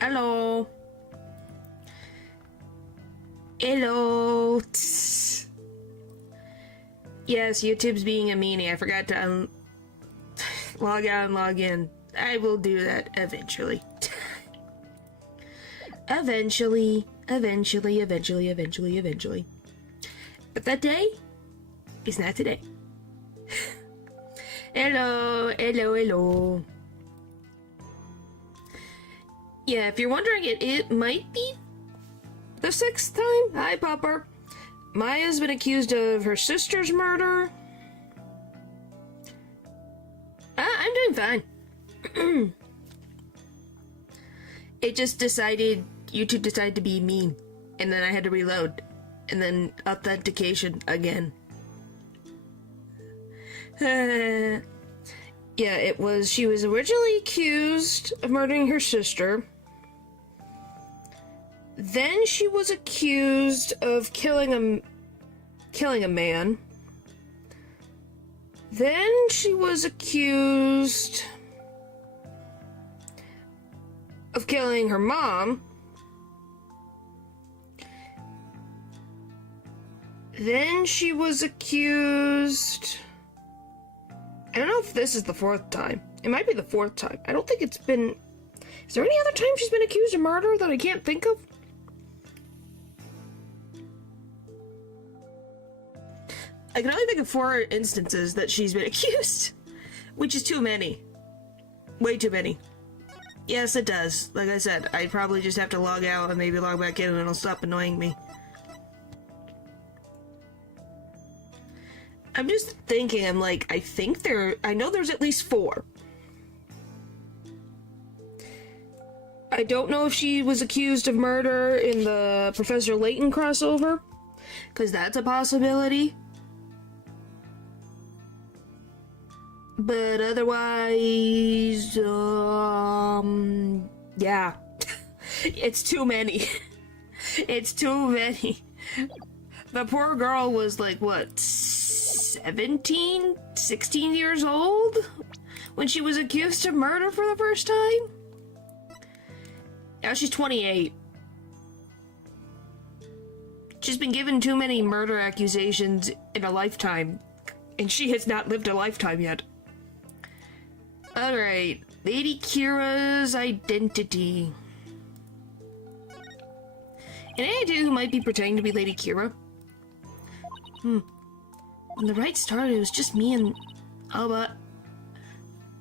Hello. Hello. Yes, YouTube's being a meanie. I forgot to log out and log in. I will do that eventually. Eventually. But that day is not today. Hello. Yeah, if you're wondering, it might be the 6th time. Hi, Popper. Maya's been accused of her sister's murder. I'm doing fine. It just YouTube decided to be mean. And then I had to reload. And then authentication again. Yeah, she was originally accused of murdering her sister. Then she was accused of killing a man. Then she was accused of killing her mom. Then she was accused... I don't know if this is the 4th time. It might be the 4th time. I don't think it's been... Is there any other time she's been accused of murder that I can't think of? I can only think of 4 instances that she's been accused. Which is too many. Way too many. Yes, it does. Like I said, I probably just have to log out and maybe log back in and it'll stop annoying me. I'm just thinking, I know there's at least 4. I don't know if she was accused of murder in the Professor Layton crossover, because that's a possibility. But otherwise, yeah. It's too many. It's too many. The poor girl was like, what, 17, 16 years old when she was accused of murder for the first time? Now she's 28. She's been given too many murder accusations in a lifetime, and she has not lived a lifetime yet. Alright, Lady Kira's identity. Any idea who might be pretending to be Lady Kira? When the rite started, it was just me and Alba.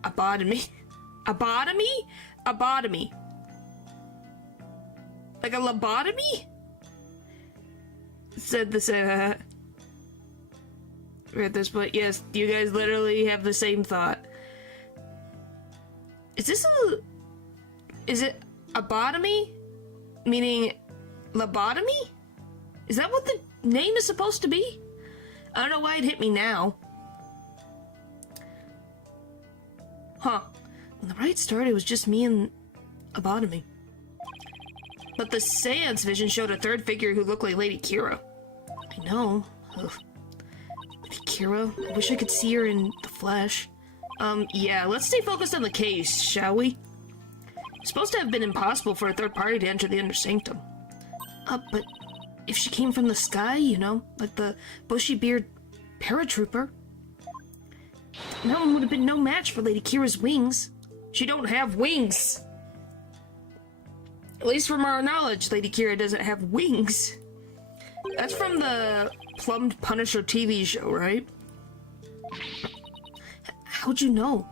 Abotomy? Like a lobotomy? Said the same. At this point, yes, you guys literally have the same thought. Is it abotomy? Meaning lobotomy? Is that what the name is supposed to be? I don't know why it hit me now. Huh. When the rite started, it was just me and abotomy. But the seance vision showed a 3rd figure who looked like Lady Kira. I know. Ugh. Lady Kira? I wish I could see her in the flesh. Yeah, let's stay focused on the case, shall we? It's supposed to have been impossible for a 3rd party to enter the Inner Sanctum. But if she came from the sky, like the bushy-beard paratrooper, that one would have been no match for Lady Kira's wings. She don't have wings. At least from our knowledge, Lady Kira doesn't have wings. That's from the Plumbed Punisher TV show, right? How'd you know?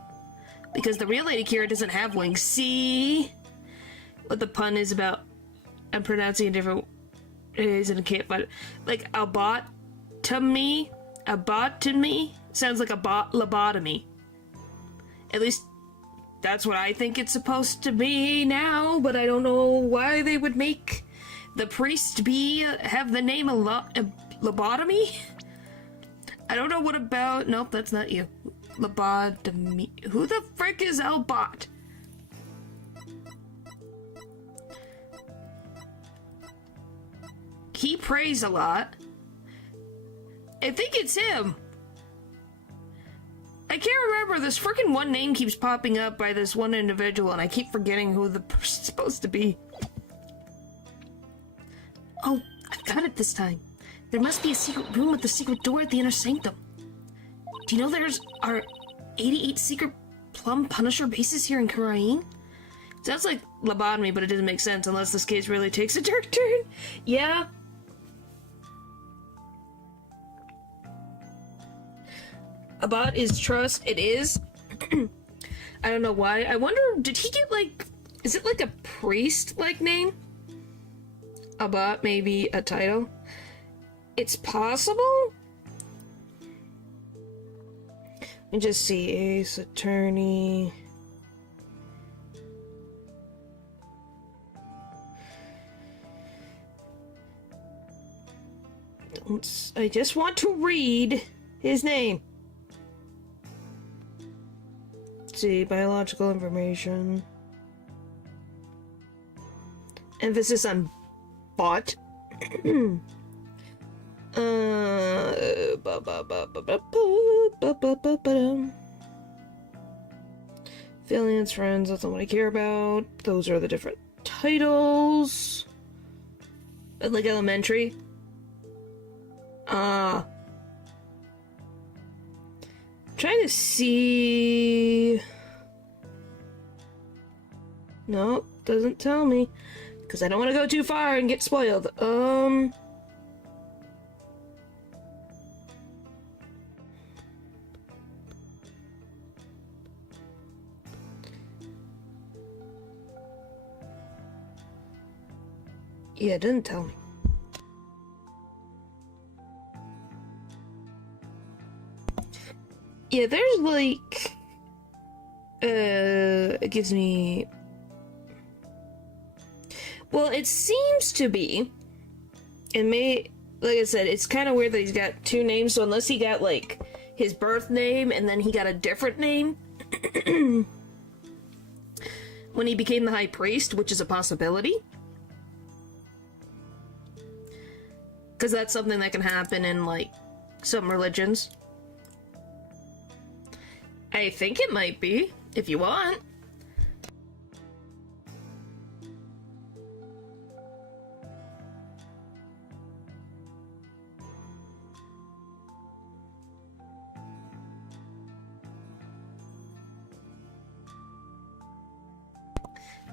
Because the real Lady Kira doesn't have wings. See what the pun is about? I'm pronouncing it different ways and I can't find it. Like abotomy sounds like a lobotomy. At least that's what I think it's supposed to be now, but I don't know why they would make the priest have the name lobotomy. I don't know what about... Nope, that's not you. Lobotomy. Who the frick is Albot? He prays a lot. I think it's him. I can't remember. This freaking one name keeps popping up by this one individual, and I keep forgetting who the person's supposed to be. Oh, I've got it this time. There must be a secret room with a secret door at the inner sanctum. Do you know there's our 88 secret plum punisher bases here in Karain? Sounds like lobotomy, but it doesn't make sense unless this case really takes a dark turn. Yeah. Abad is trust. It is. I don't know why. I wonder, did he get like... Is it like a priest-like name? Abad, maybe a title? It's possible? Let me just see. Ace, attorney... I just want to read his name. Let's see, biological information. Emphasis on bot. Affiliates, friends, that's not what I care about. Those are the different titles. Like elementary. Trying to see... Nope, doesn't tell me. Because I don't want to go too far and get spoiled. Yeah, it doesn't tell me. Yeah, there's like... it gives me... Well, it seems to be... It may... Like I said, it's kind of weird that he's got two names, so unless he got, like, his birth name and then he got a different name... when he became the High Priest, which is a possibility. Because that's something that can happen in, like, some religions. I think it might be, if you want.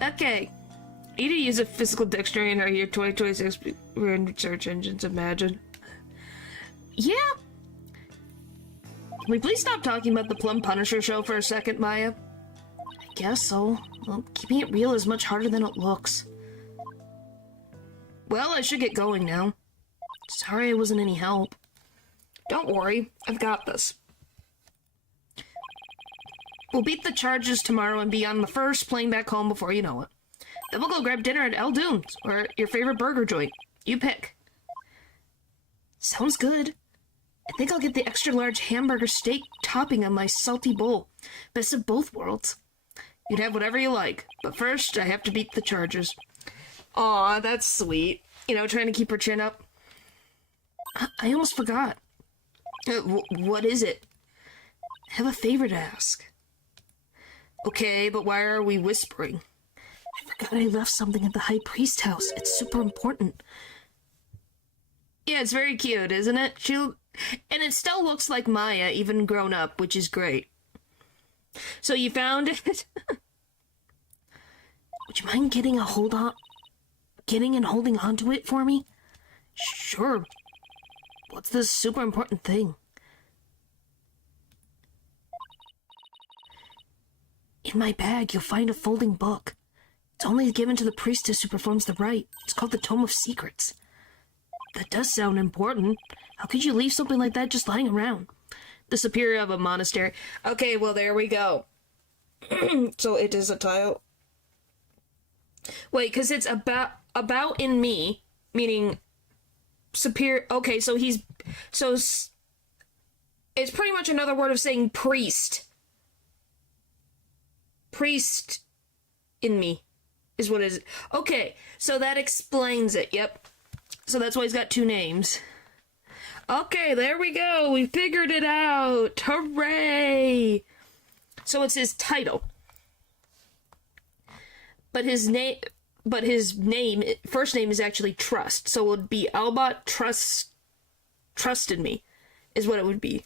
Okay. You need to use a physical dictionary in our year 2026 search engines, imagine. Yeah. Can we please stop talking about the Plum Punisher show for a second, Maya? I guess so. Well, keeping it real is much harder than it looks. Well, I should get going now. Sorry I wasn't any help. Don't worry, I've got this. We'll beat the charges tomorrow and be on the first plane back home before you know it. Then we'll go grab dinner at El Dunes, or your favorite burger joint. You pick. Sounds good. I think I'll get the extra large hamburger steak topping on my salty bowl. Best of both worlds. You'd have whatever you like, but first I have to beat the charges. Aw, that's sweet. You know, trying to keep her chin up. I almost forgot. What is it? I have a favor to ask. Okay, but why are we whispering? I forgot I left something at the High Priest house. It's super important. Yeah, it's very cute, isn't it? And it still looks like Maya, even grown up, which is great. So you found it? Would you mind getting and holding on to it for me? Sure. What's this super important thing? In my bag, you'll find a folding book. It's only given to the priestess who performs the rite. It's called the Tome of Secrets. That does sound important. How could you leave something like that just lying around? The superior of a monastery. Okay, well, there we go. So it is a tile. Wait, because it's about in me, meaning superior. Okay, so it's pretty much another word of saying priest. Priest in me is what it is. Okay, so that explains it. Yep. So that's why he's got two names. Okay, there we go. We figured it out. Hooray! So it's his title. But his name, first name is actually Trust. So it would be Albot trusted me, is what it would be.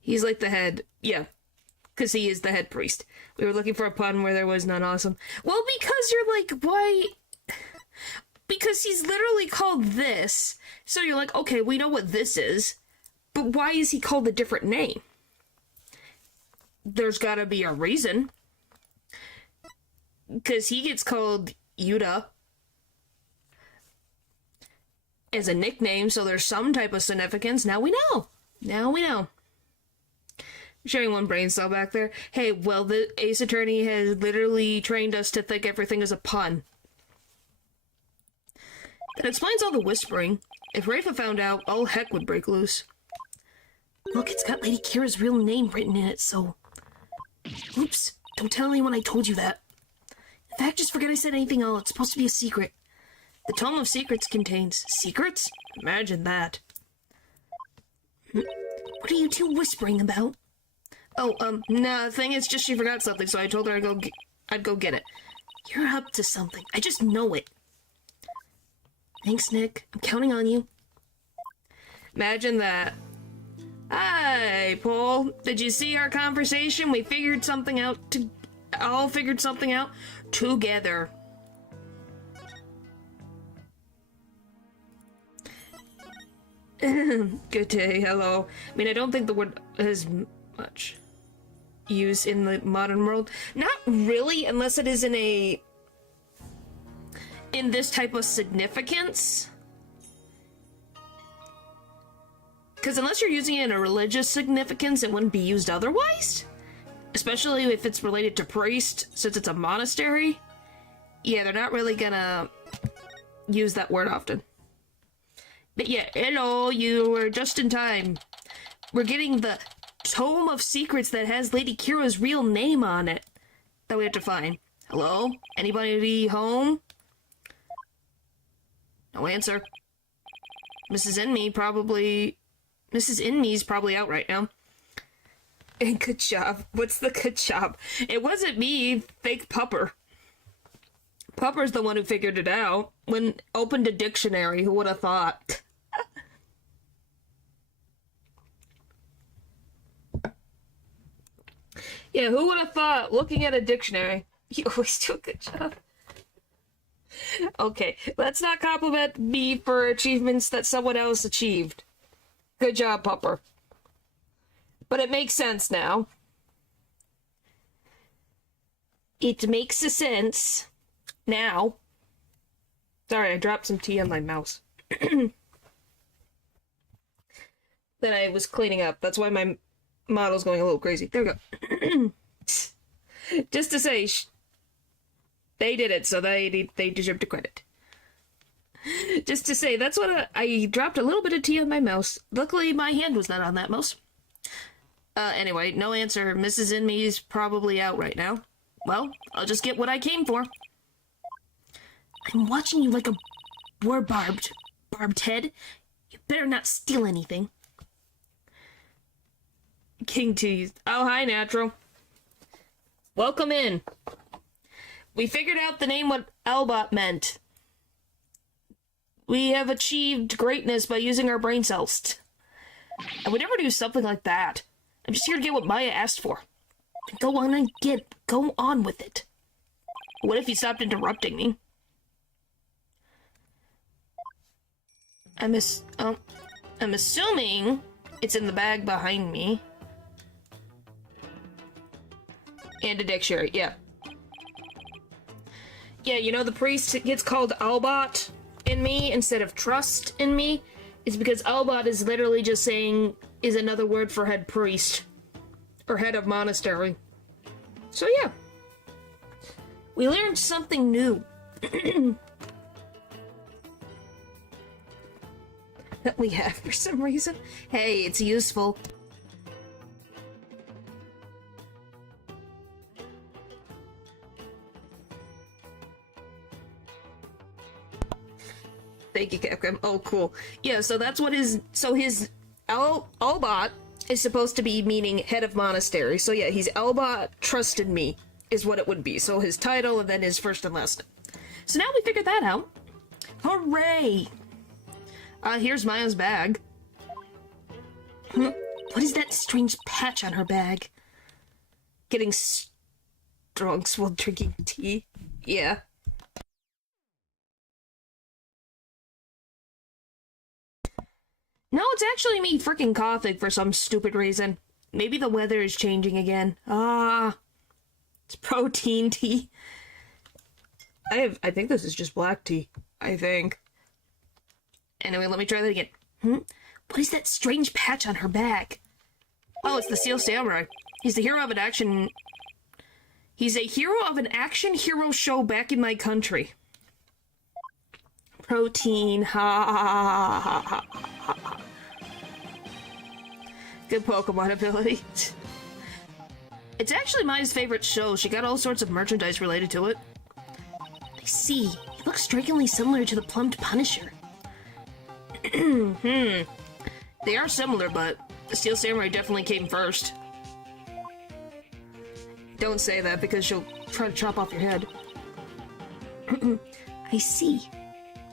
He's like the head, yeah, because he is the head priest. We were looking for a pun where there was none. Awesome. Well, because you're like, why? Because he's literally called this. So you're like, okay, we know what this is, but why is he called a different name? There's gotta be a reason. Because he gets called Yuta as a nickname, so there's some type of significance. Now we know. Now we know. Sharing one brain cell back there. Hey, well, the Ace Attorney has literally trained us to think everything is a pun. That explains all the whispering. If Rafa found out, all heck would break loose. Look, it's got Lady Kira's real name written in it, so... Oops, don't tell anyone I told you that. In fact, just forget I said anything else. It's supposed to be a secret. The Tome of Secrets contains... Secrets? Imagine that. What are you two whispering about? Oh, nah, the thing is just she forgot something, so I told her I'd go get it. You're up to something. I just know it. Thanks, Nick. I'm counting on you. Imagine that. Hi, Paul. Did you see our conversation? We figured something out all figured something out together. Good day, hello. I mean, I don't think the word has much use in the modern world. Not really, unless it is in this type of significance. Because unless you're using it in a religious significance, it wouldn't be used otherwise. Especially if it's related to priest, since it's a monastery. Yeah, they're not really gonna use that word often. But yeah, hello, you were just in time. We're getting the Tome of Secrets that has Lady Kira's real name on it that we have to find. Hello? Anybody home? No answer. Mrs. Inme's probably out right now. And good job. What's the good job? It wasn't me, fake Pupper. Pupper's the one who figured it out. When opened a dictionary, who would have thought? Yeah, who would have thought looking at a dictionary? You always do a good job. Okay, let's not compliment me for achievements that someone else achieved. Good job, Pupper. But it makes sense now. It makes a sense now. Sorry, I dropped some tea on my mouse. Then I was cleaning up. That's why my model's going a little crazy. There we go. Just to say, they did it, so they deserve the credit. Just to say, that's what I dropped a little bit of tea on my mouse. Luckily, my hand was not on that mouse. Anyway, no answer. Mrs. Inme's probably out right now. Well, I'll just get what I came for. I'm watching you like a barbed head. You better not steal anything. King Teased. Oh, hi, Natural. Welcome in. We figured out the name what Albot meant. We have achieved greatness by using our brain cells. I would never do something like that. I'm just here to get what Maya asked for. Go on with it. What if you stopped interrupting me? I'm assuming it's in the bag behind me. And a dictionary, yeah. Yeah, you know, the priest gets called Albot in me instead of Trust in me. It's because Albot is literally just saying, is another word for head priest. Or head of monastery. So yeah. We learned something new. That we have for some reason. Hey, it's useful. Thank you, Capcom. Oh, cool. Yeah, so that's what his Albot is supposed to be meaning head of monastery. So yeah, he's Albot trusted me, is what it would be. So his title and then his first and last name. So now we figured that out. Hooray! Here's Maya's bag. What is that strange patch on her bag? Getting drunk while drinking tea? Yeah. No, it's actually me freaking coughing for some stupid reason. Maybe the weather is changing again. It's protein tea. I think this is just black tea. I think. Anyway, let me try that again. What is that strange patch on her back? Oh, it's the Steel Samurai. He's the hero of an action... He's a hero of an action hero show back in my country. Protein, ha ha ha ha ha ha. Good Pokemon ability. It's actually Maya's favorite show. She got all sorts of merchandise related to it. I see. He looks strikingly similar to the plumbed Punisher. They are similar, but the Steel Samurai definitely came first. Don't say that because she'll try to chop off your head. I see.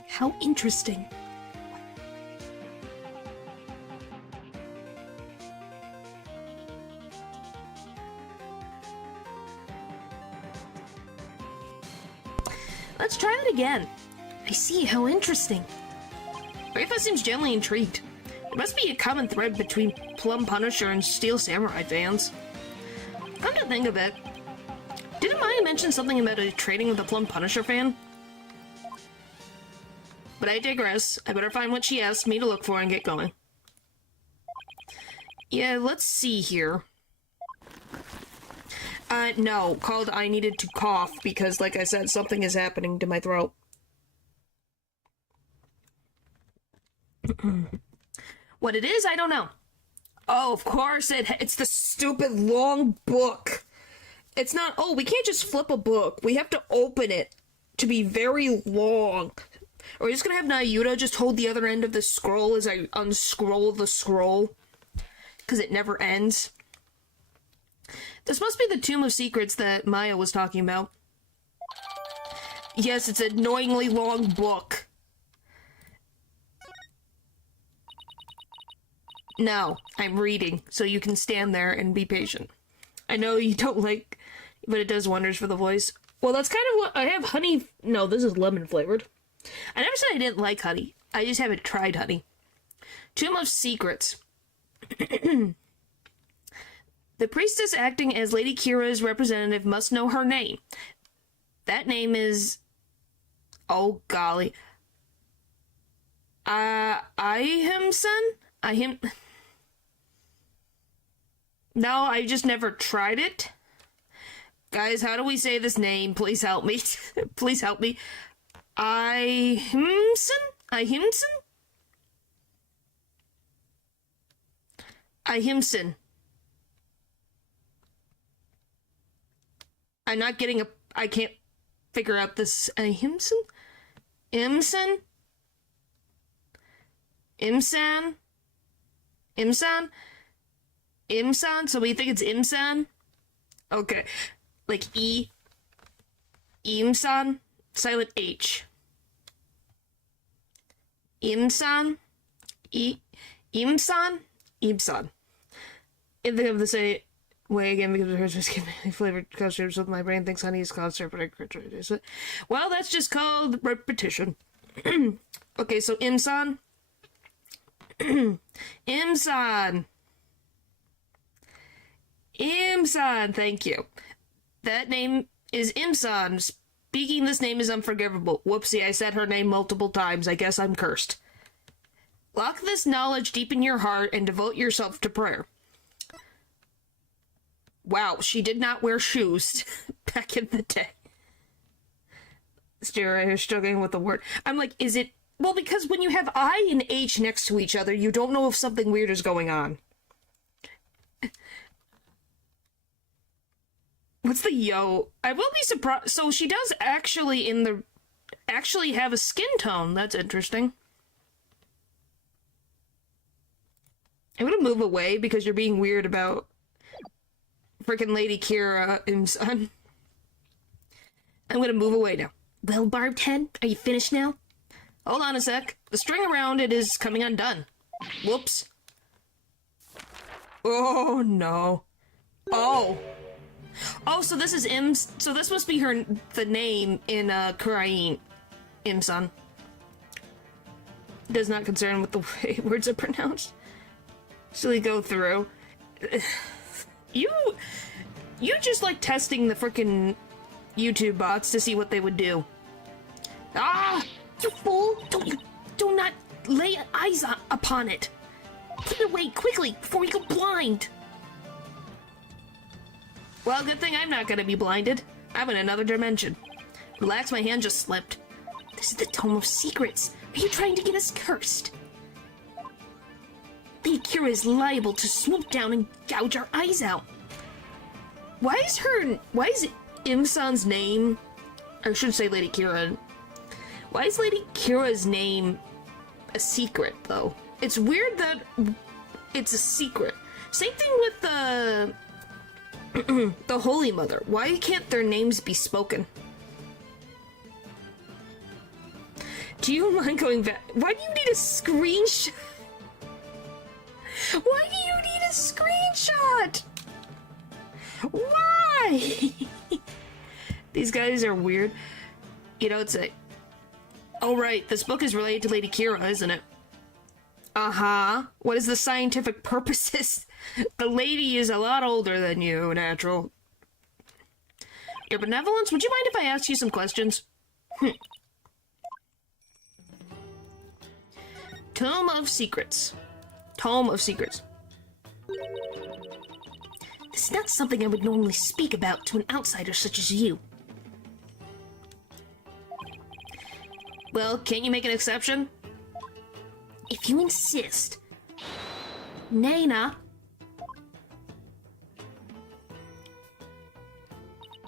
How interesting. Let's try it again. I see. How interesting. Rifa seems generally intrigued. There must be a common thread between Plum Punisher and Steel Samurai fans. Come to think of it, didn't Maya mention something about a trading with a Plum Punisher fan? But I digress. I better find what she asked me to look for and get going. Yeah, let's see here. No, called I needed to cough because, like I said, something is happening to my throat. What it is, I don't know. Oh, of course, it's the stupid long book. It's not, oh, we can't just flip a book. We have to open it to be very long. Or we're just gonna have Nayuta just hold the other end of the scroll as I unscroll the scroll. Because it never ends. This must be the Tomb of Secrets that Maya was talking about. Yes, it's an annoyingly long book. No, I'm reading, so you can stand there and be patient. I know you don't like, but it does wonders for the voice. Well, that's kind of what, I have honey, no, this is lemon flavored. I never said I didn't like honey. I just haven't tried honey. Tomb of Secrets. The priestess acting as Lady Kira's representative must know her name. That name is... Oh, golly. Ahimson? No, I just never tried it. Guys, how do we say this name? Please help me. Please help me. Ahimson? I'm not getting I can't figure out this. Ahimson? Imsan? Imsan? So we think it's Imsan? Okay. Like Imsan? Silent H. Imsan? Imsan? In the same way again because it hurts my skin flavored costumes with my brain thinks honey is concert, but I can't try to do it. Well, that's just called repetition. Okay, so Imsan. Imsan, thank you. That name is Imsan. Speaking this name is unforgivable. Whoopsie, I said her name multiple times. I guess I'm cursed. Lock this knowledge deep in your heart and devote yourself to prayer. Wow, she did not wear shoes back in the day. Still struggling with the word. I'm like, is it... Well, because when you have I and H next to each other, you don't know if something weird is going on. What's the yo? I will be surprised. So she does actually have a skin tone. That's interesting. I'm gonna move away because you're being weird about freaking Lady Kira and son. I'm gonna move away now. Well, Barbed Head, are you finished now? Hold on a sec. The string around it is coming undone. Whoops. Oh, no. Oh. Oh, so this is Im's... So this must be the name in, Kurain. Im-san. Does not concern with the way words are pronounced. So we go through. You just like testing the frickin' YouTube bots to see what they would do. Ah! You fool! Do not lay eyes upon it! Put it away quickly before we go blind! Well, good thing I'm not gonna be blinded. I'm in another dimension. Relax, my hand just slipped. This is the Tome of Secrets. Are you trying to get us cursed? Lady Kira is liable to swoop down and gouge our eyes out. Why is Im-san's name, or I should say Lady Kira, why is Lady Kira's name a secret, though? It's weird that it's a secret. Same thing with the Holy Mother. Why can't their names be spoken? Do you mind going back? Why do you need a screenshot? Why do you need a screenshot? Why? These guys are weird. You know, it's a... Oh, right. This book is related to Lady Kira, isn't it? Uh-huh. What is the scientific purposes? The lady is a lot older than you, Natural. Your benevolence, would you mind if I ask you some questions? Tome of Secrets. Tome of Secrets. This is not something I would normally speak about to an outsider such as you. Well, can't you make an exception? If you insist. Naina.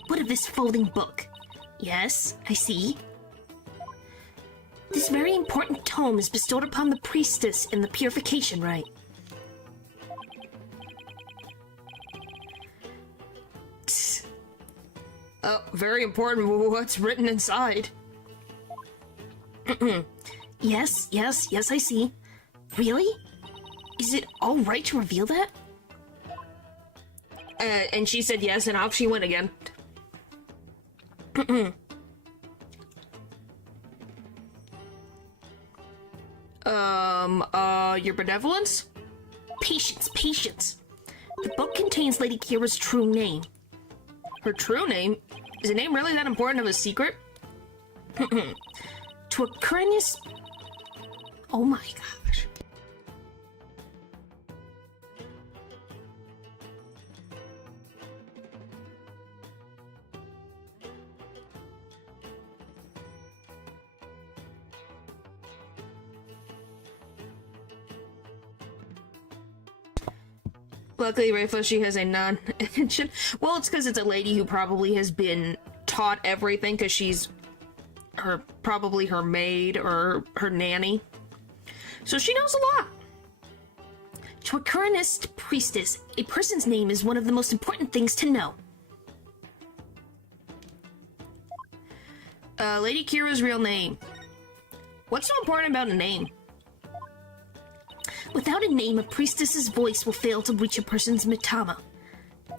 What of this folding book? Yes, I see. This very important tome is bestowed upon the priestess in the purification rite. Very important what's written inside. Yes, I see. Really? Is it all right to reveal that? And she said yes, and off she went again. Your benevolence? Patience. The book contains Lady Kira's true name. Her true name? Is a name really that important of a secret? To Aquarius... Oh my gosh. Luckily, Ray Flushy has a non-attention. Well, it's because it's a lady who probably has been taught everything because she's probably her maid or her nanny. So she knows a lot. To a Kuranist priestess, a person's name is one of the most important things to know. Lady Kira's real name. What's so important about a name? Without a name, a priestess's voice will fail to reach a person's mitama.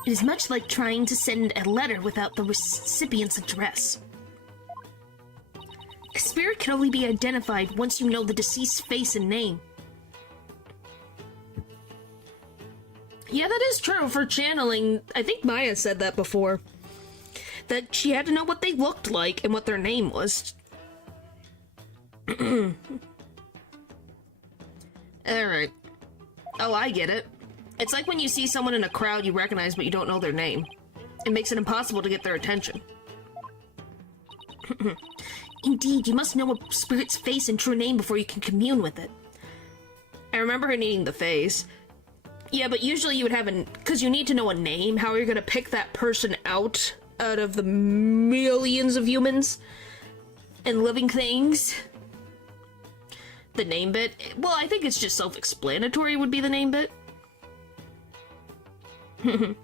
It is much like trying to send a letter without the recipient's address. A spirit can only be identified once you know the deceased's face and name. Yeah, that is true for channeling. I think Maya said that before. That she had to know what they looked like and what their name was. Alright. Oh, I get it. It's like when you see someone in a crowd you recognize but you don't know their name. It makes it impossible to get their attention. Indeed, you must know a spirit's face and true name before you can commune with it. I remember her needing the face. Yeah, but usually you would have because you need to know a name. How are you going to pick that person out of the millions of humans and living things? The name bit? Well, I think it's just self-explanatory would be the name bit. It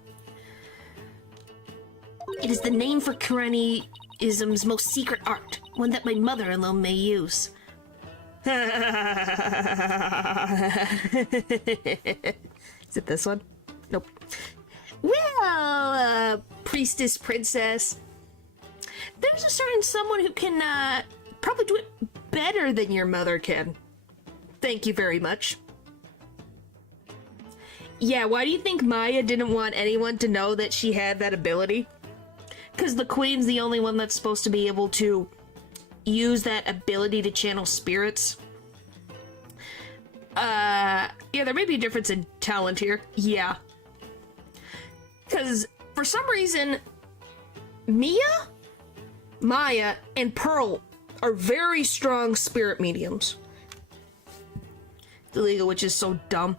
is the name for Kuranism's most secret art, one that my mother-in-law may use. Is it this one? Nope. Well, priestess, princess. There's a certain someone who can, probably do it better than your mother can. Thank you very much. Yeah, why do you think Maya didn't want anyone to know that she had that ability? Because the queen's the only one that's supposed to be able to use that ability to channel spirits. Yeah, there may be a difference in talent here. Yeah. Because, for some reason, Maya, and Pearl are very strong spirit mediums. Illegal, which is so dumb.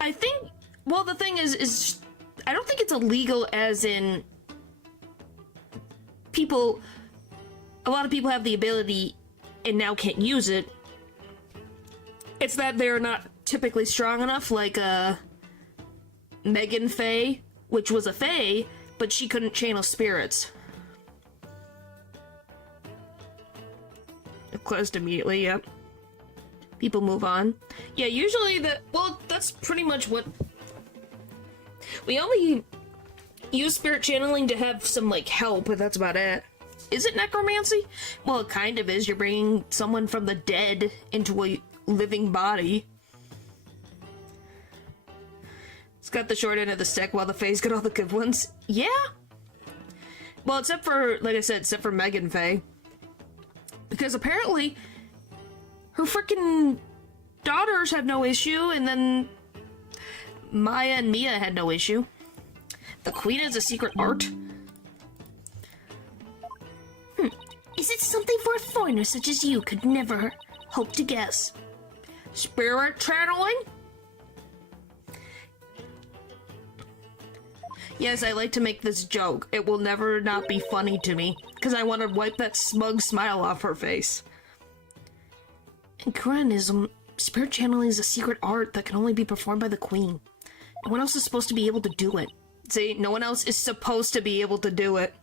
I think, well, the thing is I don't think it's illegal as in people, a lot of people have the ability and now can't use it. It's that they're not typically strong enough, like, Megan Faye, which was a Fae, but she couldn't channel spirits. It closed immediately, yep. People move on. Yeah, usually well, that's pretty much what... We only use spirit channeling to have some, like, help, but that's about it. Is it necromancy? Well, it kind of is. You're bringing someone from the dead into a living body. It's got the short end of the stick while the Fae's got all the good ones. Yeah. Well, except for, like I said, except for Megan Faye. Because apparently her freaking daughters have no issue, and then Maya and Mia had no issue. The queen has a secret art. Is it something for a foreigner such as you could never hope to guess? Spirit channeling? Yes, I like to make this joke. It will never not be funny to me, because I want to wipe that smug smile off her face. In Kuranism, spirit channeling is a secret art that can only be performed by the queen. No one else is supposed to be able to do it. See, no one else is supposed to be able to do it.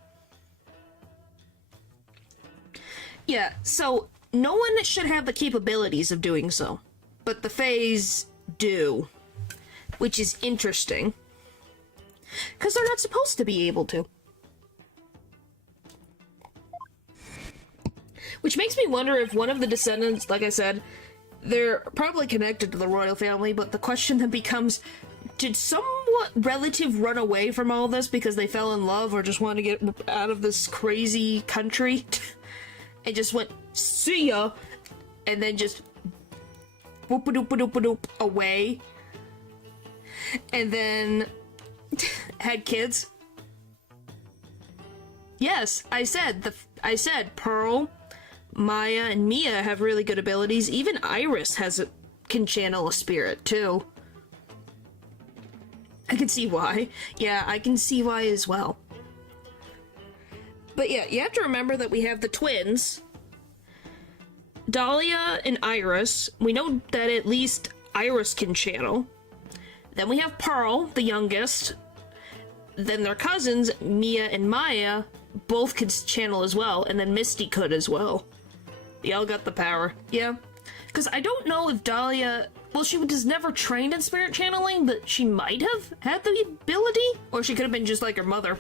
Yeah, so no one should have the capabilities of doing so. But the Faes do. Which is interesting. Because they're not supposed to be able to. Which makes me wonder if one of the descendants, like I said, they're probably connected to the royal family, but the question then becomes, did somewhat relative run away from all this because they fell in love or just want to get out of this crazy country? And just went, see ya, and then just whoop-a-doop-a-doop-a-doop away. And then had kids. Yes, I said Pearl, Maya, and Mia have really good abilities. Even Iris can channel a spirit too. I can see why. Yeah, I can see why as well. But yeah, you have to remember that we have the twins, Dahlia and Iris. We know that at least Iris can channel. Then we have Pearl, the youngest. Then their cousins, Mia and Maya, both could channel as well. And then Misty could as well. They all got the power. Yeah. Because I don't know if Dahlia... Well, she was never trained in spirit channeling, but she might have had the ability. Or she could have been just like her mother.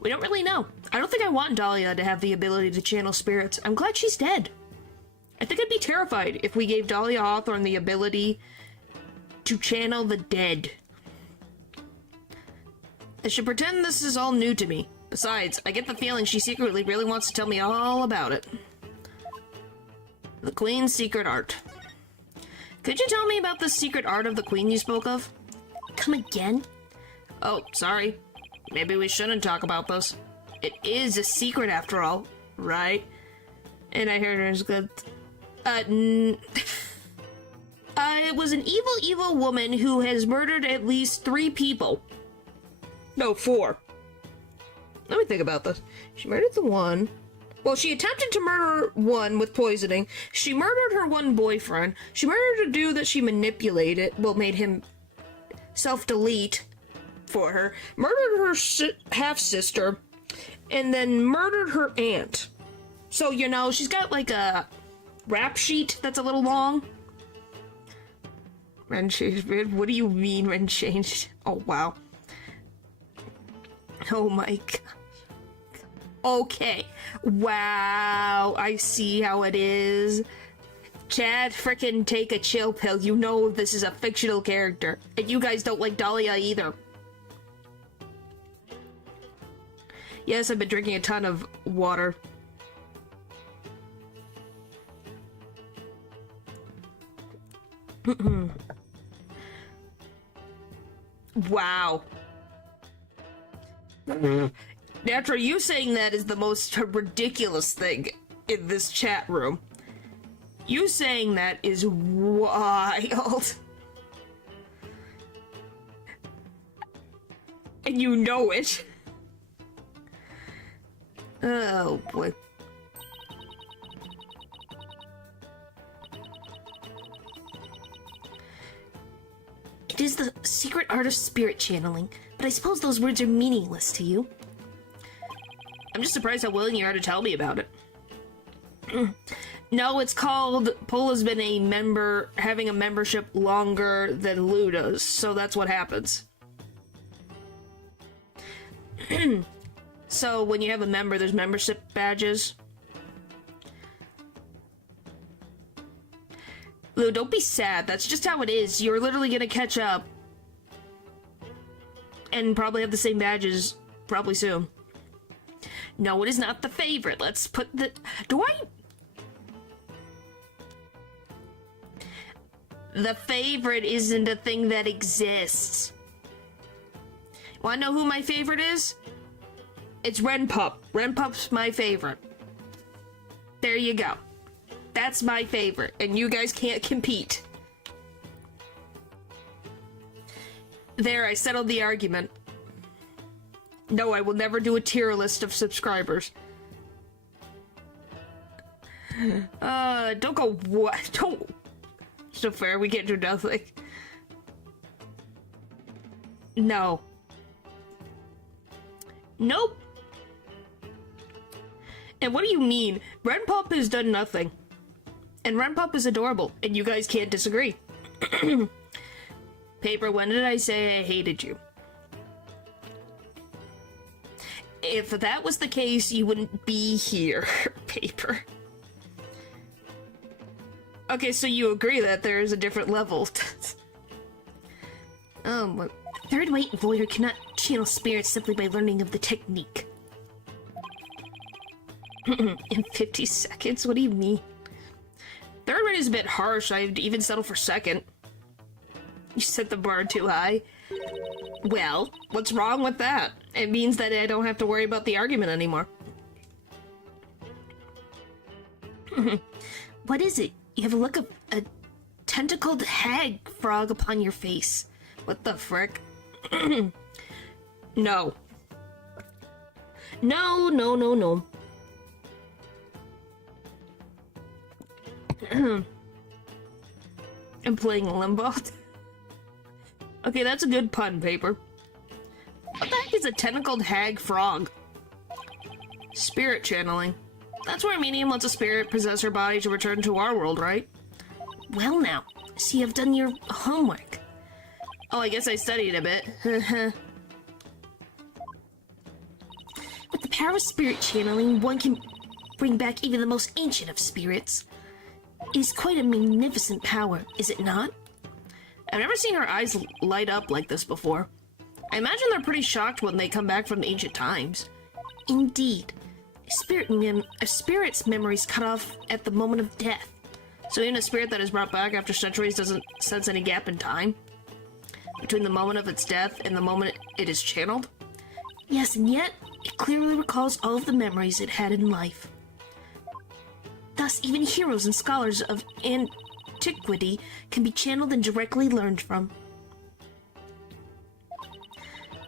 We don't really know. I don't think I want Dahlia to have the ability to channel spirits. I'm glad she's dead. I think I'd be terrified if we gave Dahlia Hawthorne the ability to channel the dead. I should pretend this is all new to me. Besides, I get the feeling she secretly really wants to tell me all about it. The Queen's secret art. Could you tell me about the secret art of the Queen you spoke of? Come again? Oh, sorry. Maybe we shouldn't talk about this. It is a secret after all, right? And I heard there's good... it was an evil woman who has murdered at least 3 people. No, 4. Let me think about this. She murdered the one. Well, she attempted to murder one with poisoning. She murdered her one boyfriend. She murdered a dude that she manipulated. Well, made him self-delete. for her, murdered her half-sister, and then murdered her aunt. So, you know, she's got like a rap sheet that's a little long. Ren changed. What do you mean, Ren changed? Oh, wow. Oh my god. Okay. Wow. I see how it is. Chad, frickin' take a chill pill. You know this is a fictional character. And you guys don't like Dahlia either. Yes, I've been drinking a ton of water. Wow. Naturally, you saying that is the most ridiculous thing in this chat room. You saying that is wild. And you know it. Oh boy. It is the secret art of spirit channeling, but I suppose those words are meaningless to you. I'm just surprised how willing you are to tell me about it. No, it's called Pola's been a member, having a membership longer than Lou does, so that's what happens. So when you have a member, there's membership badges. Lou, don't be sad. That's just how it is. You're literally gonna catch up. And probably have the same badges probably soon. No, it is not the favorite. Let's put the... The favorite isn't a thing that exists. Wanna know who my favorite is? It's Renpup. Renpup's my favorite. There you go. That's my favorite, and you guys can't compete. There, I settled the argument. No, I will never do a tier list of subscribers. Don't go what? Don't. So fair, we can't do nothing. No. Nope. And what do you mean? Renpup has done nothing. And Renpup is adorable, and you guys can't disagree. Paper, when did I say I hated you? If that was the case, you wouldn't be here, Paper. Okay, so you agree that there is a different level. A third-rate voyeur cannot channel spirits simply by learning of the technique. In 50 seconds? What do you mean? Third rate is a bit harsh. I'd even settle for second. You set the bar too high. Well, what's wrong with that? It means that I don't have to worry about the argument anymore. What is it? You have a look of a tentacled hag frog upon your face. What the frick? No. No, no, no, no. I'm playing Limbo. Okay, that's a good pun, Paper. What the heck is a tentacled hag frog? Spirit channeling. That's where a medium lets a spirit possess her body to return to our world, right? Well now, so you have done your homework. Oh, I guess I studied a bit. With the power of spirit channeling, one can bring back even the most ancient of spirits. It is quite a magnificent power, is it not? I've never seen her eyes light up like this before. I imagine they're pretty shocked when they come back from the ancient times. Indeed. A spirit's memory is cut off at the moment of death. So even a spirit that is brought back after centuries doesn't sense any gap in time? Between the moment of its death and the moment it is channeled? Yes, and yet, it clearly recalls all of the memories it had in life. Thus, even heroes and scholars of antiquity can be channeled and directly learned from.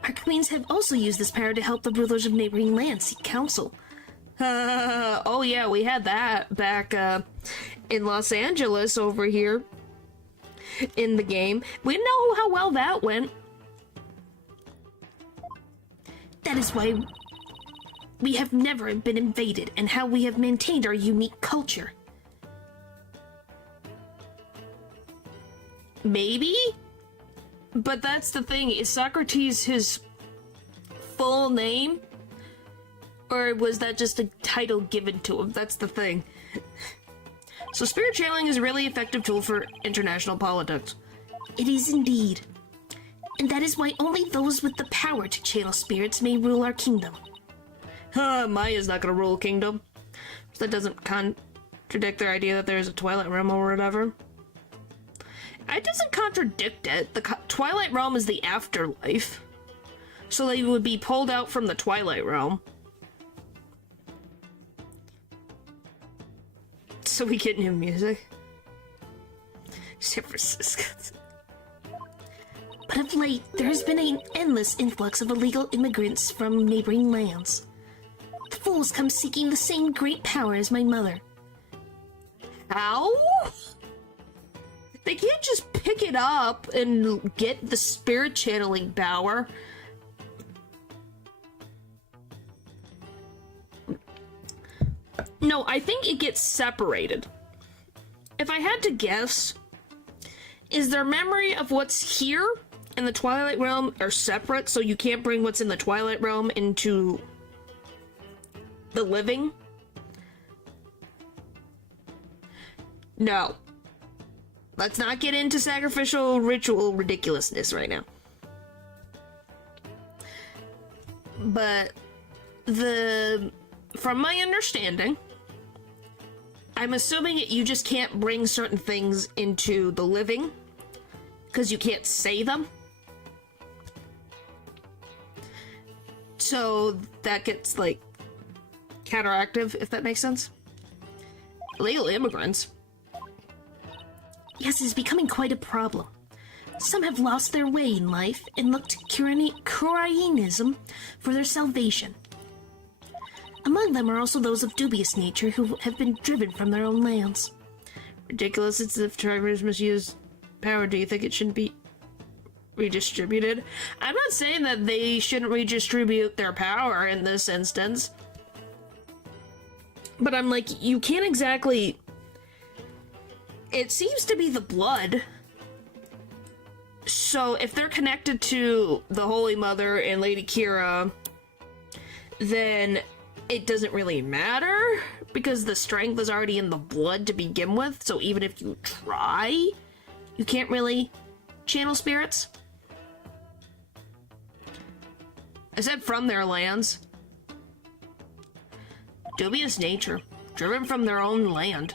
Our queens have also used this power to help the rulers of neighboring lands seek counsel. Oh yeah, we had that back in Los Angeles over here in the game. We know how well that went. That is why we have never been invaded and how we have maintained our unique culture. Maybe? But that's the thing, is Socrates his full name? Or was that just a title given to him? That's the thing. So spirit channeling is a really effective tool for international politics. It is indeed. And that is why only those with the power to channel spirits may rule our kingdom. Maya's not gonna rule a kingdom. That doesn't contradict their idea that there's a Twilight Realm or whatever. It doesn't contradict it. The Twilight Realm is the afterlife. So they would be pulled out from the Twilight Realm. So we get new music. San Francisco. But of late, there has been an endless influx of illegal immigrants from neighboring lands. The fools come seeking the same great power as my mother. How? They can't just pick it up and get the spirit channeling power. No, I think it gets separated. If I had to guess, is their memory of what's here in the Twilight Realm are separate, so you can't bring what's in the Twilight Realm into the living? No. Let's not get into sacrificial ritual ridiculousness right now. But from my understanding, I'm assuming you just can't bring certain things into the living because you can't say them. So that gets, like, counteractive, if that makes sense. Illegal immigrants. Yes, it is becoming quite a problem. Some have lost their way in life and look to Koreanism for their salvation. Among them are also those of dubious nature who have been driven from their own lands. Ridiculous. It's if drivers misuse power. Do you think it shouldn't be redistributed? I'm not saying that they shouldn't redistribute their power in this instance. But I'm like, you can't exactly... It seems to be the blood. So if they're connected to the Holy Mother and Lady Kira, then it doesn't really matter because the strength is already in the blood to begin with. So even if you try, you can't really channel spirits. I said from their lands. Dubious nature. Driven from their own land.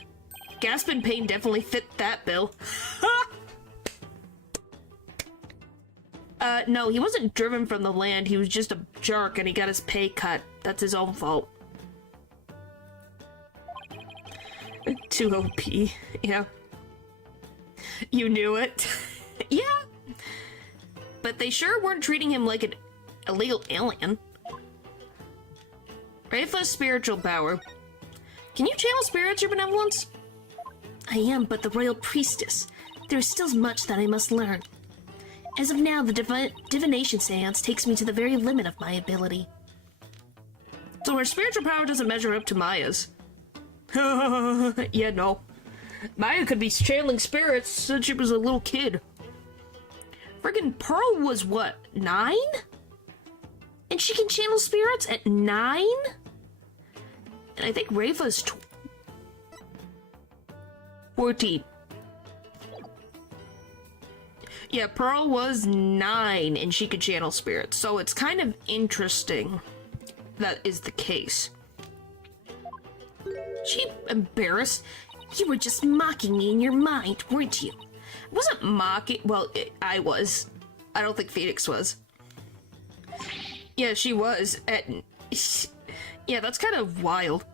Gasp and Pain definitely fit that bill. No, he wasn't driven from the land. He was just a jerk and he got his pay cut. That's his own fault. Too OP. Yeah. You knew it. Yeah. But they sure weren't treating him like an illegal alien. Rayfa's spiritual power. Can you channel spirits, your benevolence? I am but the royal priestess. There is still much that I must learn. As of now, the divination seance takes me to the very limit of my ability. So her spiritual power doesn't measure up to Maya's. Yeah, no. Maya could be channeling spirits since she was a little kid. Friggin' Pearl was what, 9? And she can channel spirits at 9? And I think Rayfa's 14. Yeah, Pearl was 9 and she could channel spirits, so it's kind of interesting that is the case. She embarrassed? You were just mocking me in your mind, weren't you? I wasn't mocking. Well, I was. I don't think Phoenix was. Yeah, she was. Yeah, that's kind of wild.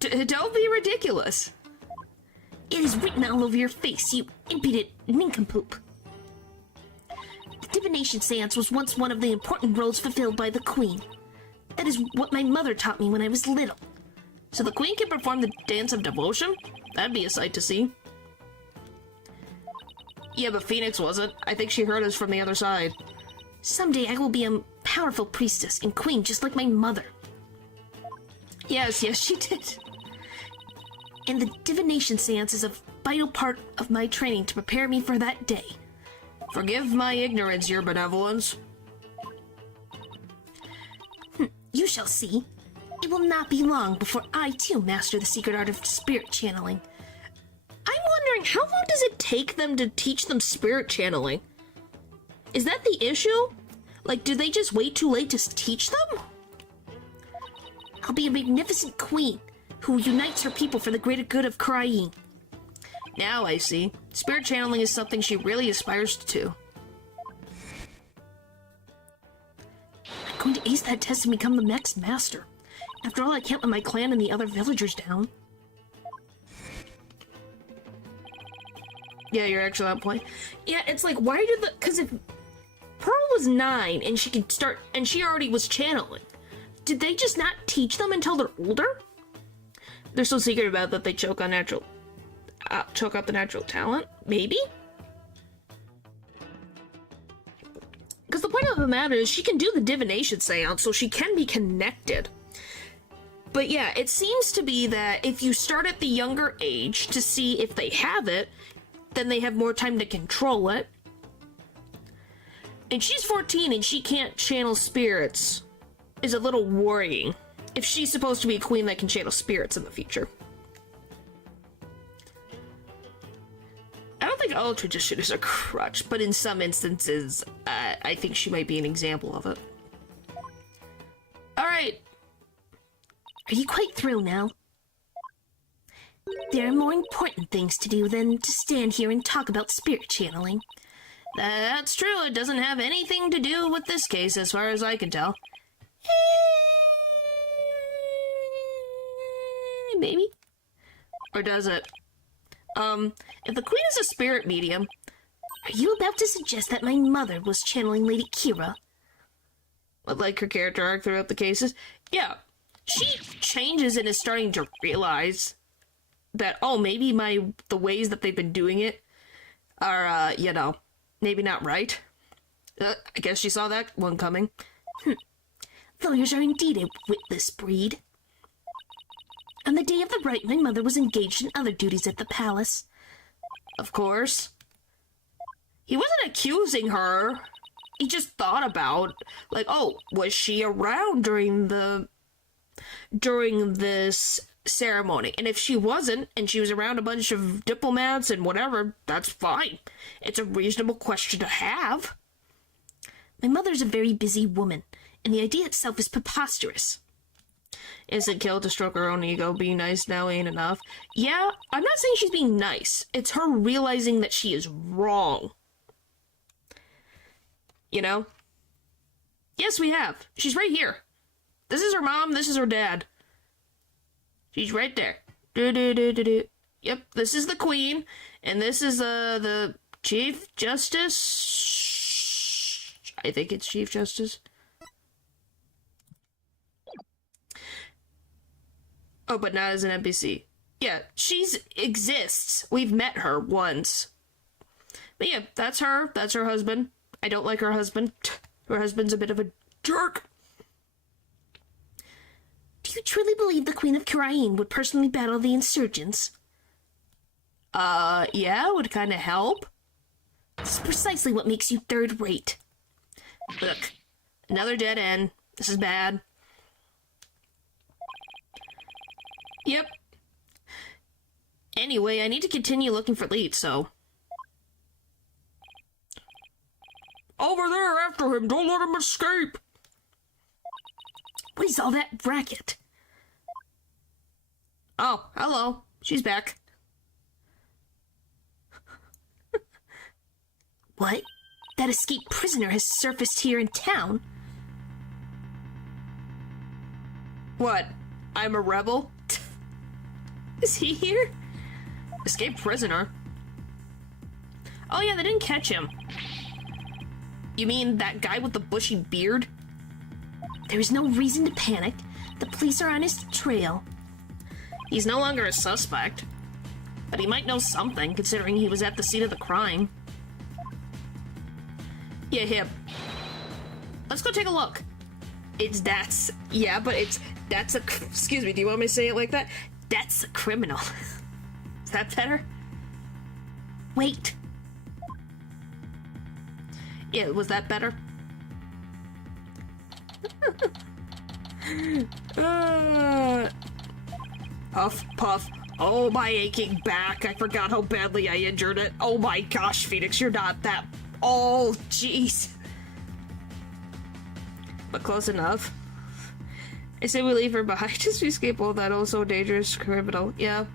Don't be ridiculous. It is written all over your face, you impudent nincompoop. The divination seance was once one of the important roles fulfilled by the queen. That is what my mother taught me when I was little. So the queen can perform the dance of devotion? That'd be a sight to see. Yeah, but Phoenix wasn't. I think she heard us from the other side. Someday I will be powerful priestess and queen just like my mother. Yes, she did. And the divination seance is a vital part of my training to prepare me for that day. Forgive my ignorance, your benevolence. You shall see. It will not be long before I, too, master the secret art of spirit channeling. I'm wondering, how long does it take them to teach them spirit channeling? Is that the issue? Like, do they just wait too late to teach them? I'll be a magnificent queen who unites her people for the greater good of Krain. Now I see. Spirit channeling is something she really aspires to. I'm going to ace that test and become the next master. After all, I can't let my clan and the other villagers down. Yeah, you're actually on point. Yeah, it's like, why did the... Because if Pearl was 9 and she could start... And she already was channeling. Did they just not teach them until they're older? They're so secret about that they choke on natural... choke out the natural talent? Maybe? Because the point of the matter is she can do the divination seance, so she can be connected. But yeah, it seems to be that if you start at the younger age to see if they have it, then they have more time to control it. And she's 14 and she can't channel spirits is a little worrying if she's supposed to be a queen that can channel spirits in the future. I don't think all tradition is a crutch, but in some instances, I think she might be an example of it. Alright. Are you quite through now? There are more important things to do than to stand here and talk about spirit channeling. That's true. It doesn't have anything to do with this case, as far as I can tell. Maybe? Or does it? If the queen is a spirit medium... Are you about to suggest that my mother was channeling Lady Kira? Like her character arc throughout the cases? Yeah. She changes and is starting to realize that, oh, maybe the ways that they've been doing it are, maybe not right. I guess she saw that one coming. Villagers are indeed a witless breed. On the day of the rite, my mother was engaged in other duties at the palace. Of course. He wasn't accusing her. He just thought about, like, oh, was she around during this ceremony? And if she wasn't, and she was around a bunch of diplomats and whatever, that's fine. It's a reasonable question to have. My mother's a very busy woman, and the idea itself is preposterous. Instant kill to stroke her own ego. Being nice now ain't enough. Yeah, I'm not saying she's being nice. It's her realizing that she is wrong. You know? Yes, we have. She's right here. This is her mom, this is her dad. She's right there. Yep, this is the queen, and this is the Chief Justice. I think it's Chief Justice. Oh, but not as an NPC. Yeah, she's exists. We've met her once. But yeah, that's her. That's her husband. I don't like her husband. Her husband's a bit of a jerk. Do you truly believe the Queen of Kirain would personally battle the insurgents? Yeah, it would kind of help. This is precisely what makes you third-rate. Look, another dead end. This is bad. Yep. Anyway, I need to continue looking for leads, so... Over there after him! Don't let him escape! What is all that racket? Oh, hello. She's back. What? That escaped prisoner has surfaced here in town? What? I'm a rebel? Is he here? Escaped prisoner? Oh yeah, they didn't catch him. You mean that guy with the bushy beard? There is no reason to panic. The police are on his trail. He's no longer a suspect. But he might know something, considering he was at the scene of the crime. Yeah, him. Let's go take a look. Yeah, but that's a, excuse me, do you want me to say it like that? That's a criminal. Is that better? Wait. Yeah, was that better? Puff, puff. Oh, my aching back. I forgot how badly I injured it. Oh my gosh, Phoenix, you're not that... Oh, jeez. But close enough. I say we leave her behind just to escape all that also dangerous criminal. Yeah.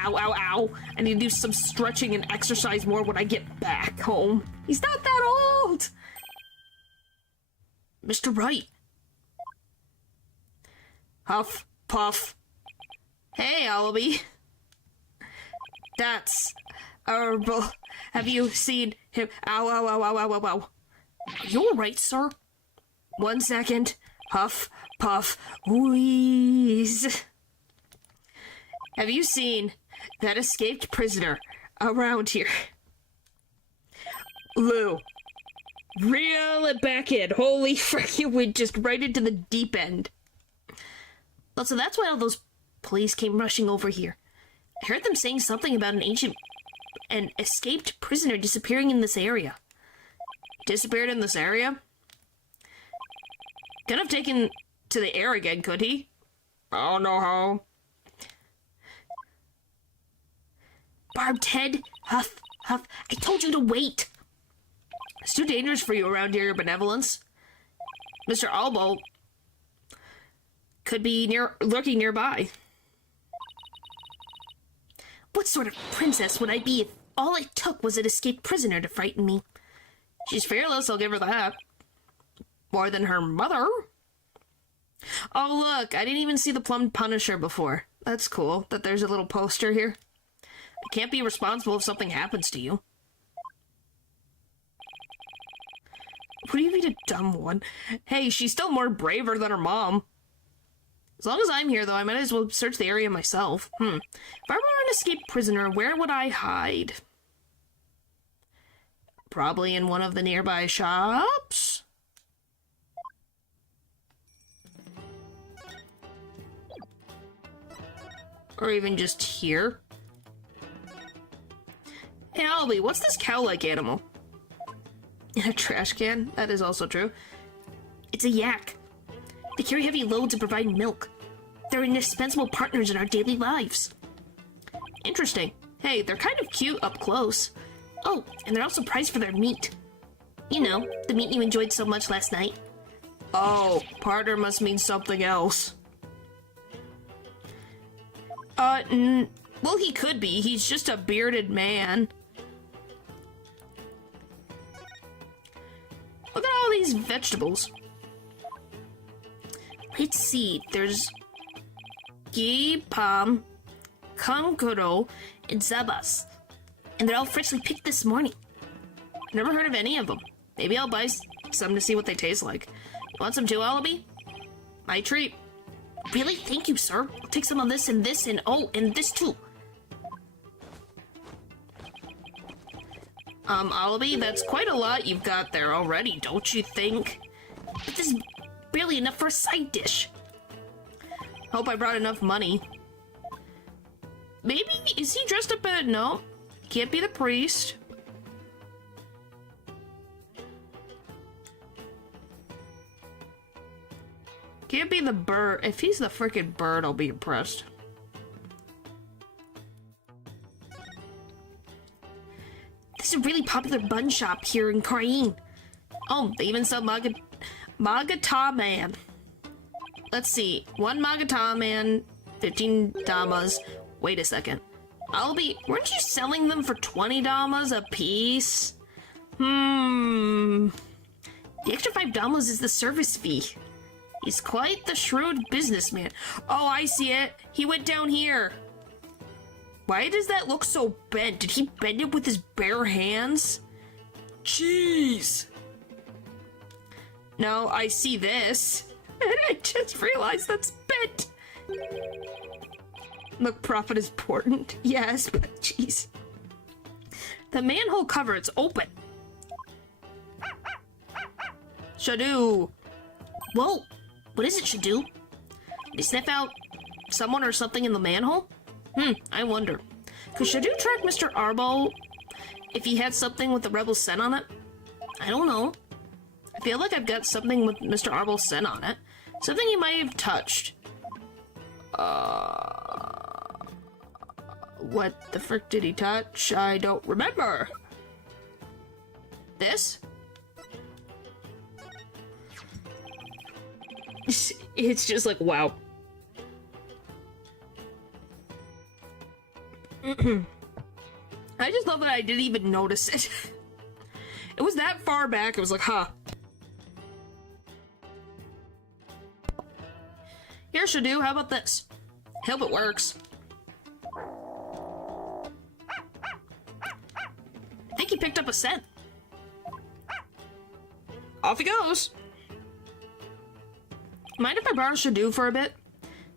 Ow, ow, ow. I need to do some stretching and exercise more when I get back home. He's not that old! Mr. Wright. Huff, puff. Hey, Allaby. That's horrible. Have you seen him? Ow, ow, ow, ow, ow, ow, ow. Are you alright, sir? 1 second. Huff, puff, wheeze. Have you seen that escaped prisoner around here? Lou. Reel it back in. Holy frick, you went just right into the deep end. Oh, so that's why all those police came rushing over here. I heard them saying something about an escaped prisoner disappearing in this area. Disappeared in this area? Could have taken to the air again, could he? Oh no. Barbed head, huff, huff. I told you to wait. It's too dangerous for you around here, your benevolence. Mr. Albo could be lurking nearby. What sort of princess would I be if all it took was an escaped prisoner to frighten me? She's fearless, I'll give her that. More than her mother. Oh look, I didn't even see the Plum Punisher before. That's cool that there's a little poster here. I can't be responsible if something happens to you. What do you mean a dumb one? Hey, she's still more braver than her mom. As long as I'm here, though, I might as well search the area myself. If I were an escaped prisoner, where would I hide? Probably in one of the nearby shops? Or even just here? Hey, Albie, what's this cow-like animal? In a trash can? That is also true. It's a yak. They carry heavy loads and provide milk. They're indispensable partners in our daily lives. Interesting. Hey, they're kind of cute up close. Oh, and they're also prized for their meat. You know, the meat you enjoyed so much last night. Oh, partner must mean something else. Well, he could be. He's just a bearded man. Look at all these vegetables. Let's see, there's Gipam, Kankuro, and Zabas. And they're all freshly picked this morning. Never heard of any of them. Maybe I'll buy some to see what they taste like. You want some too, Allaby? My treat. Really? Thank you, sir. I'll take some of this, and oh, and this too. Allaby, that's quite a lot you've got there already, don't you think? But this is barely enough for a side dish. Hope I brought enough money. Maybe, is he dressed up as... No, can't be the priest. Can't be the bird. If he's the frickin' bird, I'll be impressed. This is a really popular bun shop here in Korean. Oh, they even sell Magata Man. Let's see. 1 Magata Man, 15 damas. Wait a second. Weren't you selling them for 20 damas a piece? The extra 5 damas is the service fee. He's quite the shrewd businessman. Oh, I see it. He went down here. Why does that look so bent? Did he bend it with his bare hands? Jeez. No, I see this. And I just realized that's bent. Look, profit is important. Yes, but jeez. The manhole cover, it's open. Shadow! Whoa! What is it, Shadu? Did he sniff out someone or something in the manhole? I wonder. Could Shadow track Mr. Arbol if he had something with the rebel's scent on it? I don't know. I feel like I've got something with Mr. Arbol's scent on it. Something he might have touched. What the frick did he touch? I don't remember. This? It's just like, wow. I just love that I didn't even notice it. It was that far back, it was like, huh. Here, Shadow, how about this? Hope it works. I think he picked up a scent. Off he goes. Mind if I borrow Shadow for a bit?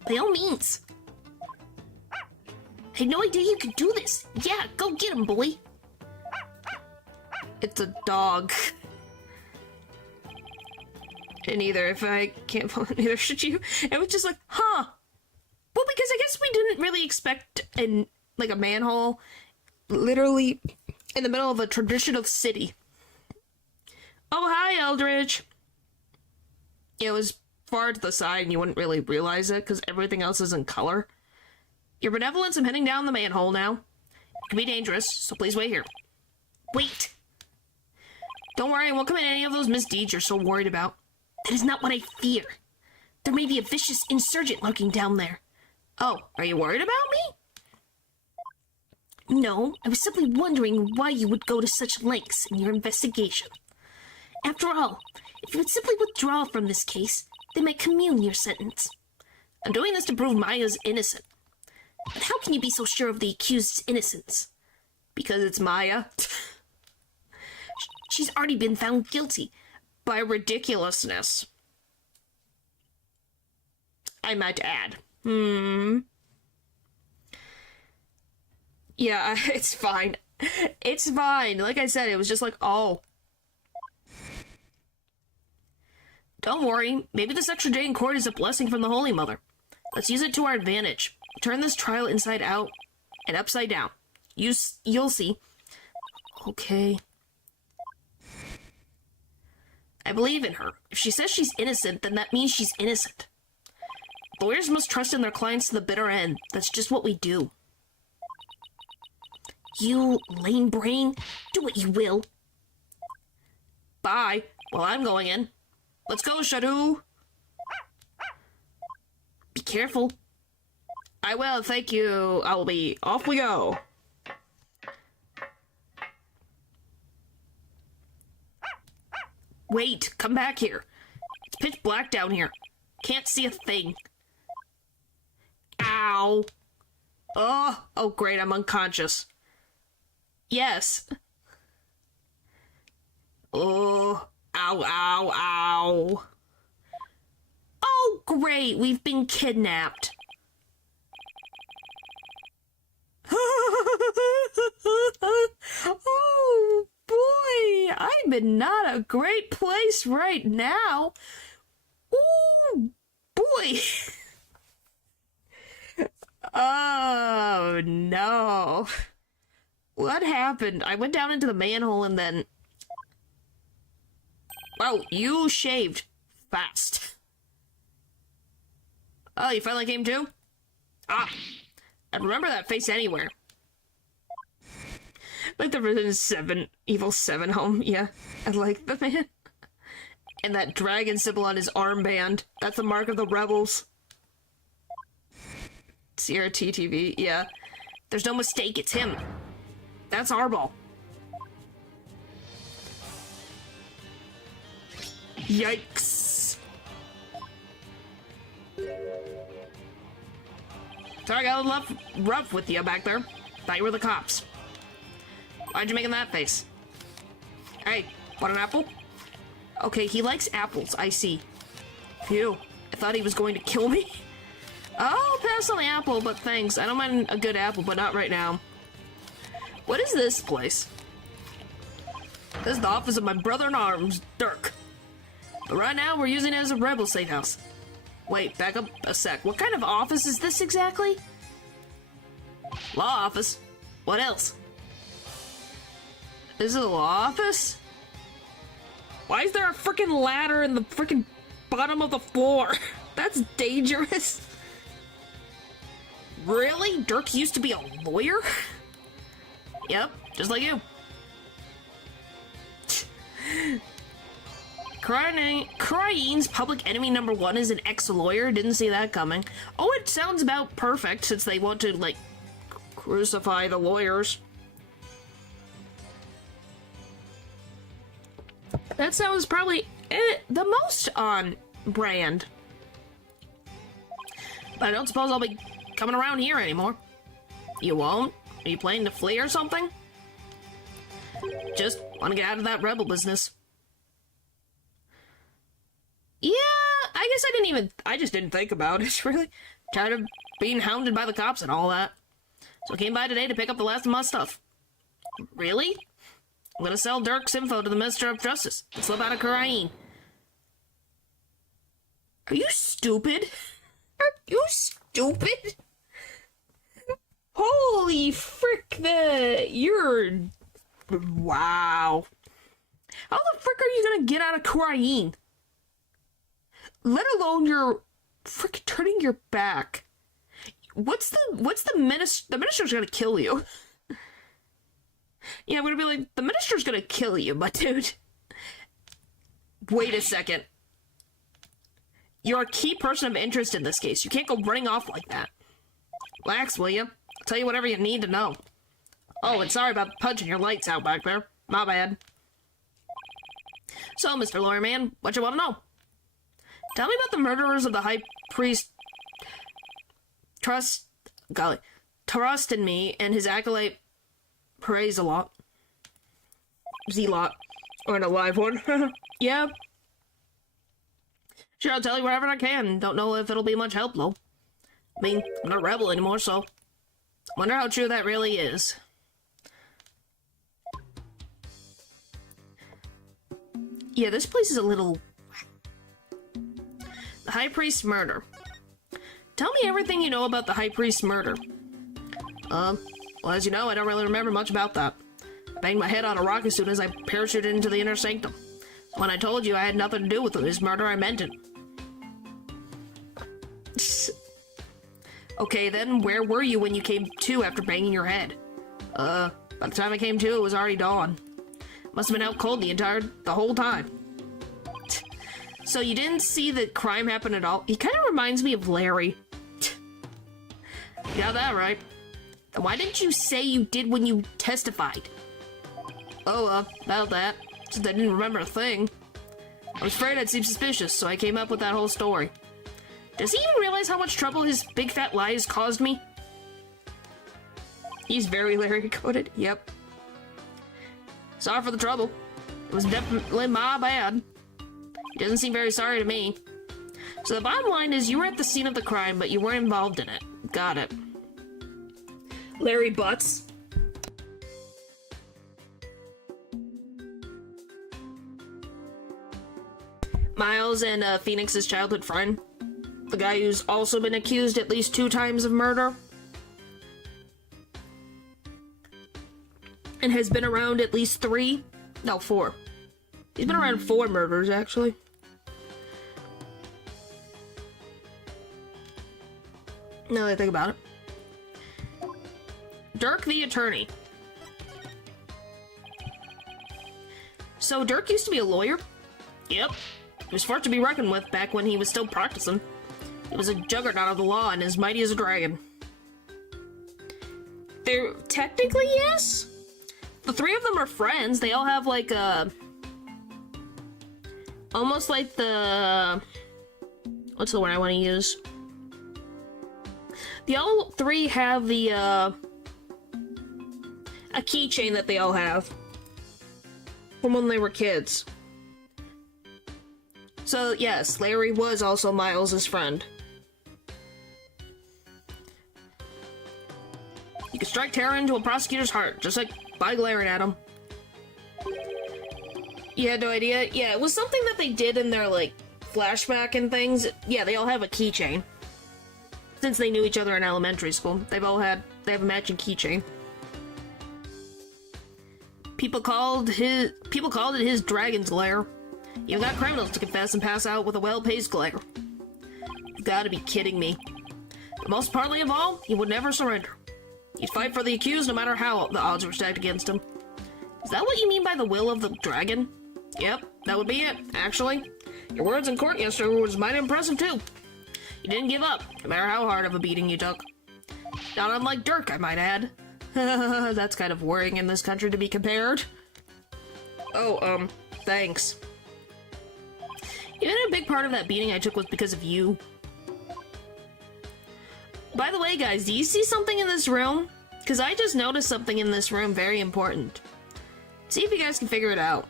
By all means. I had no idea you could do this. Yeah, go get him, boy. It's a dog. And either if I can't follow, neither should you. It was just like, huh. Well, because I guess we didn't really expect a manhole literally in the middle of a traditional city. Oh, hi, Eldridge. It was far to the side and you wouldn't really realize it because everything else is in color. Your benevolence, I'm heading down the manhole now. It can be dangerous, so please wait here. Wait! Don't worry, I won't commit any of those misdeeds you're so worried about. That is not what I fear. There may be a vicious insurgent lurking down there. Oh, are you worried about me? No, I was simply wondering why you would go to such lengths in your investigation. After all, if you would simply withdraw from this case, they might commune your sentence. I'm doing this to prove Maya's innocent. But how can you be so sure of the accused's innocence? Because it's Maya. She's already been found guilty. By ridiculousness. I might add. Yeah, it's fine. It's fine. Like I said, it was just like, oh. Don't worry. Maybe this extra day in court is a blessing from the Holy Mother. Let's use it to our advantage. Turn this trial inside out and upside down. You'll see. Okay. I believe in her. If she says she's innocent, then that means she's innocent. Lawyers must trust in their clients to the bitter end. That's just what we do. You lame brain, do what you will. Bye. Well, I'm going in. Let's go, Shadow. Be careful. I will, thank you. I'll be off we go. Wait, come back here. It's pitch black down here. Can't see a thing. Ow. Oh great, I'm unconscious. Yes. Oh, ow, ow, ow. Oh great, we've been kidnapped. Oh boy, I'm in not a great place right now. Oh boy. Oh no. What happened? I went down into the manhole and then... Wow, you shaved fast. Oh, you finally came to? Ah, I remember that face anywhere. Like the Resident 7, Evil 7 home, yeah. I like the man. And that dragon symbol on his armband. That's the mark of the rebels. Sierra TTV, yeah. There's no mistake, it's him. That's Arbol. Yikes. Sorry, I got a little rough with you back there. Thought you were the cops. Why'd you make that face? Hey, want an apple? Okay, he likes apples, I see. Phew, I thought he was going to kill me. I'll pass on the apple, but thanks. I don't mind a good apple, but not right now. What is this place? This is the office of my brother-in-arms, Dirk. But right now, we're using it as a rebel safe house. Wait, back up a sec. What kind of office is this exactly? Law office. What else? Is it a law office? Why is there a freaking ladder in the freaking bottom of the floor? That's dangerous. Really? Dirk used to be a lawyer? Yep, just like you. Crying's public enemy number one is an ex-lawyer. Didn't see that coming. Oh, it sounds about perfect since they want to, like, crucify the lawyers. That sounds probably the most on brand. But I don't suppose I'll be coming around here anymore. You won't? Are you planning to flee or something? Just want to get out of that rebel business. Yeah, I guess I just didn't think about it, really. Tired of being hounded by the cops and all that. So I came by today to pick up the last of my stuff. Really? I'm gonna sell Dirk's info to the Minister of Justice and slip out of Karain. Are you stupid? Are you stupid? Holy frick, you're... Wow. How the frick are you gonna get out of Karain? Let alone your frick turning your back. What's the minister? The minister's gonna kill you. Yeah, I'm gonna be like, the minister's gonna kill you, my dude. Wait a second. You're a key person of interest in this case. You can't go running off like that. Relax, will you? I'll tell you whatever you need to know. Oh, and sorry about punching your lights out back there. My bad. So, Mr. Lawyer Man, what you want to know? Tell me about the murderers of the High Priest. Trust in me and his acolyte praise a lot. Zelot. Or an alive one. Yeah. Sure, I'll tell you whatever I can. Don't know if it'll be much help, though. I mean, I'm not a rebel anymore, so... Wonder how true that really is. Yeah, this place is a little... The High Priest's murder. Tell me everything you know about the High Priest's murder. Well, as you know, I don't really remember much about that. I banged my head on a rock as soon as I parachuted into the inner sanctum. When I told you I had nothing to do with his murder, I meant it. Okay, then, where were you when you came to after banging your head? By the time I came to, it was already dawn. Must have been out cold the whole time. So you didn't see the crime happen at all? He kind of reminds me of Larry. You got that right. Then why didn't you say you did when you testified? Oh, about that. Since I didn't remember a thing. I was afraid I'd seem suspicious, so I came up with that whole story. Does he even realize how much trouble his big fat lies caused me? He's very Larry-coded, yep. Sorry for the trouble. It was definitely my bad. He doesn't seem very sorry to me. So the bottom line is you were at the scene of the crime, but you weren't involved in it. Got it. Larry Butts. Miles and Phoenix's childhood friend. The guy who's also been accused at least 2 times of murder. And has been around at least 3. No, 4. He's been around 4 murders, actually. Now that I think about it. Dirk the attorney. So Dirk used to be a lawyer? Yep. He was forced to be reckoned with back when he was still practicing. He was a juggernaut of the law and as mighty as a dragon. They're technically, yes. The 3 of them are friends. They all have like a... almost like the... what's the word I want to use? The all 3 have the, a keychain that they all have. From when they were kids. So, yes, Larry was also Miles' friend. You can strike terror into a prosecutor's heart, just like by glaring at him. You had no idea? Yeah, it was something that they did in their, like, flashback and things. Yeah, they all have a keychain. Since they knew each other in elementary school, they have a matching keychain. People called it his dragon's lair. Even got criminals to confess and pass out with a well-paced glare. You gotta be kidding me. But most importantly of all, he would never surrender. He'd fight for the accused no matter how the odds were stacked against him. Is that what you mean by the will of the dragon? Yep, that would be it, actually. Your words in court yesterday was mighty impressive, too. You didn't give up, no matter how hard of a beating you took. Not unlike Dirk, I might add. That's kind of worrying in this country to be compared. Oh, thanks. Even a big part of that beating I took was because of you. By the way, guys, do you see something in this room? Because I just noticed something in this room very important. See if you guys can figure it out.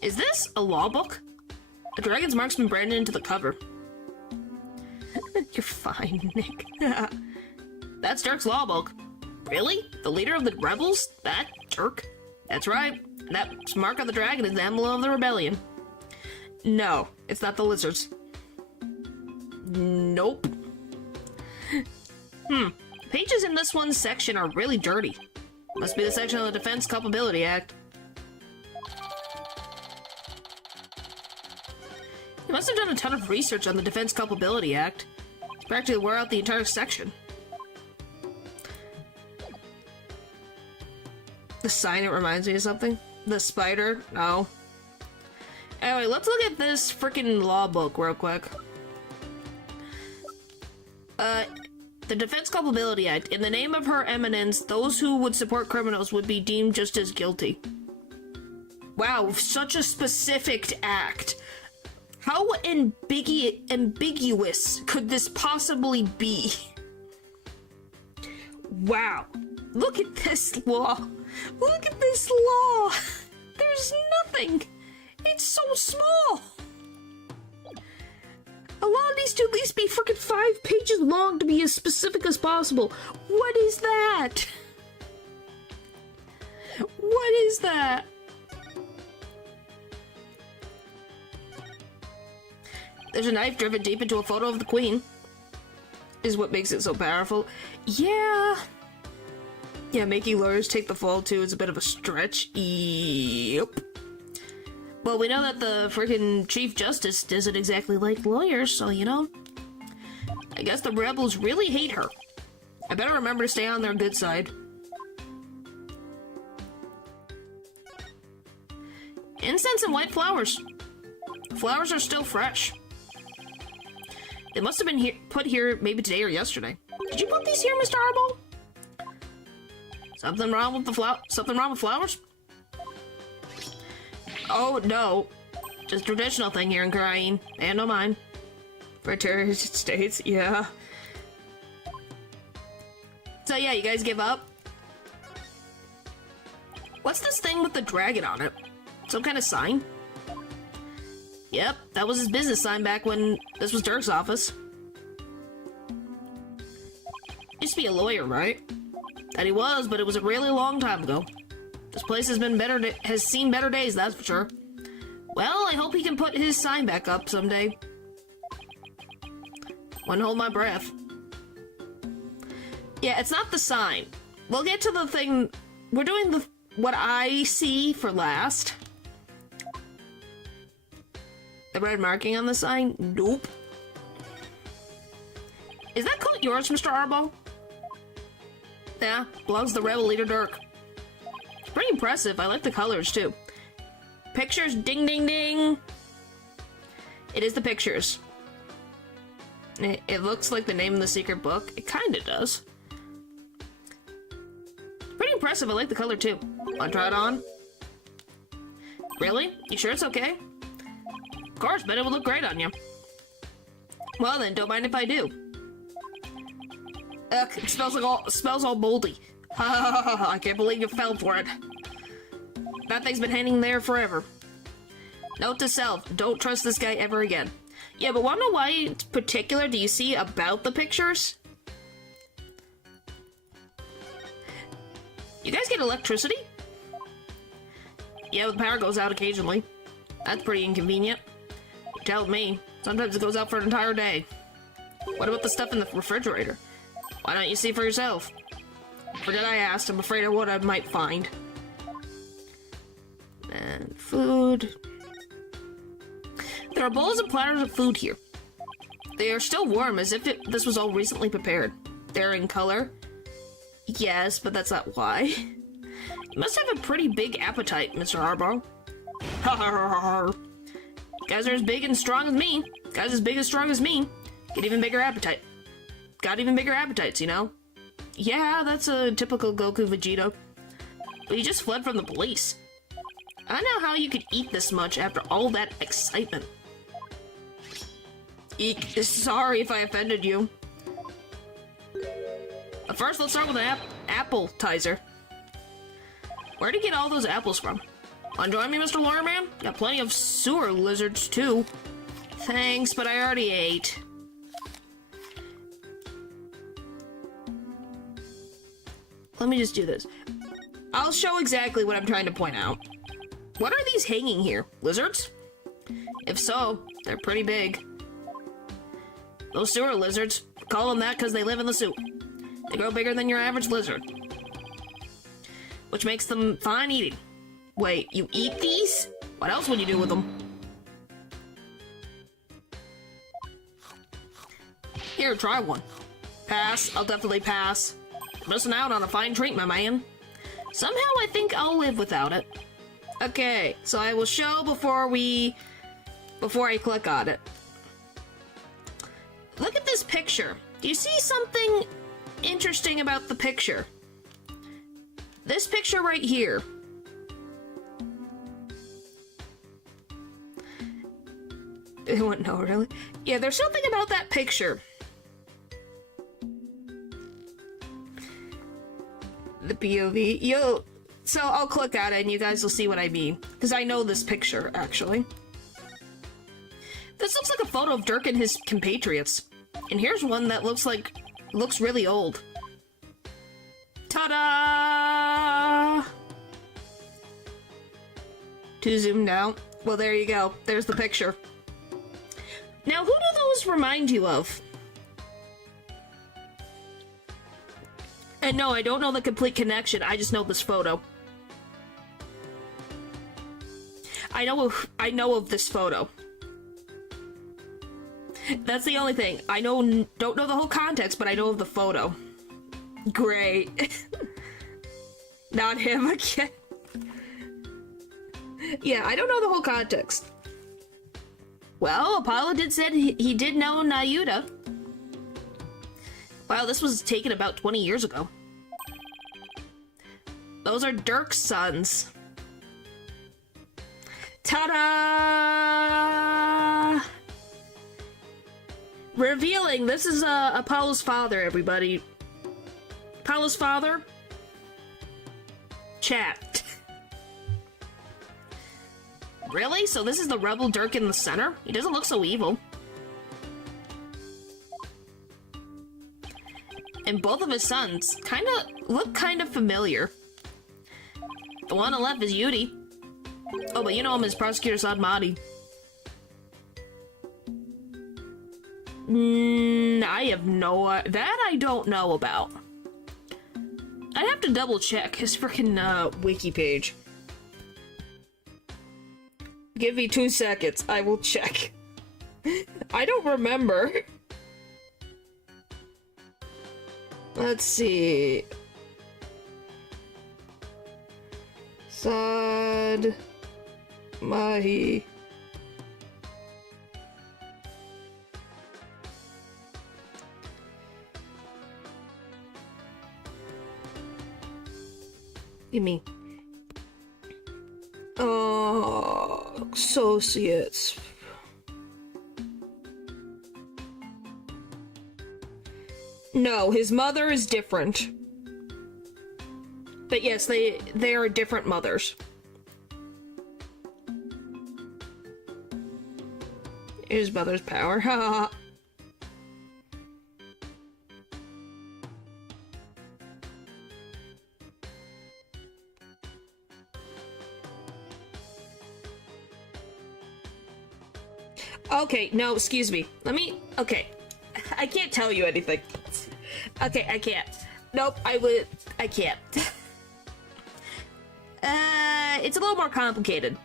Is this a law book? The dragon's mark's been branded into the cover. You're fine, Nick. That's Dirk's law book. Really? The leader of the rebels? That Dirk? That's right. That mark of the dragon is the emblem of the rebellion. No, it's not the lizards. Nope. Pages in this one section are really dirty. Must be the section of the Defense Culpability Act. You must have done a ton of research on the Defense Culpability Act. You practically wore out the entire section. The sign, it reminds me of something. The spider? No. Anyway, let's look at this freaking law book real quick. The Defense Culpability Act. In the name of Her Eminence, those who would support criminals would be deemed just as guilty. Wow, such a specific act. How ambiguous could this possibly be? Wow. Look at this law. Look at this law. There's nothing. It's so small. A law needs to at least be freaking 5 pages long to be as specific as possible. What is that? What is that? There's a knife driven deep into a photo of the Queen. Is what makes it so powerful. Yeah. Yeah, making lawyers take the fall too is a bit of a stretch. Yep. Well, we know that the freaking Chief Justice doesn't exactly like lawyers, so you know. I guess the rebels really hate her. I better remember to stay on their good side. Incense and white flowers. The flowers are still fresh. They must have been put here maybe today or yesterday. Did you put these here, Mr. Arbo? Something wrong with flowers? Oh, no. Just a traditional thing here in Karain. And no mine. For terrorist states, yeah. So yeah, you guys give up? What's this thing with the dragon on it? Some kind of sign? Yep, that was his business sign back when this was Dirk's office. Used to be a lawyer, right? That he was, but it was a really long time ago. This place has seen better days, that's for sure. Well, I hope he can put his sign back up someday. Wouldn't hold my breath. Yeah, it's not the sign. We'll get to the thing. We're doing what I see for last. The red marking on the sign? Nope. Is that coat yours, Mr. Arbo? Yeah, belongs to the rebel leader Dirk. It's pretty impressive. I like the colors, too. Pictures, ding, ding, ding. It is the pictures. It looks like the name of the secret book. It kinda does. Pretty impressive. I like the color, too. Wanna try it on? Really? You sure it's okay? Of course, bet it would look great on you. Well then, don't mind if I do. Ugh, it smells all moldy. I can't believe you fell for it. That thing's been hanging there forever. Note to self, don't trust this guy ever again. Yeah, but wanna know why in particular do you see about the pictures? You guys get electricity? Yeah, the power goes out occasionally. That's pretty inconvenient. Tell me. Sometimes it goes out for an entire day. What about the stuff in the refrigerator? Why don't you see for yourself? Forget I asked. I'm afraid of what I might find. And food. There are bowls and platters of food here. They are still warm, as if this was all recently prepared. They're in color. Yes, but that's not why. You must have a pretty big appetite, Mr. Harbaugh. Ha ha ha ha. Guys are as big and strong as me. Guys as big and strong as me. Get even bigger appetite. Got even bigger appetites, you know? Yeah, that's a typical Goku Vegeta. But he just fled from the police. I don't know how you could eat this much after all that excitement. Eek. Sorry if I offended you. But first, let's start with an appetizer. Where'd you get all those apples from? Wanna join me, Mr. Lawyer-man? Got plenty of sewer lizards, too. Thanks, but I already ate. Let me just do this. I'll show exactly what I'm trying to point out. What are these hanging here? Lizards? If so, they're pretty big. Those sewer lizards, call them that because they live in the soup. They grow bigger than your average lizard, which makes them fine eating. Wait, you eat these? What else would you do with them? Here, try one. Pass. I'll definitely pass. Missing out on a fine treat, my man. Somehow I think I'll live without it. Okay, so I will show before I click on it. Look at this picture. Do you see something interesting about the picture? This picture right here. No, really? Yeah, there's something about that picture. The POV. So I'll click on it and you guys will see what I mean. Because I know this picture, actually. This looks like a photo of Dirk and his compatriots. And here's one that looks really old. Ta-da! Too zoomed out. Well, there you go. There's the picture. Now, who do those remind you of? And no, I don't know the complete connection. I just know this photo. I know of this photo. That's the only thing. I don't know the whole context, but I know of the photo. Great. Not him again. Yeah, I don't know the whole context. Well, Apollo did said he did know Nayuta. Wow, this was taken about 20 years ago. Those are Dirk's sons. Ta-da! Revealing, this is Apollo's father, everybody. Apollo's father? Chat. Really? So this is the rebel Dirk in the center? He doesn't look so evil. And both of his sons look kind of familiar. The one on the left is Yudi. Oh, but you know him as Prosecutor Sadmati. I have no... that I don't know about. I'd have to double check his freaking wiki page. Give me 2 seconds. I will check. I don't remember. Let's see. Sad Mahi. Give me. Associates. No, his mother is different. But yes, they are different mothers. His mother's power. Haha. Okay, no, excuse me. Okay. I can't tell you anything. Okay, I can't. Nope, I can't. It's a little more complicated.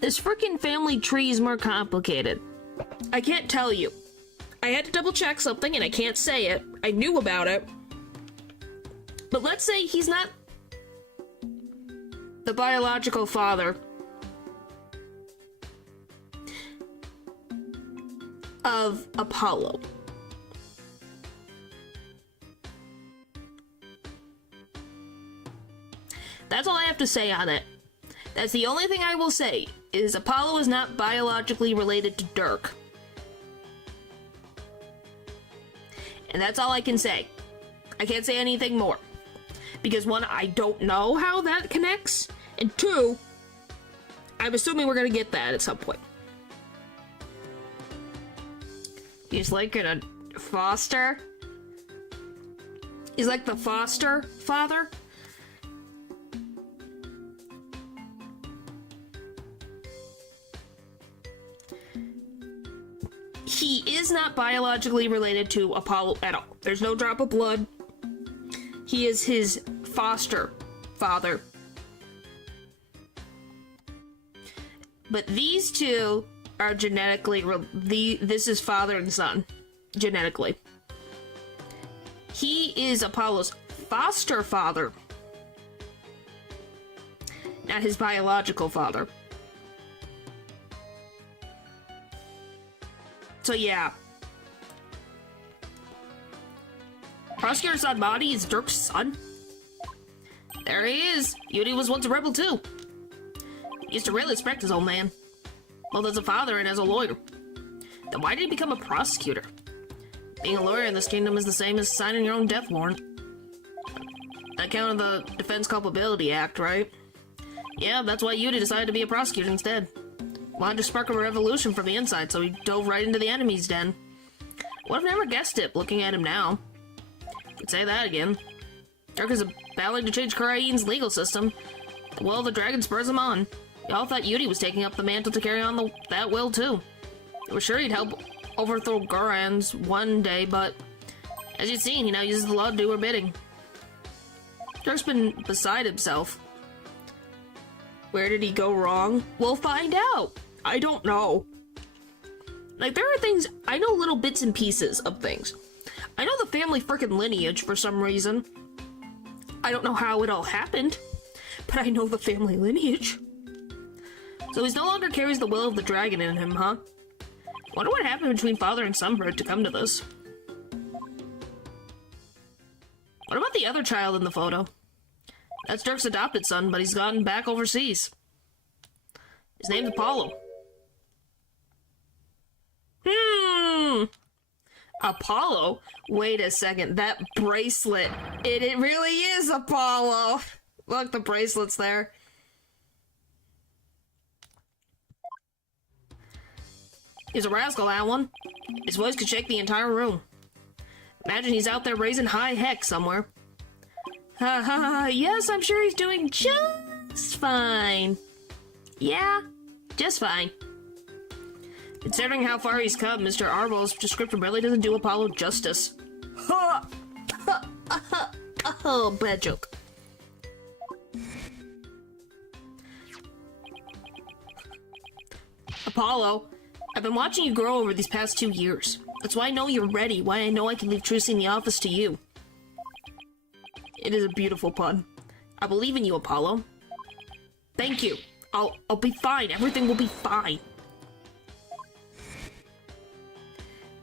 This freaking family tree is more complicated. I can't tell you. I had to double check something and I can't say it. I knew about it. But let's say he's not the biological father of Apollo. That's all I have to say on it. That's the only thing I will say, is Apollo is not biologically related to Dirk. And that's all I can say. I can't say anything more. Because one, I don't know how that connects, and two, I'm assuming we're gonna get that at some point. He's like a foster? He's like the foster father? He is not biologically related to Apollo at all. There's no drop of blood. He is his foster father. But these two are genetically... this is father and son, genetically. He is Apollo's foster father, not his biological father. So yeah. Prosecutor Sonbody is Dirk's son? There he is. Yudi was once a rebel too. He used to really respect his old man, both as a father and as a lawyer. Then why did he become a prosecutor? Being a lawyer in this kingdom is the same as signing your own death warrant. That counted the Defense Culpability Act, right? Yeah, that's why Yudi decided to be a prosecutor instead. Wanted to spark a revolution from the inside, so he dove right into the enemy's den. Would have never guessed it, looking at him now. Could say that again. Dirk is battling to change Karain's legal system. The will of the dragon spurs him on. We all thought Yudi was taking up the mantle to carry on that will, too. We were sure he'd help overthrow Goran's one day, but... as you've seen, he now uses the law to do her bidding. Dirk's been beside himself. Where did he go wrong? We'll find out. I don't know. Like, there are things... I know little bits and pieces of things. I know the family frickin' lineage for some reason. I don't know how it all happened, but I know the family lineage. So he no longer carries the will of the dragon in him, huh? Wonder what happened between father and son for it to come to this. What about the other child in the photo? That's Dirk's adopted son, but he's gone back overseas. His name's Apollo. Apollo? Wait a second, that bracelet. It really is Apollo. Look, the bracelet's there. He's a rascal, that one. His voice could shake the entire room. Imagine he's out there raising high heck somewhere. Ha ha ha, yes, I'm sure he's doing just fine. Yeah, just fine. Considering how far he's come, Mr. Arbo's description really doesn't do Apollo justice. Ha! Ha! Ha! Oh, bad joke. Apollo, I've been watching you grow over these past 2 years. That's why I know you're ready, why I know I can leave trucing the office to you. It is a beautiful pun. I believe in you, Apollo. Thank you. I'll be fine. Everything will be fine.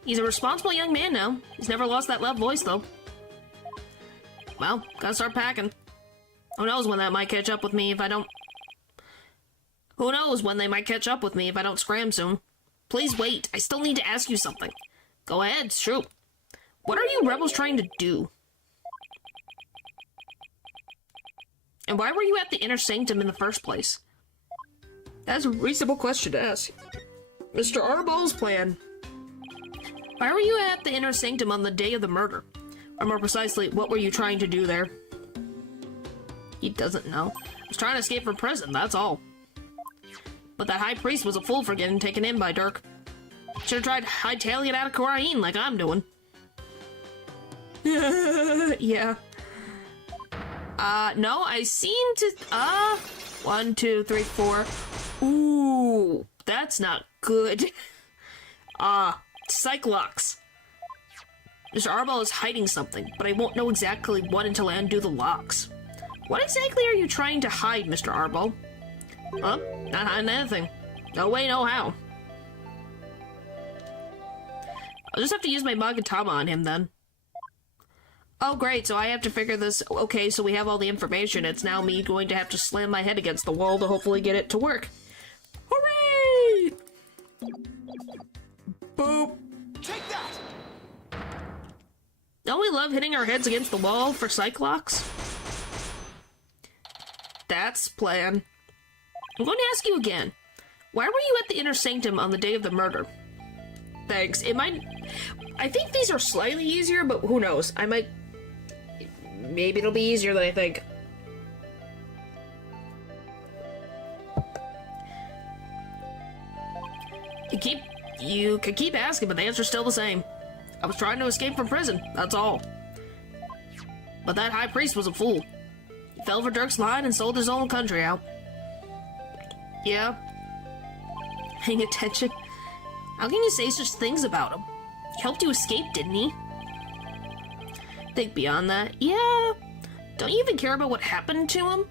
He's a responsible young man now. He's never lost that loud voice, though. Well, gotta start packing. Who knows when that might catch up with me if I don't... Who knows when they might catch up with me if I don't scram soon. Please wait. I still need to ask you something. Go ahead, shoot. What are you rebels trying to do? And why were you at the Inner Sanctum in the first place? That's a reasonable question to ask. Mr. Arbo's plan. Why were you at the Inner Sanctum on the day of the murder? Or more precisely, what were you trying to do there? He doesn't know. I was trying to escape from prison, that's all. But that high priest was a fool for getting taken in by Dirk. Should've tried hightailing it out of Korain like I'm doing. Yeah. No, I seem to, 1, 2, 3, 4. Ooh, that's not good. Cyclox. Mr. Arbol is hiding something, but I won't know exactly what until I undo the locks. What exactly are you trying to hide, Mr. Arbol? Huh? Not hiding anything. No way, no how. I'll just have to use my Magatama on him, then. Oh, great, so I have to figure this... Okay, so we have all the information. It's now me going to have to slam my head against the wall to hopefully get it to work. Hooray! Boop. Take that! Don't we love hitting our heads against the wall for Cyclox? That's plan. I'm going to ask you again. Why were you at the Inner Sanctum on the day of the murder? Thanks. It might... I think these are slightly easier, but who knows? I might... Maybe it'll be easier than I think. You could keep asking, but the answer's still the same. I was trying to escape from prison, that's all. But that high priest was a fool. He fell for Dirk's line and sold his own country out. Yeah. Paying attention? How can you say such things about him? He helped you escape, didn't he? Think beyond that. Yeah. Don't you even care about what happened to him?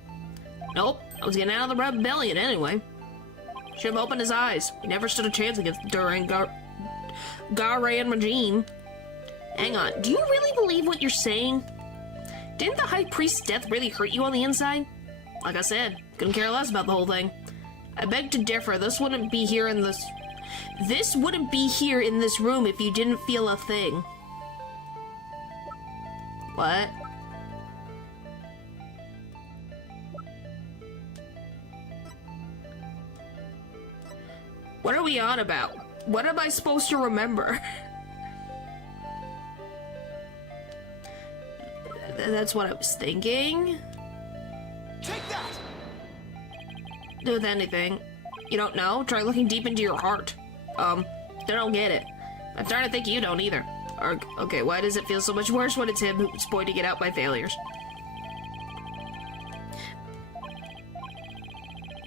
Nope. I was getting out of the rebellion anyway. Should have opened his eyes. We never stood a chance against Garan regime. Hang on. Do you really believe what you're saying? Didn't the High Priest's death really hurt you on the inside? Like I said, couldn't care less about the whole thing. I beg to differ. This wouldn't be here in this room if you didn't feel a thing. What? What are we on about? What am I supposed to remember? That's what I was thinking. Take that! Do with anything. You don't know? Try looking deep into your heart. They don't get it. I'm starting to think you don't either. Okay, why does it feel so much worse when it's him who's pointing it out by failures?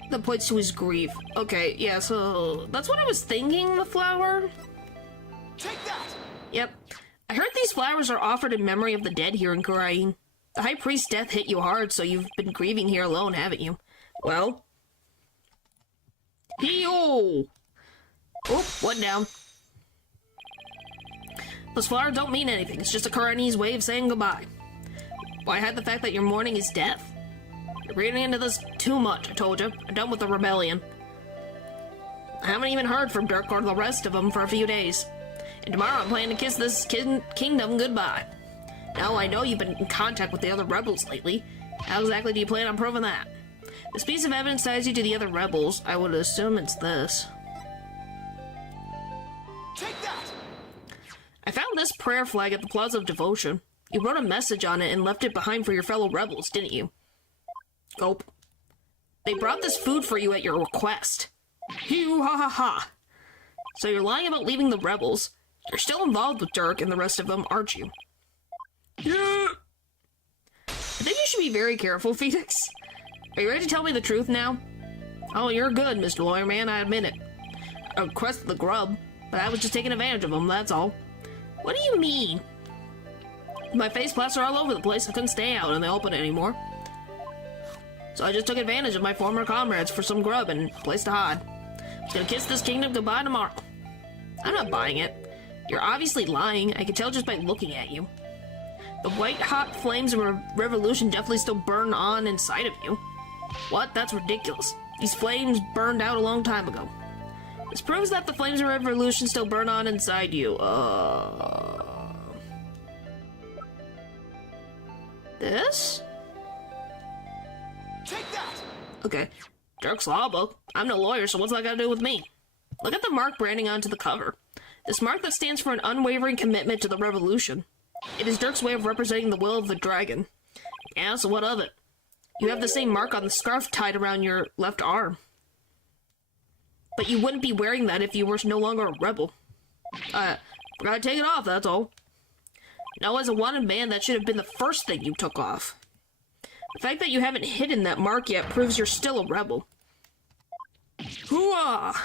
That points to his grief. Okay, yeah, so that's what I was thinking, the flower. Take that! Yep. I heard these flowers are offered in memory of the dead here in Korain. The High Priest's death hit you hard, so you've been grieving here alone, haven't you? Well... Hee-oh! Oh, one down. Those flowers don't mean anything. It's just a Korainese way of saying goodbye. Why hide the fact that your mourning is death? You're reading into this too much, I told you. I'm done with the rebellion. I haven't even heard from Dirk or the rest of them for a few days. And tomorrow I'm planning to kiss this kingdom goodbye. Now I know you've been in contact with the other rebels lately. How exactly do you plan on proving that? This piece of evidence ties you to the other rebels. I would assume it's this. Take that! I found this prayer flag at the Plaza of Devotion. You wrote a message on it and left it behind for your fellow rebels, didn't you? Gulp. They brought this food for you at your request. Hee-ha-ha-ha. So you're lying about leaving the rebels. You're still involved with Dirk and the rest of them, aren't you? Yeah. I think you should be very careful, Phoenix. Are you ready to tell me the truth now? Oh, you're good, Mr. Lawyer Man, I admit it. I requested the grub, but I was just taking advantage of him, that's all. What do you mean? My face plaster all over the place, I couldn't stay out in the open anymore. So I just took advantage of my former comrades for some grub and a place to hide. I was gonna kiss this kingdom goodbye tomorrow. I'm not buying it. You're obviously lying, I can tell just by looking at you. The white-hot flames of revolution definitely still burn on inside of you. What? That's ridiculous. These flames burned out a long time ago. This proves that the flames of revolution still burn on inside you. This? Take that! Okay. Dirk's law book. I'm no lawyer, so what's that got to do with me? Look at the mark branding onto the cover. This mark that stands for an unwavering commitment to the revolution. It is Dirk's way of representing the will of the dragon. Yeah, so what of it? You have the same mark on the scarf tied around your left arm. But you wouldn't be wearing that if you were no longer a rebel. Gotta take it off, that's all. Now, as a wanted man, that should have been the first thing you took off. The fact that you haven't hidden that mark yet proves you're still a rebel. Hooah!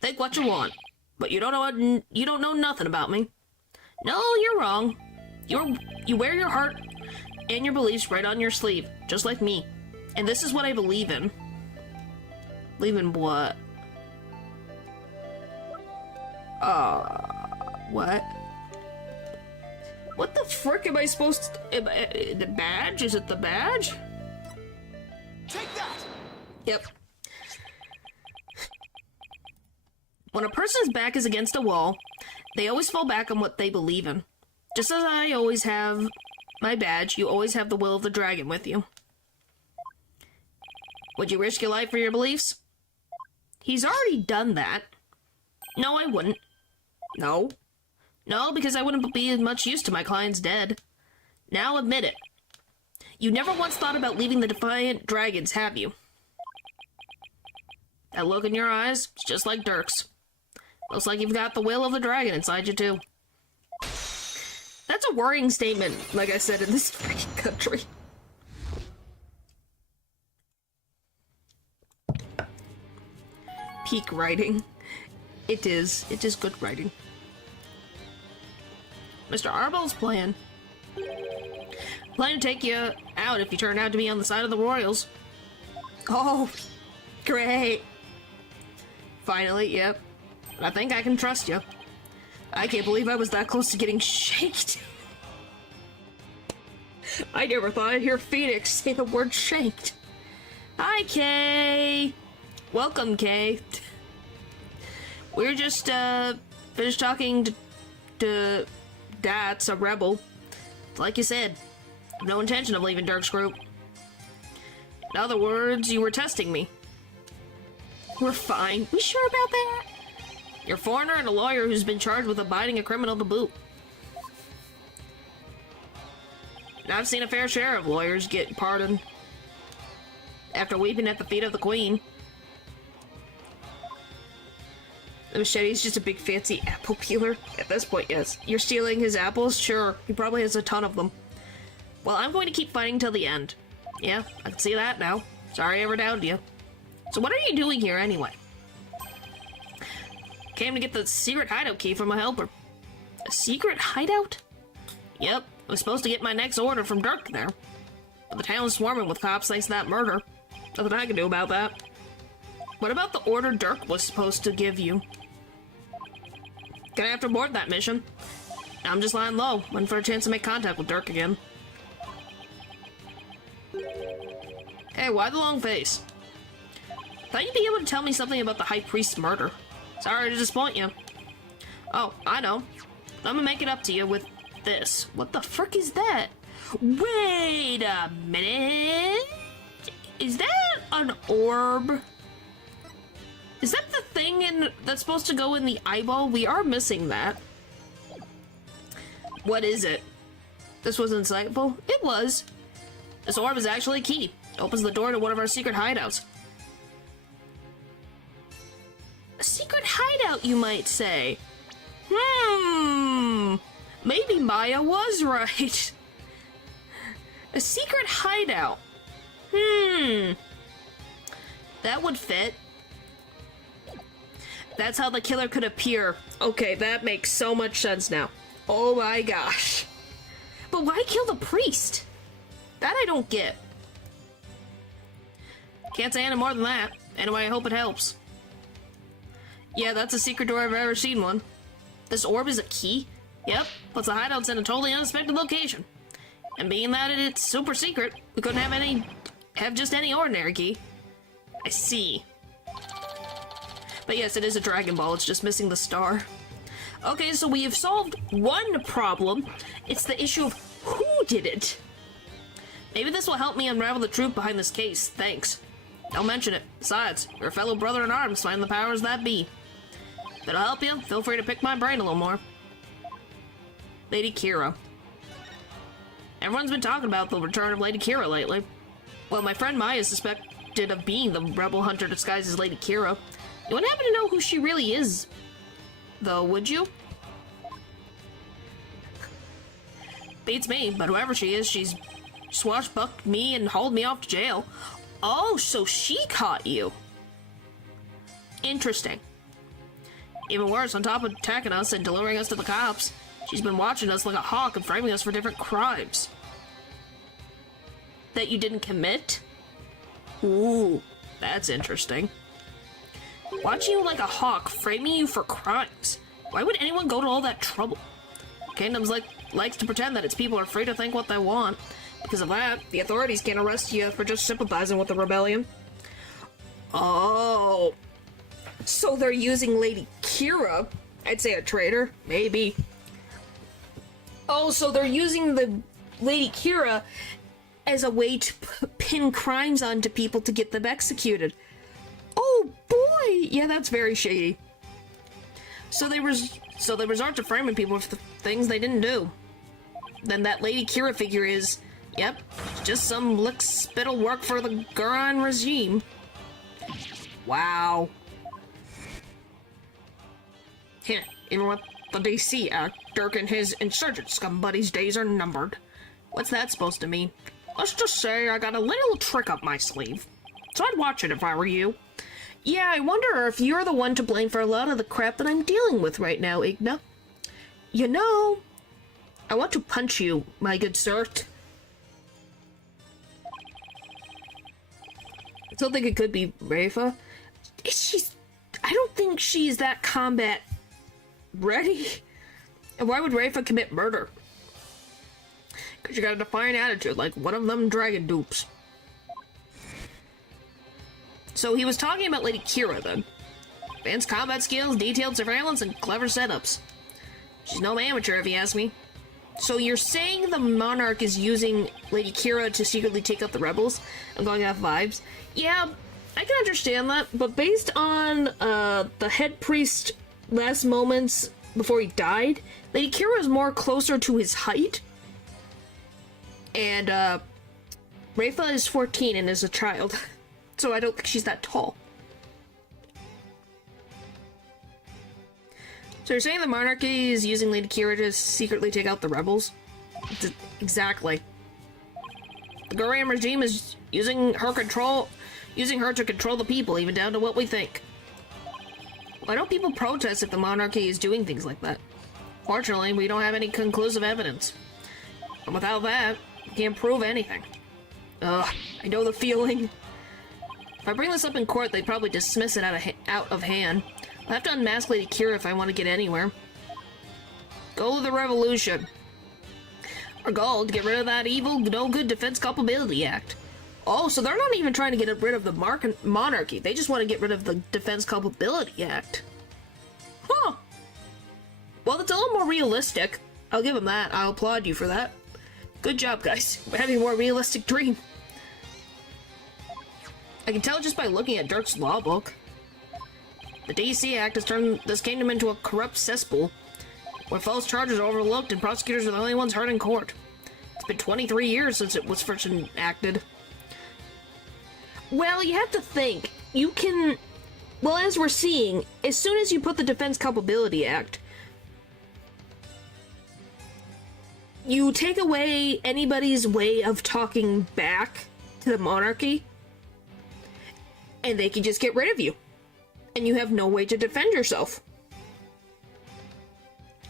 Think what you want, but you don't know nothing about me. No, you're wrong. You wear your heart and your beliefs right on your sleeve, just like me. And this is what I believe in. Believe in what? What? What the frick am I supposed to... the badge? Is it the badge? Take that! Yep. When a person's back is against a wall, they always fall back on what they believe in. Just as I always have my badge, you always have the will of the dragon with you. Would you risk your life for your beliefs? He's already done that. No, I wouldn't. No. No, because I wouldn't be as much use to my clients dead. Now admit it. You never once thought about leaving the Defiant Dragons, have you? That look in your eyes, it's just like Dirk's. Looks like you've got the will of the dragon inside you, too. That's a worrying statement, like I said, in this freaking country. Peak writing. It is. It is good writing. Mr. Arbel's plan. Plan to take you out if you turn out to be on the side of the Royals. Oh, great. Finally, yep. I think I can trust you. I can't believe I was that close to getting shanked. I never thought I'd hear Phoenix say the word shanked. Hi, Kay. Welcome, Kay. We're just, finished talking to Dat's a rebel. Like you said, no intention of leaving Dirk's group. In other words, you were testing me. We're fine. We sure about that? You're a foreigner and a lawyer who's been charged with abiding a criminal to boot. And I've seen a fair share of lawyers get pardoned after weeping at the feet of the Queen. The machete's just a big fancy apple peeler. At this point, yes. You're stealing his apples? Sure. He probably has a ton of them. Well, I'm going to keep fighting till the end. Yeah, I can see that now. Sorry I ever doubted you. So what are you doing here anyway? Came to get the secret hideout key from my helper. A secret hideout? Yep, I was supposed to get my next order from Dirk there. But the town's swarming with cops thanks to that murder. Nothing I can do about that. What about the order Dirk was supposed to give you? Gonna have to abort that mission. I'm just lying low, waiting for a chance to make contact with Dirk again. Hey, why the long face? Thought you'd be able to tell me something about the High Priest's murder. Sorry to disappoint you. Oh, I know. I'm gonna make it up to you with this. What the frick is that? Wait a minute. Is that an orb? Is that the thing that's supposed to go in the eyeball? We are missing that. What is it? This was insightful? It was. This orb is actually a key. It opens the door to one of our secret hideouts. A secret hideout, you might say. Maybe Maya was right. A secret hideout. That would fit. That's how the killer could appear. Okay, that makes so much sense now. Oh my gosh. But why kill the priest? That I don't get. Can't say any more than that. Anyway, I hope it helps. Yeah, that's a secret door if I've ever seen one. This orb is a key? Yep, puts the hideouts in a totally unexpected location. And being that it's super secret, we couldn't have just any ordinary key. I see. But yes, it is a Dragon Ball, it's just missing the star. Okay, so we have solved one problem. It's the issue of who did it. Maybe this will help me unravel the truth behind this case, thanks. Don't mention it. Besides, you're a fellow brother in arms fighting the powers that be. If it'll help you, feel free to pick my brain a little more. Lady Kira. Everyone's been talking about the return of Lady Kira lately. Well, my friend Maya suspected of being the rebel hunter disguised as Lady Kira. You wouldn't happen to know who she really is, though, would you? Beats me, but whoever she is, she's swashbucked me and hauled me off to jail. Oh, so she caught you. Interesting. Even worse, on top of attacking us and delivering us to the cops, she's been watching us like a hawk and framing us for different crimes. That you didn't commit? Ooh, that's interesting. Watching you like a hawk, framing you for crimes. Why would anyone go to all that trouble? Kingdoms likes to pretend that its people are free to think what they want. Because of that, the authorities can't arrest you for just sympathizing with the rebellion. Oh. So they're using Lady Kira. I'd say a traitor. Maybe. Oh, so they're using the Lady Kira as a way to pin crimes onto people to get them executed. Oh boy! Yeah, that's very shady. So they resort to framing people for the things they didn't do. Then that Lady Kira figure is, yep, just some lick-spittle work for the Guran regime. Wow. Here, even with the DC Act, Dirk and his insurgent scum buddies' days are numbered. What's that supposed to mean? Let's just say I got a little trick up my sleeve. So I'd watch it if I were you. Yeah, I wonder if you're the one to blame for a lot of the crap that I'm dealing with right now, Igna. You know, I want to punch you, my good sir. I still think it could be Rafa. I don't think she's that combat ready. And why would Rafa commit murder? Because you got a defiant attitude, like one of them dragon dupes. So he was talking about Lady Kira, then. Advanced combat skills, detailed surveillance, and clever setups. She's no amateur, if you ask me. So you're saying the Monarch is using Lady Kira to secretly take out the rebels? I'm going off vibes. Yeah, I can understand that, but based on the head priest last moments before he died, Lady Kira is more closer to his height. And Rafa is 14 and is a child, so I don't think she's that tall. So you're saying the monarchy is using Lady Kira to secretly take out the rebels? Exactly. The Gorian regime is using her to control the people, even down to what we think. Why don't people protest if the monarchy is doing things like that? Fortunately, we don't have any conclusive evidence. And without that, we can't prove anything. Ugh, I know the feeling. If I bring this up in court, they'd probably dismiss it out of hand. I'll have to unmask Lady Kira if I want to get anywhere. Goal of the revolution. Our goal, to get rid of that evil, no-good Defense Culpability Act. Oh, so they're not even trying to get rid of the monarchy. They just want to get rid of the Defense Culpability Act. Huh. Well, it's a little more realistic. I'll give them that. I'll applaud you for that. Good job, guys. We're having a more realistic dream. I can tell just by looking at Dirk's law book. The DC Act has turned this kingdom into a corrupt cesspool, where false charges are overlooked and prosecutors are the only ones heard in court. It's been 23 years since it was first enacted. Well, you have to think. You can... Well, as we're seeing, as soon as you put the Defense Culpability Act, you take away anybody's way of talking back to the monarchy, and they can just get rid of you. And you have no way to defend yourself.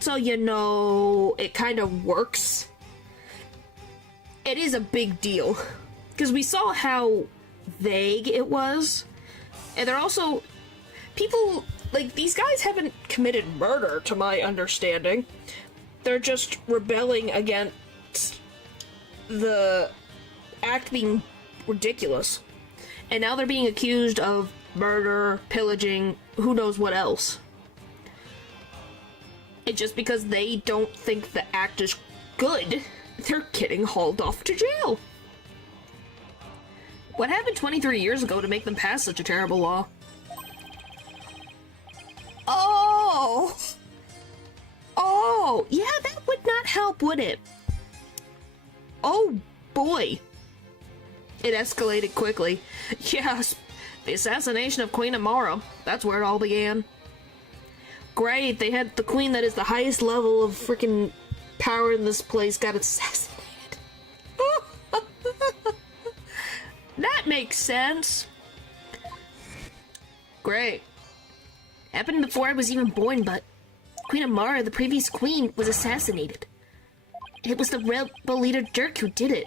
So, you know, it kind of works. It is a big deal. Because we saw how vague it was. And they're also... People, like, these guys haven't committed murder, to my understanding. They're just rebelling against the act being ridiculous. And now they're being accused of murder, pillaging, who knows what else. And just because they don't think the act is good, they're getting hauled off to jail. What happened 23 years ago to make them pass such a terrible law? Oh! Oh! Yeah, that would not help, would it? Oh, boy. It escalated quickly. Yes, the assassination of Queen Amara. That's where it all began. Great, they had the queen that is the highest level of freaking power in this place got assassinated. That makes sense. Great. Happened before I was even born, but Queen Amara, the previous queen, was assassinated. It was the rebel leader Dirk who did it.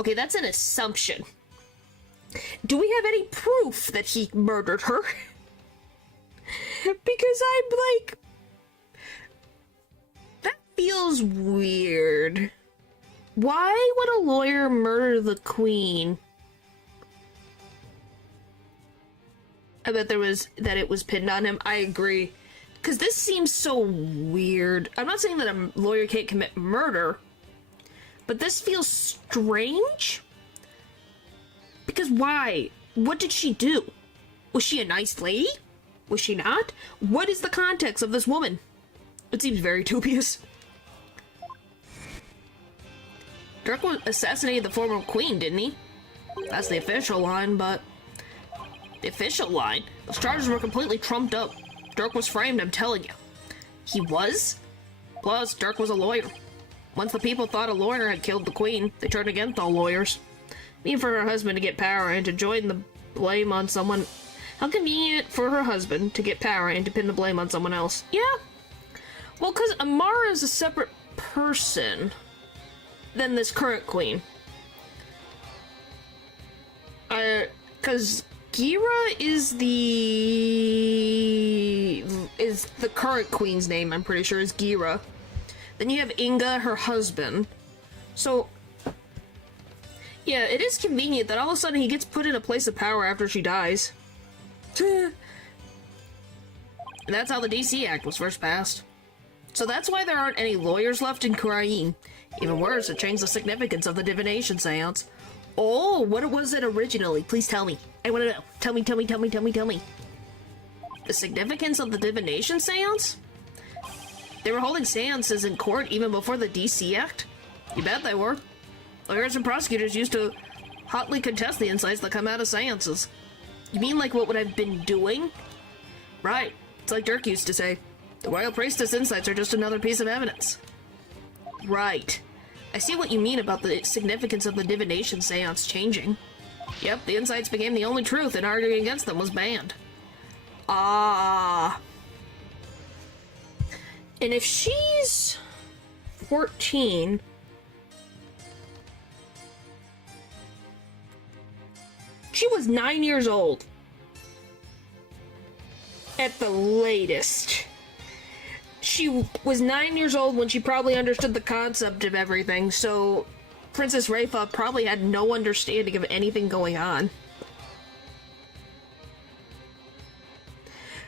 Okay, that's an assumption. Do we have any proof that he murdered her? Because I'm like... That feels weird. Why would a lawyer murder the queen? I bet that it was pinned on him. I agree. Because this seems so weird. I'm not saying that a lawyer can't commit murder, but this feels strange. Because why? What did she do? Was she a nice lady? Was she not? What is the context of this woman? It seems very dubious. Dirk assassinated the former queen, didn't he? That's the official line, but... The official line? Those charges were completely trumped up. Dirk was framed, I'm telling you. He was? Plus, Dirk was a lawyer. Once the people thought a lawyer had killed the queen, they turned against all lawyers. Mean for her husband to get power and to join the blame on someone... How convenient for her husband to get power and to pin the blame on someone else. Yeah. Well, because Amara is a separate person than this current queen. Because Gira is the current queen's name, I'm pretty sure, is Gira. Then you have Inga, her husband. So, yeah, it is convenient that all of a sudden he gets put in a place of power after she dies. And that's how the DC Act was first passed. So that's why there aren't any lawyers left in Kurain. Even worse, it changed the significance of the divination seance. Oh, what was it originally? Please tell me. I want to know. Tell me. The significance of the divination seance? They were holding seances in court even before the DC Act? You bet they were. Lawyers and prosecutors used to hotly contest the insights that come out of seances. You mean like what would I've been doing? Right. It's like Dirk used to say. The royal priestess insights are just another piece of evidence. Right. I see what you mean about the significance of the divination seance changing. Yep, the insights became the only truth and arguing against them was banned. Ah. And if she's 14... She was 9 years old. At the latest. She was 9 years old when she probably understood the concept of everything, so Princess Rayfa probably had no understanding of anything going on.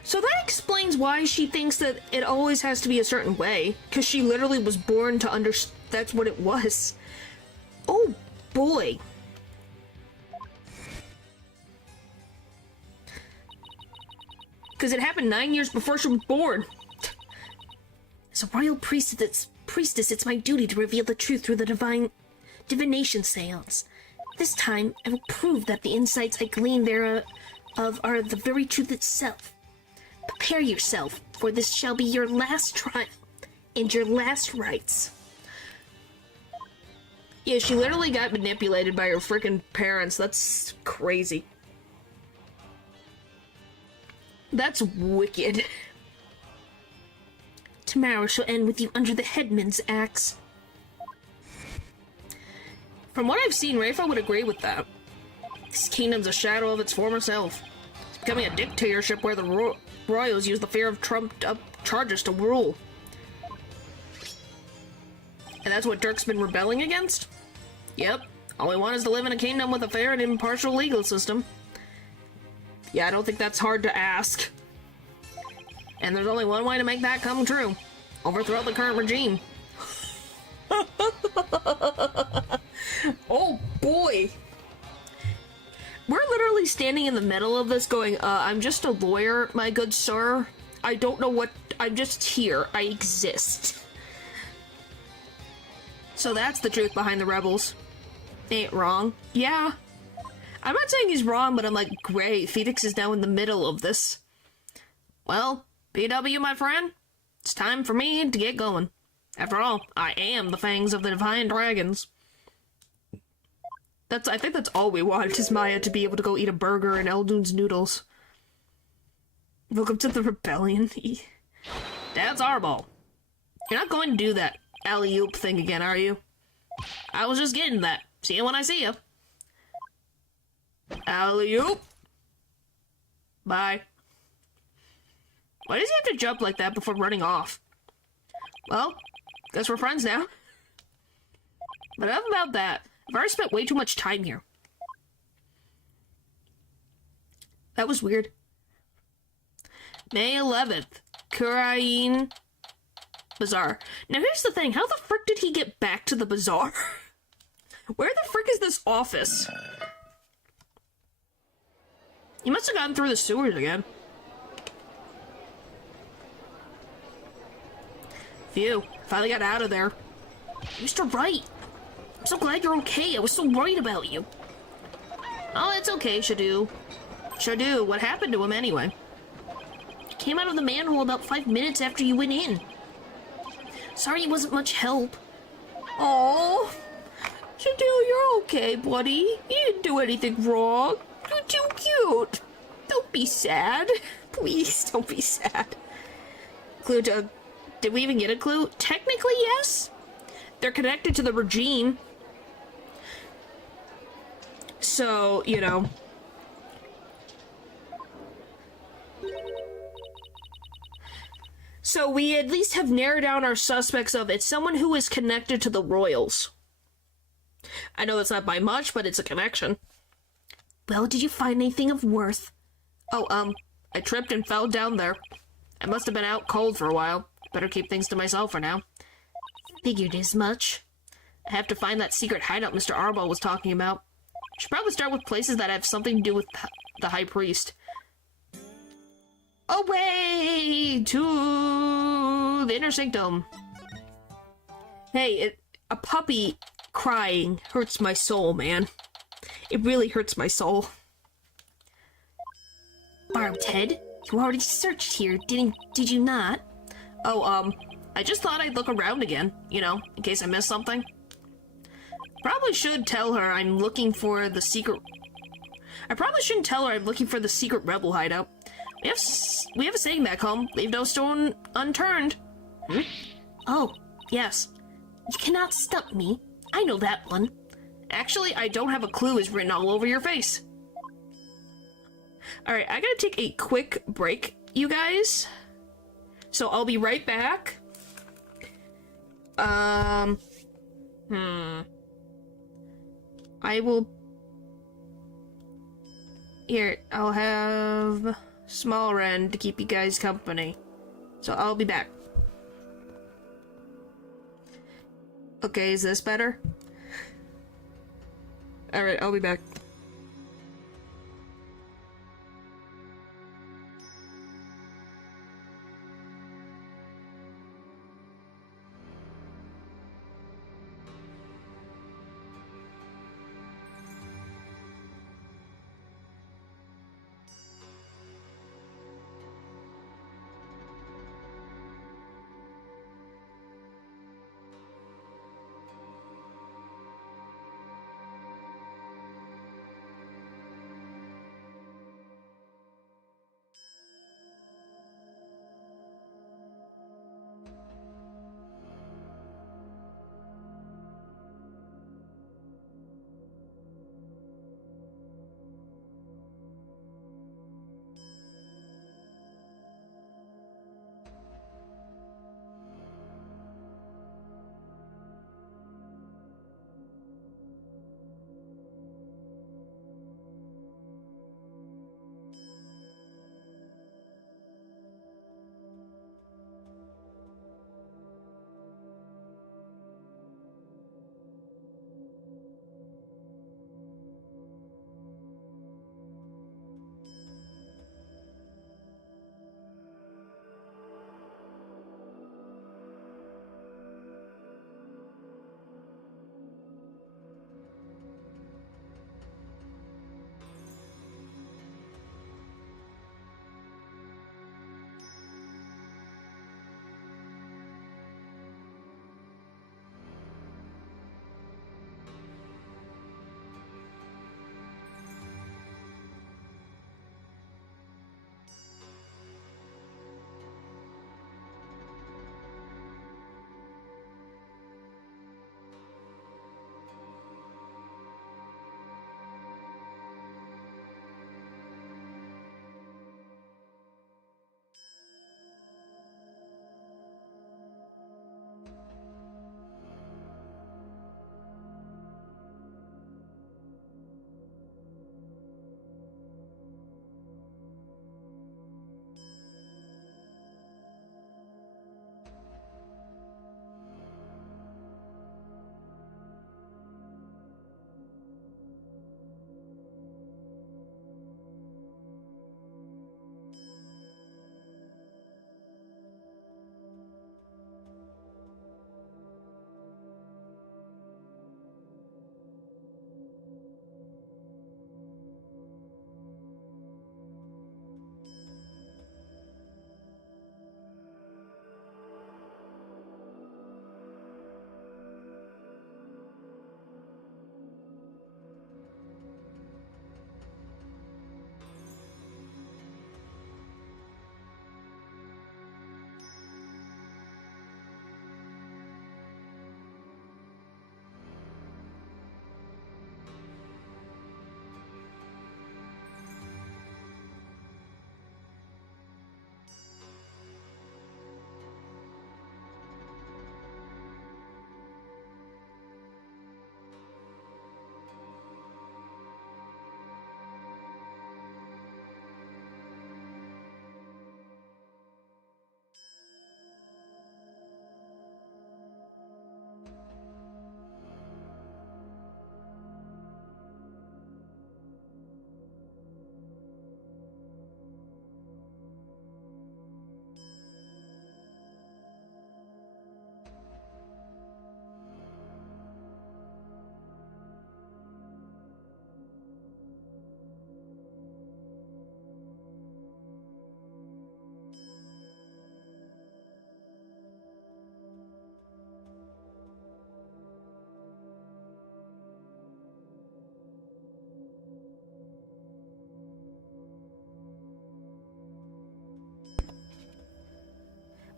So that explains why she thinks that it always has to be a certain way, because she literally was born to understand that's what it was. Oh boy. Because it happened 9 years before she was born. As a royal priestess, it's my duty to reveal the truth through the divination seance. This time, I will prove that the insights I glean thereof are the very truth itself. Prepare yourself, for this shall be your last trial, and your last rites. Yeah, she literally got manipulated by her freaking parents. That's crazy. That's wicked. Tomorrow shall end with you under the headman's axe. From what I've seen, Rayfa would agree with that. This kingdom's a shadow of its former self. It's becoming a dictatorship where the royals use the fear of trumped-up charges to rule. And that's what Dirk's been rebelling against? Yep. All we want is to live in a kingdom with a fair and impartial legal system. Yeah, I don't think that's hard to ask. And there's only one way to make that come true. Overthrow the current regime. Oh boy. We're literally standing in the middle of this going, I'm just a lawyer, my good sir. I don't know what... I'm just here. I exist. So that's the truth behind the rebels. Ain't wrong. Yeah. I'm not saying he's wrong, but I'm like, great, Phoenix is now in the middle of this. Well, BW, my friend, it's time for me to get going. After all, I am the fangs of the divine dragons. I think that's all we want, is Maya to be able to go eat a burger and Eldoon's noodles. Welcome to the rebellion. That's our ball. You're not going to do that alley-oop thing again, are you? I was just getting that. See you when I see you. Alley-oop. Bye. Why does he have to jump like that before running off? Well, guess we're friends now. But enough about that. I've already spent way too much time here. That was weird. May 11th. Kurain Bazaar. Now here's the thing. How the frick did he get back to the bazaar? Where the frick is this office? He must have gotten through the sewers again. Phew. Finally got out of there. Mr. Wright, I'm so glad you're okay. I was so worried about you. Oh, it's okay, Shadu. Shadu, what happened to him anyway? He came out of the manhole about 5 minutes after you went in. Sorry it wasn't much help. Oh, Shadu, you're okay, buddy. You didn't do anything wrong. You're too cute. Don't be sad. Please, don't be sad. Clue to... Did we even get a clue? Technically, yes. They're connected to the regime. So, you know. So we at least have narrowed down our suspects of it's someone who is connected to the royals. I know that's not by much, but it's a connection. Well, did you find anything of worth? Oh, I tripped and fell down there. I must have been out cold for a while. Better keep things to myself for now. Figured as much. I have to find that secret hideout Mr. Arbol was talking about. Should probably start with places that have something to do with the High Priest. Away to the Inner Sanctum. Hey, a puppy crying hurts my soul, man. It really hurts my soul. Barbed Head, you already searched here, did you not? Oh, I just thought I'd look around again, you know, in case I missed something. Probably should tell her I'm looking for the secret... I probably shouldn't tell her I'm looking for the secret rebel hideout. We have a saying back home, leave no stone unturned. Oh, yes. You cannot stop me. I know that one. Actually, I don't have a clue is written all over your face. Alright, I gotta take a quick break, you guys. So I'll be right back. I will... Here, I'll have Small Ren to keep you guys company. So I'll be back. Okay, is this better? Alright, I'll be back.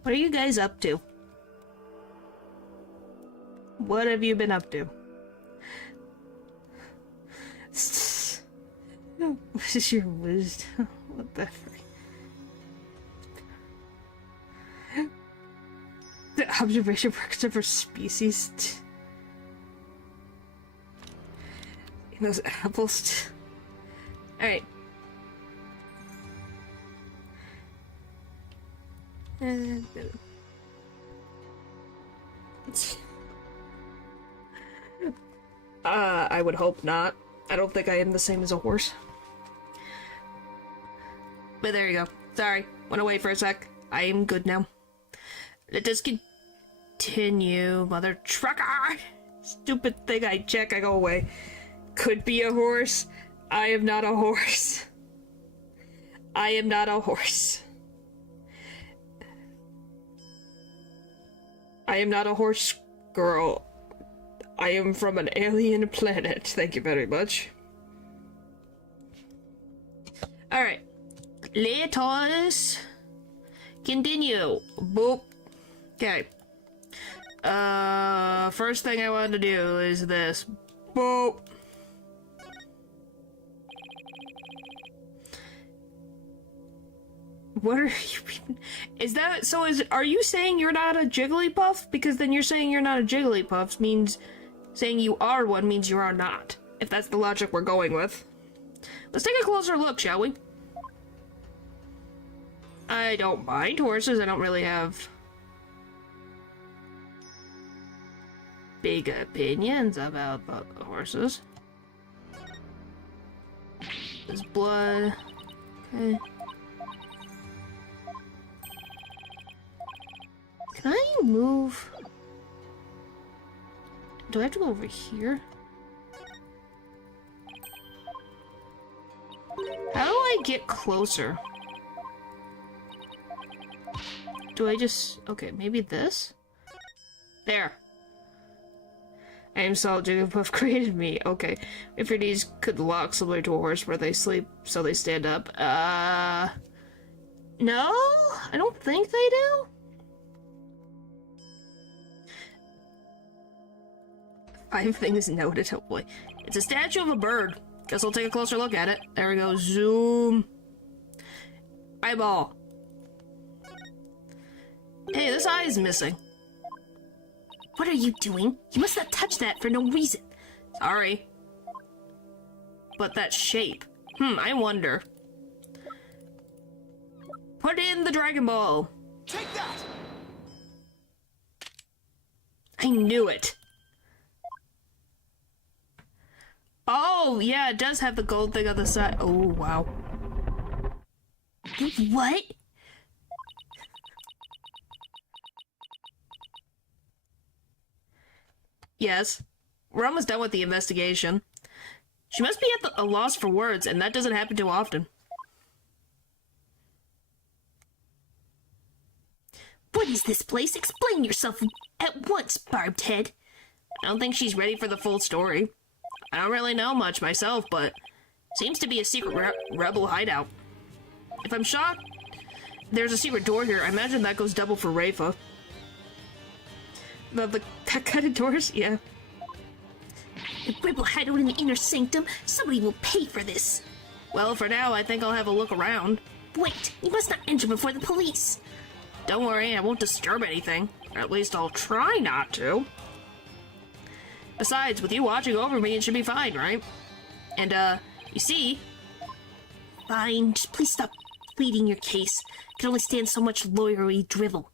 What are you guys up to? What have you been up to? What is your wisdom? What the frick? The observation works for species. In those apples. Alright. I would hope not. I don't think I am the same as a horse. But there you go. Sorry, went away for a sec. I am good now. Let us continue, mother trucker! Stupid thing, I check, I go away. Could be a horse. I am not a horse. I am not a horse. I am not a horse girl. I am from an alien planet. Thank you very much. Alright. Let us continue. Boop. Okay. First thing I want to do is this. Boop. What are you... Is that... So are you saying you're not a Jigglypuff? Because then you're saying you're not a Jigglypuff means... Saying you are one means you are not. If that's the logic we're going with. Let's take a closer look, shall we? I don't mind horses. I don't really have... big opinions about horses. There's blood. Okay. Can I move? Do I have to go over here? How do I get closer? Do I just... Okay, maybe this? There. I am Solid Jigglypuff created me. Okay. If your knees could lock similar to a horse where they sleep so they stand up. No? I don't think they do. 5 things noted. Oh boy. It's a statue of a bird. Guess I'll take a closer look at it. There we go. Zoom. Eyeball. Hey, this eye is missing. What are you doing? You must not touch that for no reason. Sorry. But that shape. I wonder. Put in the Dragon Ball. Take that! I knew it. Oh, yeah, it does have the gold thing on the side. Oh, wow. What? Yes. We're almost done with the investigation. She must be at a loss for words, and that doesn't happen too often. What is this place? Explain yourself at once, Barbed Head. I don't think she's ready for the full story. I don't really know much myself, but seems to be a secret rebel hideout. If I'm shocked there's a secret door here, I imagine that goes double for Rafa. That kind of doors? Yeah. A rebel hideout in the inner sanctum? Somebody will pay for this. Well, for now, I think I'll have a look around. Wait, you must not enter before the police. Don't worry, I won't disturb anything. Or at least I'll try not to. Besides, with you watching over me, it should be fine, right? And, you see... Fine, just please stop pleading your case. I can only stand so much lawyery drivel.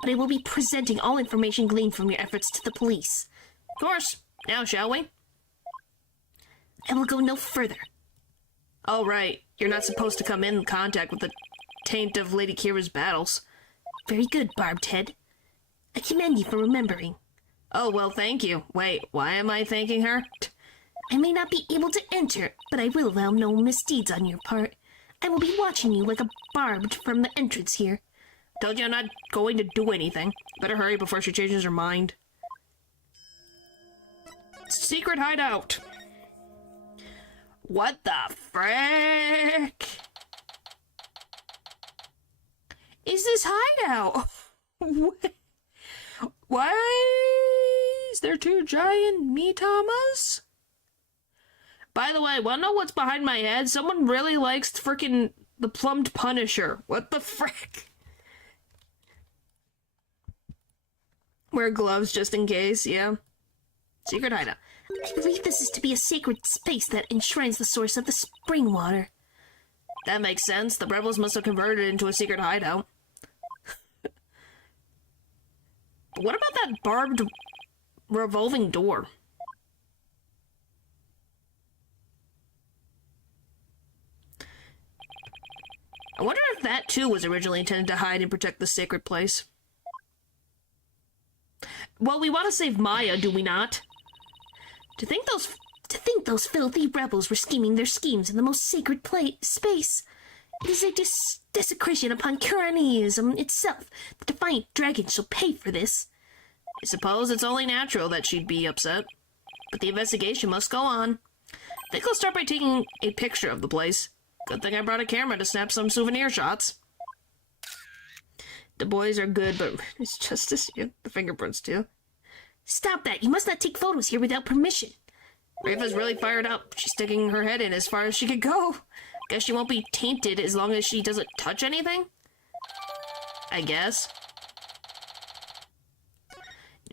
But I will be presenting all information gleaned from your efforts to the police. Of course. Now, shall we? I will go no further. Oh, right. You're not supposed to come in contact with the taint of Lady Kira's battles. Very good, Barbed Head. I commend you for remembering. Oh, well, thank you. Wait, why am I thanking her? I may not be able to enter, but I will allow no misdeeds on your part. I will be watching you like a barbed from the entrance here. Told you I'm not going to do anything. Better hurry before she changes her mind. Secret hideout. What the frick is this hideout? Why is there two giant Mitamas? By the way, wanna know what's behind my head? Someone really likes frickin' the plumbed Punisher. What the frick? Wear gloves just in case, yeah. Secret hideout. I believe this is to be a sacred space that enshrines the source of the spring water. That makes sense. The rebels must have converted it into a secret hideout. What about that barbed revolving door? I wonder if that too was originally intended to hide and protect the sacred place. Well, we want to save Maya, do we not? To think those filthy rebels were scheming their schemes in the most sacred space. It is a desecration upon Kuranism itself. The defiant dragon shall pay for this. I suppose it's only natural that she'd be upset. But the investigation must go on. I think I'll start by taking a picture of the place. Good thing I brought a camera to snap some souvenir shots. The boys are good, but it's just as you. The fingerprints too. Stop that! You must not take photos here without permission. Rafa's really fired up. She's sticking her head in as far as she could go. Guess she won't be tainted as long as she doesn't touch anything? I guess.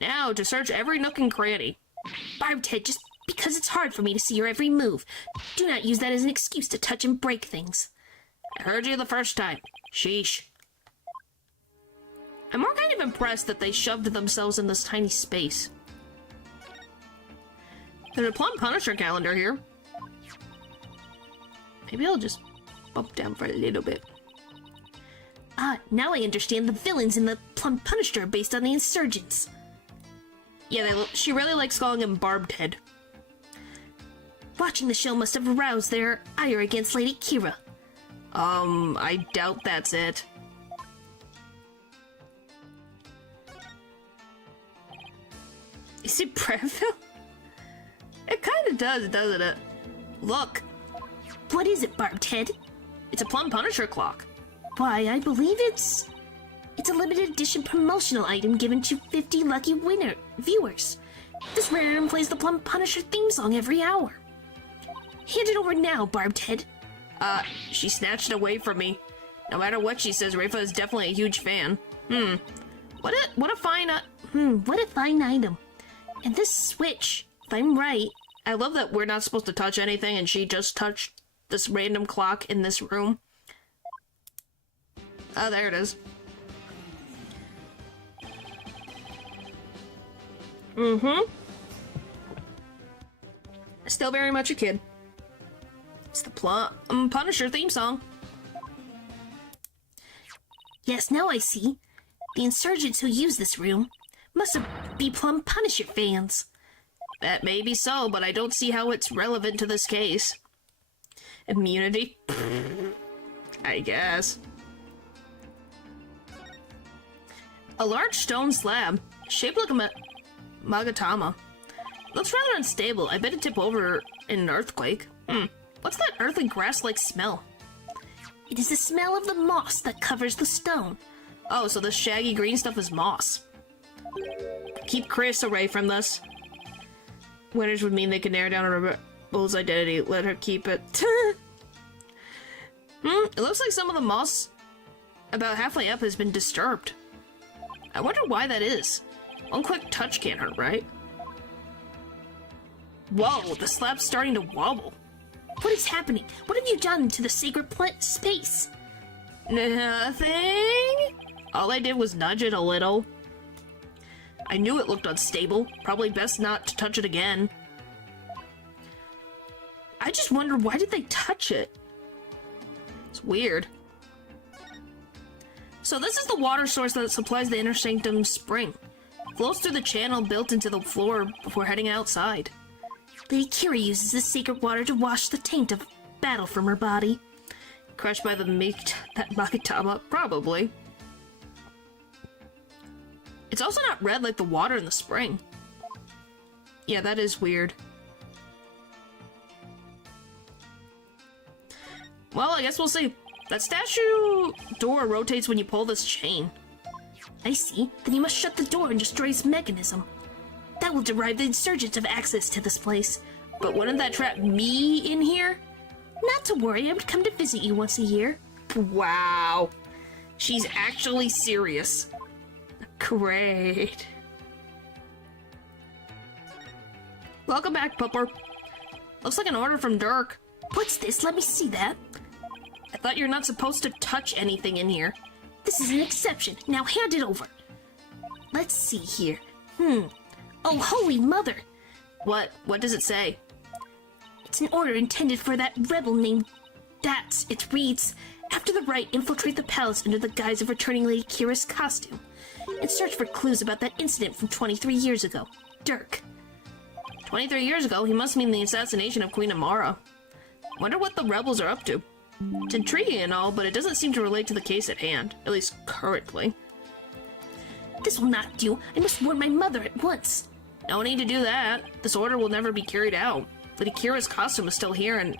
Now, to search every nook and cranny. Barbed head, just because it's hard for me to see your every move. Do not use that as an excuse to touch and break things. I heard you the first time. Sheesh. I'm more kind of impressed that they shoved themselves in this tiny space. There's a Plum Punisher calendar here. Maybe I'll just bump down for a little bit. Ah, now I understand the villains in the Plum Punisher are based on the insurgents. Yeah, she really likes calling him Barbed Head. Watching the show must have aroused their ire against Lady Kira. I doubt that's it. Is it Breville? It kind of does, doesn't it? Look. What is it, Barbed Head? It's a Plum Punisher clock. Why, I believe it's a limited edition promotional item given to 50 lucky viewers. This rare item plays the Plum Punisher theme song every hour. Hand it over now, Barbed Head. She snatched it away from me. No matter what she says, Rafa is definitely a huge fan. What a fine item. And this switch, if I'm right. I love that we're not supposed to touch anything and she just touched this random clock in this room. Oh, there it is. Still very much a kid. It's the Plum Punisher theme song. Yes, now I see. The insurgents who use this room must be Plum Punisher fans. That may be so, but I don't see how it's relevant to this case. Immunity? I guess. A large stone slab, shaped like a Magatama. Looks rather unstable. I bet it'd tip over in an earthquake. What's that earthy grass-like smell? It is the smell of the moss that covers the stone. Oh, so the shaggy green stuff is moss. Keep Chris away from this. Winners would mean they could narrow down a rebel's identity. Let her keep it. It looks like some of the moss about halfway up has been disturbed. I wonder why that is. One quick touch can't hurt, right? Whoa, the slab's starting to wobble. What is happening? What have you done to the sacred space? Nothing. All I did was nudge it a little. I knew it looked unstable. Probably best not to touch it again. I just wonder, why did they touch it? It's weird. So this is the water source that supplies the Inner Sanctum spring. Flows through the channel built into the floor before heading outside. Lady Kira uses this sacred water to wash the taint of battle from her body. Crushed by that Magatama? Probably. It's also not red like the water in the spring. Yeah, that is weird. Well, I guess we'll see. That statue door rotates when you pull this chain. I see. Then you must shut the door and destroy its mechanism. That will deprive the insurgents of access to this place. But wouldn't that trap me in here? Not to worry, I would come to visit you once a year. Wow. She's actually serious. Great. Welcome back, Pupper. Looks like an order from Dirk. What's this? Let me see that. I thought you're not supposed to touch anything in here. This is an exception. Now hand it over. Let's see here. Oh, holy mother. What? What does it say? It's an order intended for that rebel named Dats. It reads, after the rite, infiltrate the palace under the guise of returning Lady Kira's costume and search for clues about that incident from 23 years ago. Dirk. 23 years ago? He must mean the assassination of Queen Amara. Wonder what the rebels are up to. It's intriguing and all, but it doesn't seem to relate to the case at hand, at least currently. This will not do. I must warn my mother at once. No need to do that. This order will never be carried out. Lady Kira's costume is still here, and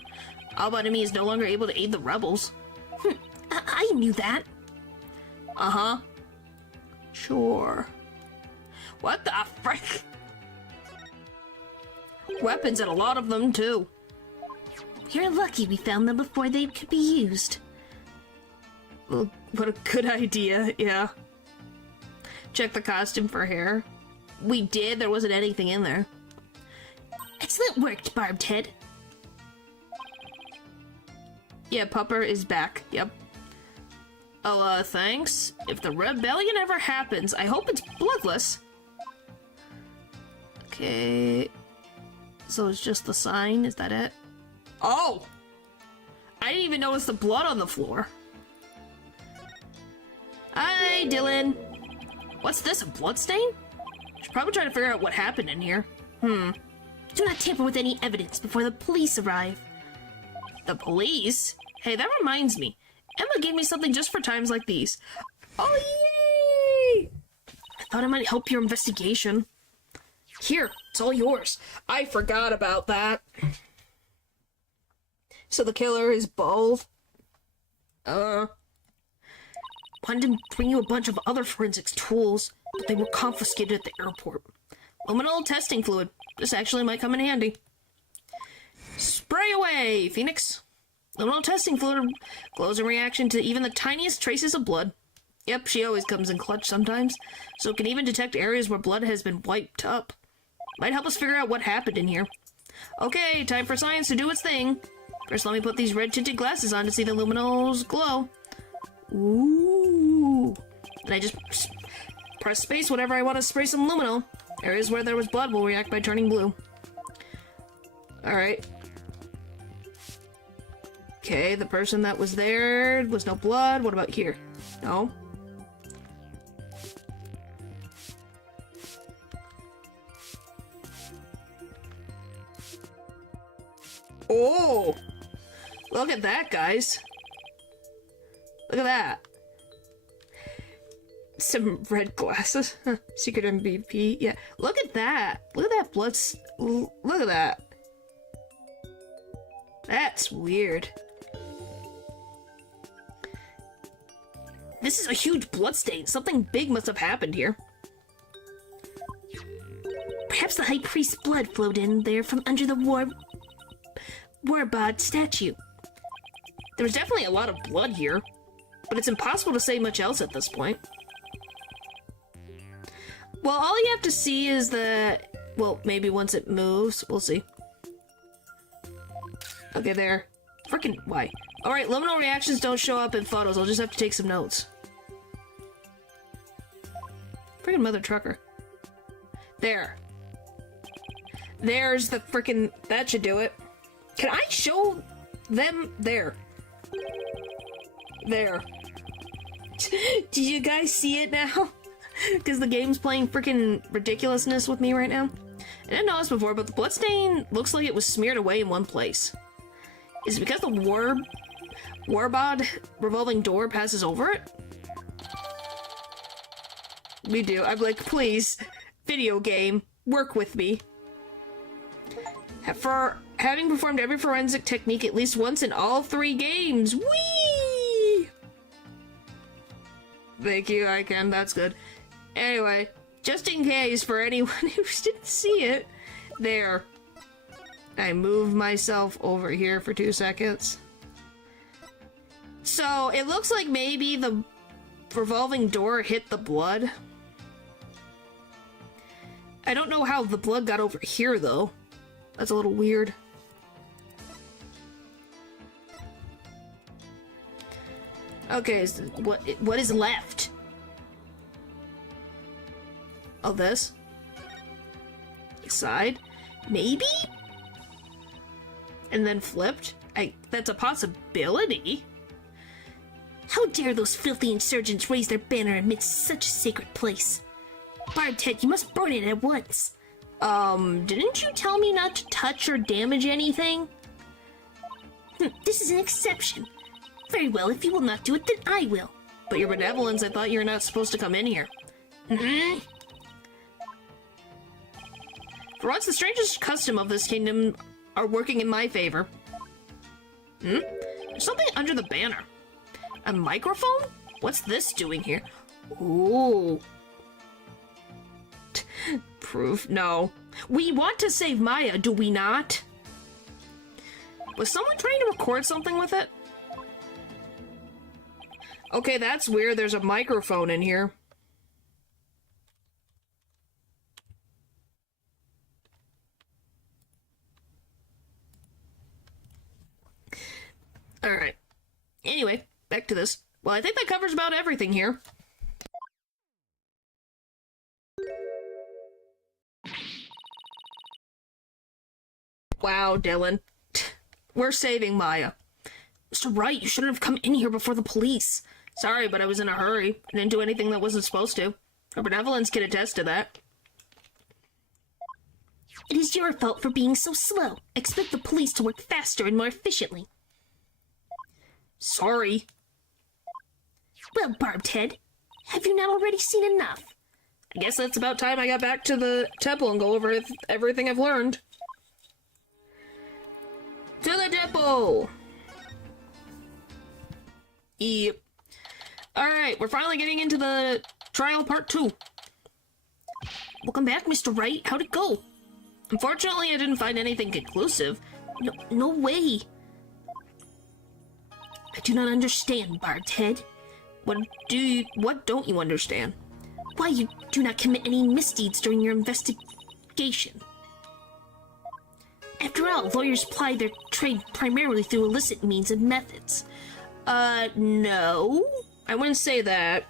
Alba-Enemy is no longer able to aid the rebels. I knew that. Uh-huh. Sure. What the frick? Weapons, and a lot of them, too. You're lucky we found them before they could be used. Well, what a good idea, yeah. Check the costume for hair. We did, there wasn't anything in there. Excellent work, Barbed Head. Yeah, Pupper is back, yep. Oh, thanks. If the rebellion ever happens, I hope it's bloodless. Okay. So it's just the sign, is that it? Oh! I didn't even notice the blood on the floor. Hi, Dylan. What's this, a bloodstain? Should probably try to figure out what happened in here. Do not tamper with any evidence before the police arrive. The police? Hey, that reminds me. Emma gave me something just for times like these. Oh, yay! I thought it might help your investigation. Here, it's all yours. I forgot about that. So the killer is bald. Wanted to bring you a bunch of other forensics tools, but they were confiscated at the airport. Luminal testing fluid. This actually might come in handy. Spray away, Phoenix. Luminal testing fluid glows in reaction to even the tiniest traces of blood. Yep, she always comes in clutch sometimes, so it can even detect areas where blood has been wiped up. Might help us figure out what happened in here. Okay, time for science to do its thing. First, let me put these red-tinted glasses on to see the luminals glow. Ooh. And I just press space whenever I want to spray some luminol. Areas where there was blood will react by turning blue. Alright. Okay, the person that was there was no blood. What about here? No. Oh! Look at that, guys. Look at that. Some red glasses. Secret MVP. Yeah. Look at that. Look at that blood. Look at that. That's weird. This is a huge bloodstain. Something big must have happened here. Perhaps the High Priest's blood flowed in there from under the Warbod statue. There was definitely a lot of blood here, but it's impossible to say much else at this point. Well, all you have to see is that... Well, maybe once it moves, we'll see. Okay, there. Frickin' why? Alright, luminal reactions don't show up in photos. I'll just have to take some notes. Frickin' mother trucker. There. There's the frickin'... That should do it. Can I show them? There. There. Do you guys see it now? Because the game's playing freaking ridiculousness with me right now. I didn't know this before, but the bloodstain looks like it was smeared away in one place. Is it because the Warbod revolving door passes over it? We do. I'm like, please, video game, work with me. For having performed every forensic technique at least once in all 3 games. Whee! Thank you, I can. That's good. Anyway, just in case for anyone who didn't see it, there. I move myself over here for 2 seconds. So, it looks like maybe the revolving door hit the blood. I don't know how the blood got over here, though. That's a little weird. Okay, so what is left? Oh, this? Side? Maybe? And then flipped? That's a possibility. How dare those filthy insurgents raise their banner amidst such a sacred place? Barbed Head, you must burn it at once. Didn't you tell me not to touch or damage anything? This is an exception. Very well, if you will not do it, then I will. But your benevolence, I thought you were not supposed to come in here. For once, the strangest custom of this kingdom are working in my favor. There's something under the banner. A microphone? What's this doing here? Ooh. Proof? No. We want to save Maya, do we not? Was someone trying to record something with it? Okay, that's weird. There's a microphone in here. Alright. Anyway, back to this. Well, I think that covers about everything here. Wow, Dylan. We're saving Maya. Mr. Wright, you shouldn't have come in here before the police. Sorry, but I was in a hurry. I didn't do anything that wasn't supposed to. Her benevolence can attest to that. It is your fault for being so slow. Expect the police to work faster and more efficiently. Sorry. Well, Barbed Head, have you not already seen enough? I guess that's about time I got back to the temple and go over everything I've learned. To the temple! Yep. Alright, we're finally getting into the trial part 2. Welcome back, Mr. Wright. How'd it go? Unfortunately, I didn't find anything conclusive. No way. I do not understand, Barbed Head. What don't you understand? Why you do not commit any misdeeds during your investigation. After all, lawyers ply their trade primarily through illicit means and methods. No. I wouldn't say that.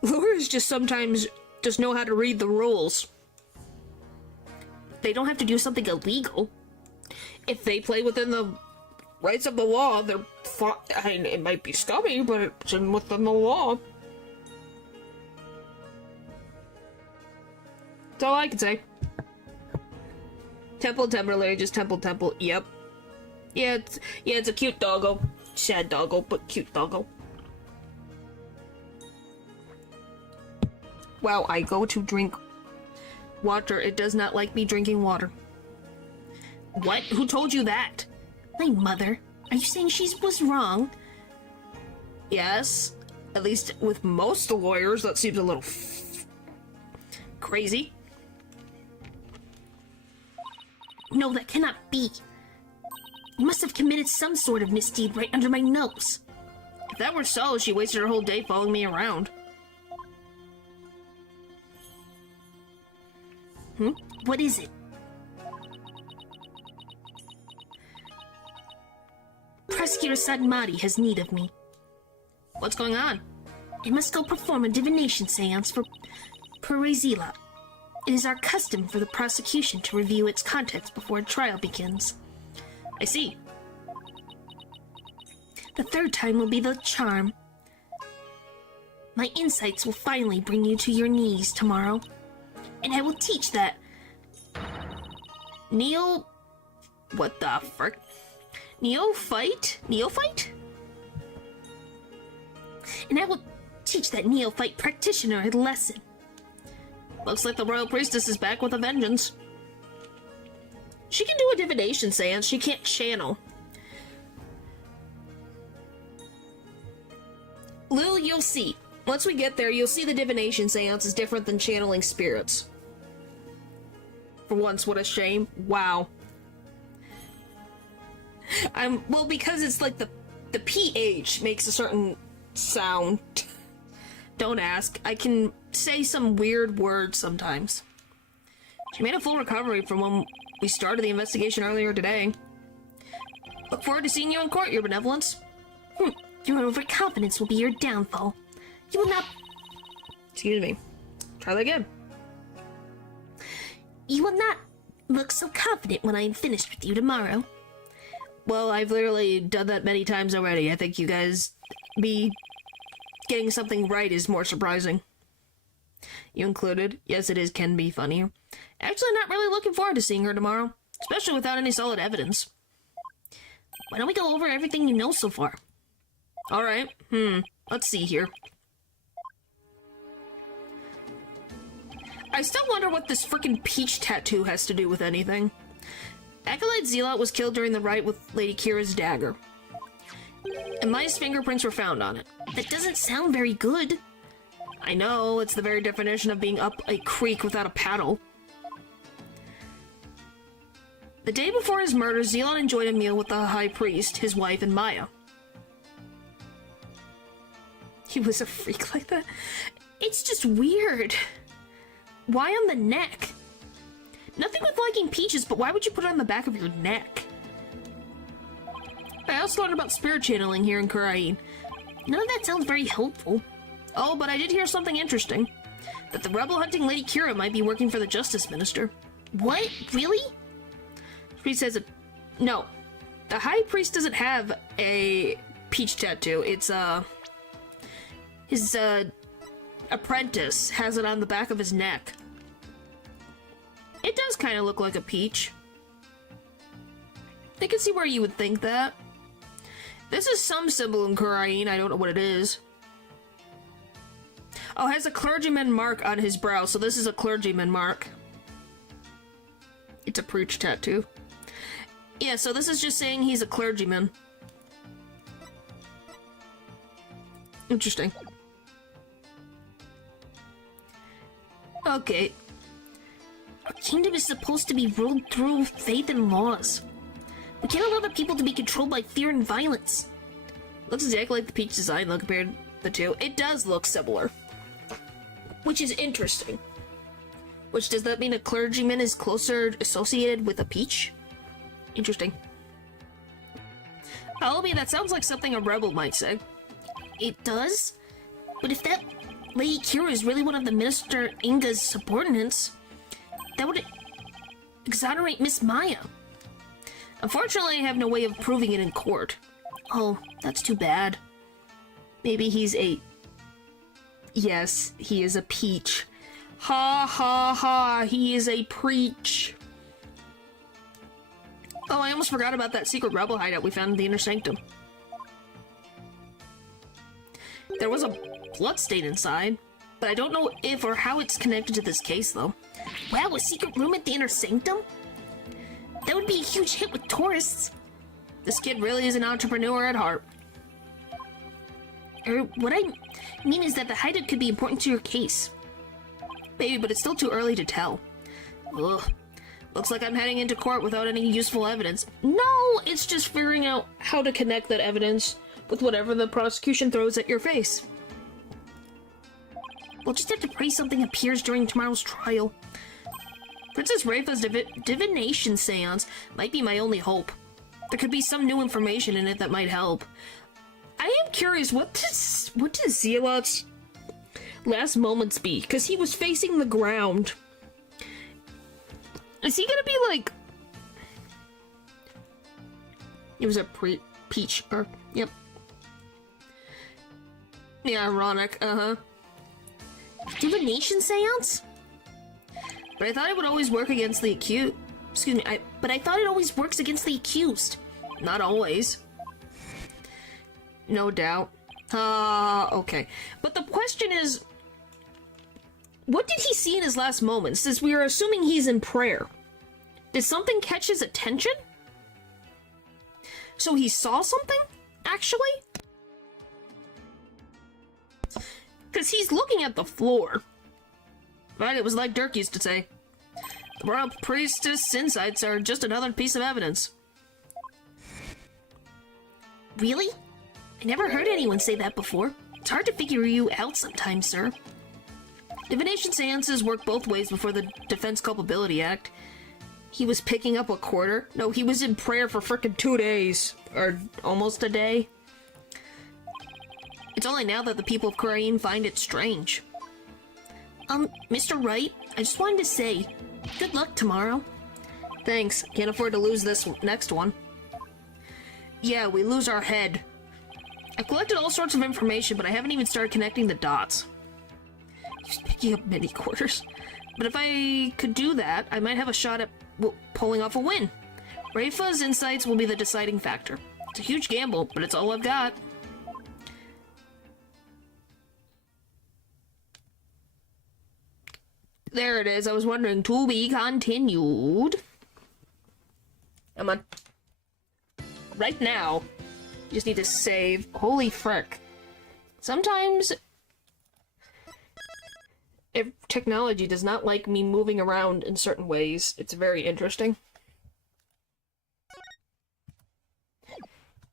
Lawyers just sometimes just know how to read the rules. They don't have to do something illegal. If they play within the rights of the law, they're fine. I mean, it might be scummy, but it's within the law. That's all I can say. Temple Timberlake, just Temple. Yep. Yeah, it's a cute doggo. Sad doggo, but cute doggo. Wow, I go to drink water. It does not like me drinking water. What? Who told you that? My mother. Are you saying she was wrong? Yes. At least with most lawyers, that seems a little crazy. No, that cannot be. You must have committed some sort of misdeed right under my nose. If that were so, she wasted her whole day following me around. What is it? Prosecutor Sadmati has need of me. What's going on? I must go perform a divination seance for Perizila. It is our custom for the prosecution to review its contents before a trial begins. I see. The third time will be the charm. My insights will finally bring you to your knees tomorrow. And I will teach that... What the frick? Neophyte? And I will teach that neophyte practitioner a lesson. Looks like the royal priestess is back with a vengeance. She can do a divination seance, she can't channel. Lil, you'll see. Once we get there, you'll see the divination seance is different than channeling spirits. For once, what a shame. Wow. Well, because it's like the PH makes a certain sound. Don't ask. I can say some weird words sometimes. She made a full recovery from when we started the investigation earlier today. Look forward to seeing you in court, Your Benevolence. Your overconfidence will be your downfall. You will not... Excuse me. Try that again. You will not look so confident when I am finished with you tomorrow. Well, I've literally done that many times already. I think you guys... me getting something right is more surprising. You included. Yes, it can be funnier. Actually, not really looking forward to seeing her tomorrow. Especially without any solid evidence. Why don't we go over everything you know so far? Alright. Let's see here. I still wonder what this frickin' peach tattoo has to do with anything. Acolyte Zealot was killed during the rite with Lady Kira's dagger. And Maya's fingerprints were found on it. That doesn't sound very good. I know, it's the very definition of being up a creek without a paddle. The day before his murder, Zealot enjoyed a meal with the High Priest, his wife, and Maya. He was a freak like that? It's just weird. Why on the neck? Nothing with liking peaches, but why would you put it on the back of your neck? I also learned about spirit channeling here in Kurain. None of that sounds very helpful. Oh, but I did hear something interesting. That the rebel-hunting Lady Kira might be working for the Justice Minister. What? Really? She says no. The High Priest doesn't have a peach tattoo. It's, his, apprentice has it on the back of his neck. It does kind of look like a peach. I can see where you would think that. This is some symbol in Kurain. I don't know what it is. Oh, it has a clergyman mark on his brow, so this is a clergyman mark. It's a preach tattoo. Yeah, so this is just saying he's a clergyman. Interesting. Okay. Our kingdom is supposed to be ruled through faith and laws. We can't allow the people to be controlled by fear and violence. Looks exactly like the peach design though, compared to the two. It does look similar. Which is interesting. Which, does that mean a clergyman is closer associated with a peach? Interesting. I'll be, that sounds like something a rebel might say. It does? But if that Lady Kira is really one of the Minister Inga's subordinates, that would exonerate Miss Maya. Unfortunately, I have no way of proving it in court. Oh, that's too bad. Maybe he's a... Yes, he is a peach. Ha ha ha, he is a preach. Oh, I almost forgot about that secret rebel hideout we found in the Inner Sanctum. There was a bloodstain inside, but I don't know if or how it's connected to this case, though. Wow, a secret room at the Inner Sanctum? That would be a huge hit with tourists. This kid really is an entrepreneur at heart. What I mean is that the hideout could be important to your case. Maybe, but it's still too early to tell. Ugh. Looks like I'm heading into court without any useful evidence. No, it's just figuring out how to connect that evidence with whatever the prosecution throws at your face. We'll just have to pray something appears during tomorrow's trial. Princess Rayfa's divination seance might be my only hope. There could be some new information in it that might help. I am curious, what does Zealot's last moments be? Because he was facing the ground. Is he gonna be like... It was a peach, or... Yep. Yeah, ironic, uh-huh. Divination seance? But I thought it would always work against the accused. Excuse me, But I thought it always works against the accused. Not always. No doubt. Okay. But the question is... What did he see in his last moments, since we are assuming he's in prayer? Did something catch his attention? So he saw something, actually? Because Because he's looking at the floor. Right, it was like Dirk used to say. The royal priestess' insights are just another piece of evidence. Really? I never heard anyone say that before. It's hard to figure you out sometimes, sir. Divination seances work both ways before the Defense Culpability Act. He was picking up a quarter. No, he was in prayer for frickin' 2 days. Or almost a day. It's only now that the people of Korean find it strange. Mr. Wright, I just wanted to say, good luck tomorrow. Thanks. Can't afford to lose this next one. Yeah, we lose our head. I've collected all sorts of information, but I haven't even started connecting the dots. He's picking up many quarters. But if I could do that, I might have a shot at pulling off a win. Rafa's insights will be the deciding factor. It's a huge gamble, but it's all I've got. There it is. I was wondering. To be continued. Come on. Right now. You just need to save. Holy frick. Sometimes if technology does not like me moving around in certain ways, it's very interesting.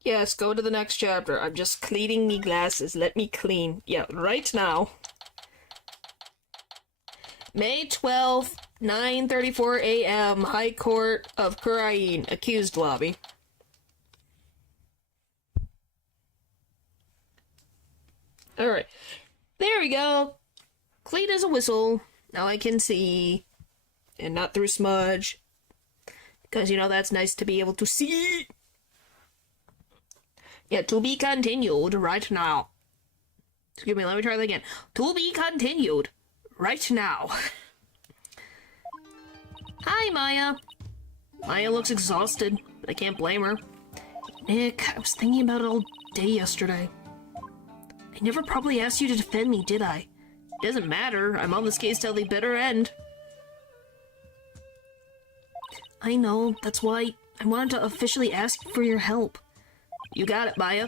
Yes, go to the next chapter. I'm just cleaning me glasses. Let me clean. Yeah, right now. May 12th, 9:34 a.m. High Court of Korean. Accused lobby. Alright. There we go. Clean as a whistle. Now I can see. And not through smudge. Because, you know, that's nice to be able to see. Yeah, to be continued right now. Excuse me, let me try that again. To be continued right now. Hi, Maya. Maya looks exhausted, but I can't blame her. Nick, I was thinking about it all day yesterday. I never probably asked you to defend me, did I? It doesn't matter. I'm on this case till the bitter end. I know. That's why I wanted to officially ask for your help. You got it, Maya.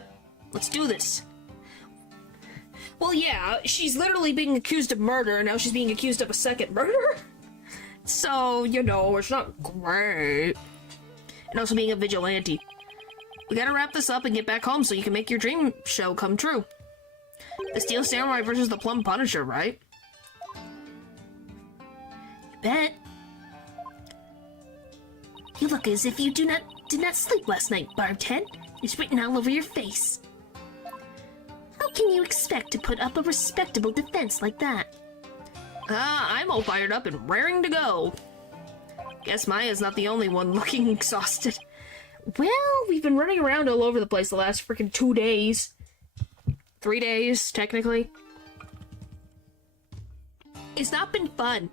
Let's do this. Well, yeah, she's literally being accused of murder, and now she's being accused of a second murder? So, you know, it's not great. And also being a vigilante. We gotta wrap this up and get back home so you can make your dream show come true. The Steel Samurai versus the Plum Punisher, right? You bet. You look as if you did not sleep last night, Barbed-Head. It's written all over your face. How can you expect to put up a respectable defense like that? I'm all fired up and raring to go. Guess Maya's not the only one looking exhausted. Well, we've been running around all over the place the last freaking 2 days. 3 days, technically. It's not been fun.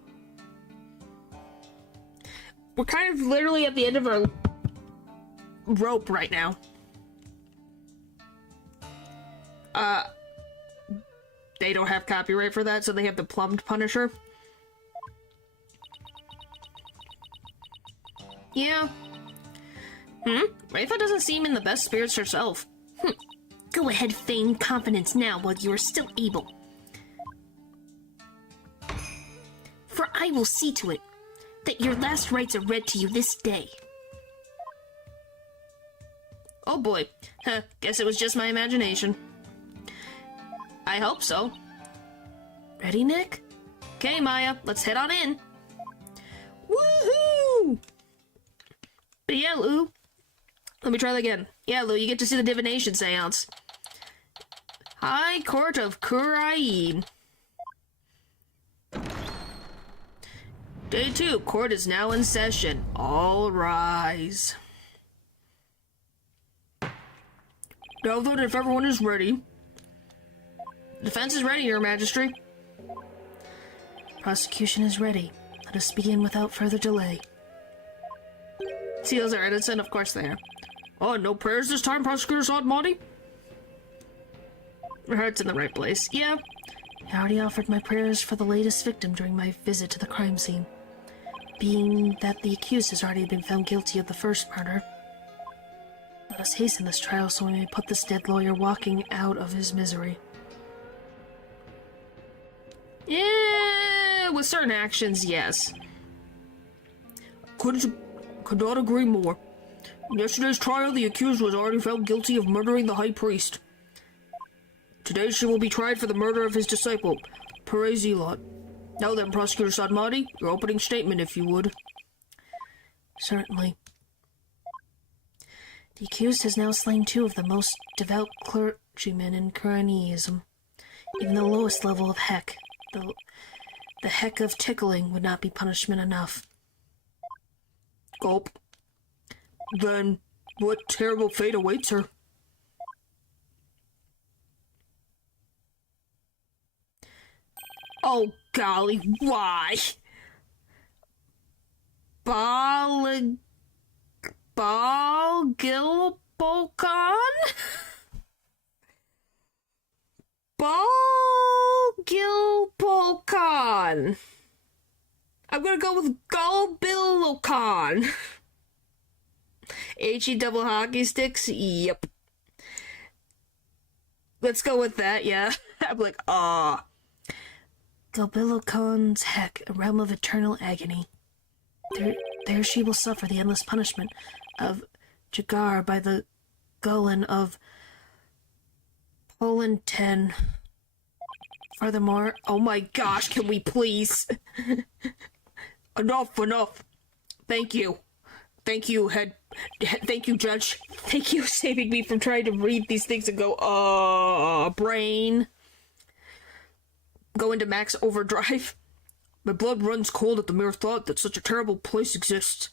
We're kind of literally at the end of our rope right now. They don't have copyright for that, so they have the Plumbed Punisher. Yeah. Rafa doesn't seem in the best spirits herself. Go ahead, feign confidence now while you are still able. For I will see to it that your last rites are read to you this day. Oh boy. Guess it was just my imagination. I hope so. Ready, Nick? Okay, Maya, let's head on in. Woohoo! But yeah, Lou. Let me try that again. Yeah, Lou, you get to see the divination seance. High Court of Korean. Day 2. Court is now in session. All rise. Now that if everyone is ready. Defense is ready, Your Majesty. Prosecution is ready. Let us begin without further delay. Seals are innocent, of course they are. Oh, no prayers this time, Prosecutor Sodmati? Her heart's in the right place. Yeah. I already offered my prayers for the latest victim during my visit to the crime scene. Being that the accused has already been found guilty of the first murder, let us hasten this trial so we may put this dead lawyer walking out of his misery. Yeah, with certain actions, yes. Could not agree more. In yesterday's trial, the accused was already found guilty of murdering the high priest. Today she will be tried for the murder of his disciple, Perezilot. Now then, Prosecutor Sadmati, your opening statement, if you would. Certainly. The accused has now slain 2 of the most devout clergymen in Kuranism. Even the lowest level of heck, the heck of tickling, would not be punishment enough. Gulp. Then, what terrible fate awaits her? Oh, golly, why? Balgilpokon? Balgilpokon. I'm gonna go with Galbilokon. HE double hockey sticks? Yep. Let's go with that, yeah. I'm like, ah. Galbilokon's heck, a realm of eternal agony. There she will suffer the endless punishment of Jagar by the Gulen of Poland 10. Furthermore, oh my gosh, can we please? Enough. Thank you. Thank you, Judge. Thank you for saving me from trying to read these things and go, brain. Go into max overdrive. My blood runs cold at the mere thought that such a terrible place exists.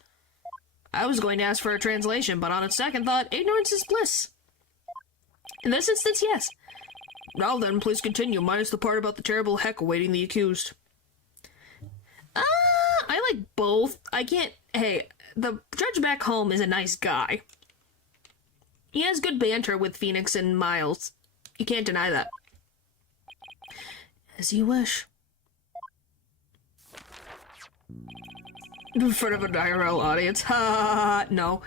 I was going to ask for a translation, but on a second thought, ignorance is bliss. In this instance, yes. Now then, please continue, minus the part about the terrible heck awaiting the accused. I like both. I can't... Hey, the judge back home is a nice guy. He has good banter with Phoenix and Miles. You can't deny that. As you wish. In front of an IRL audience. Ha! No.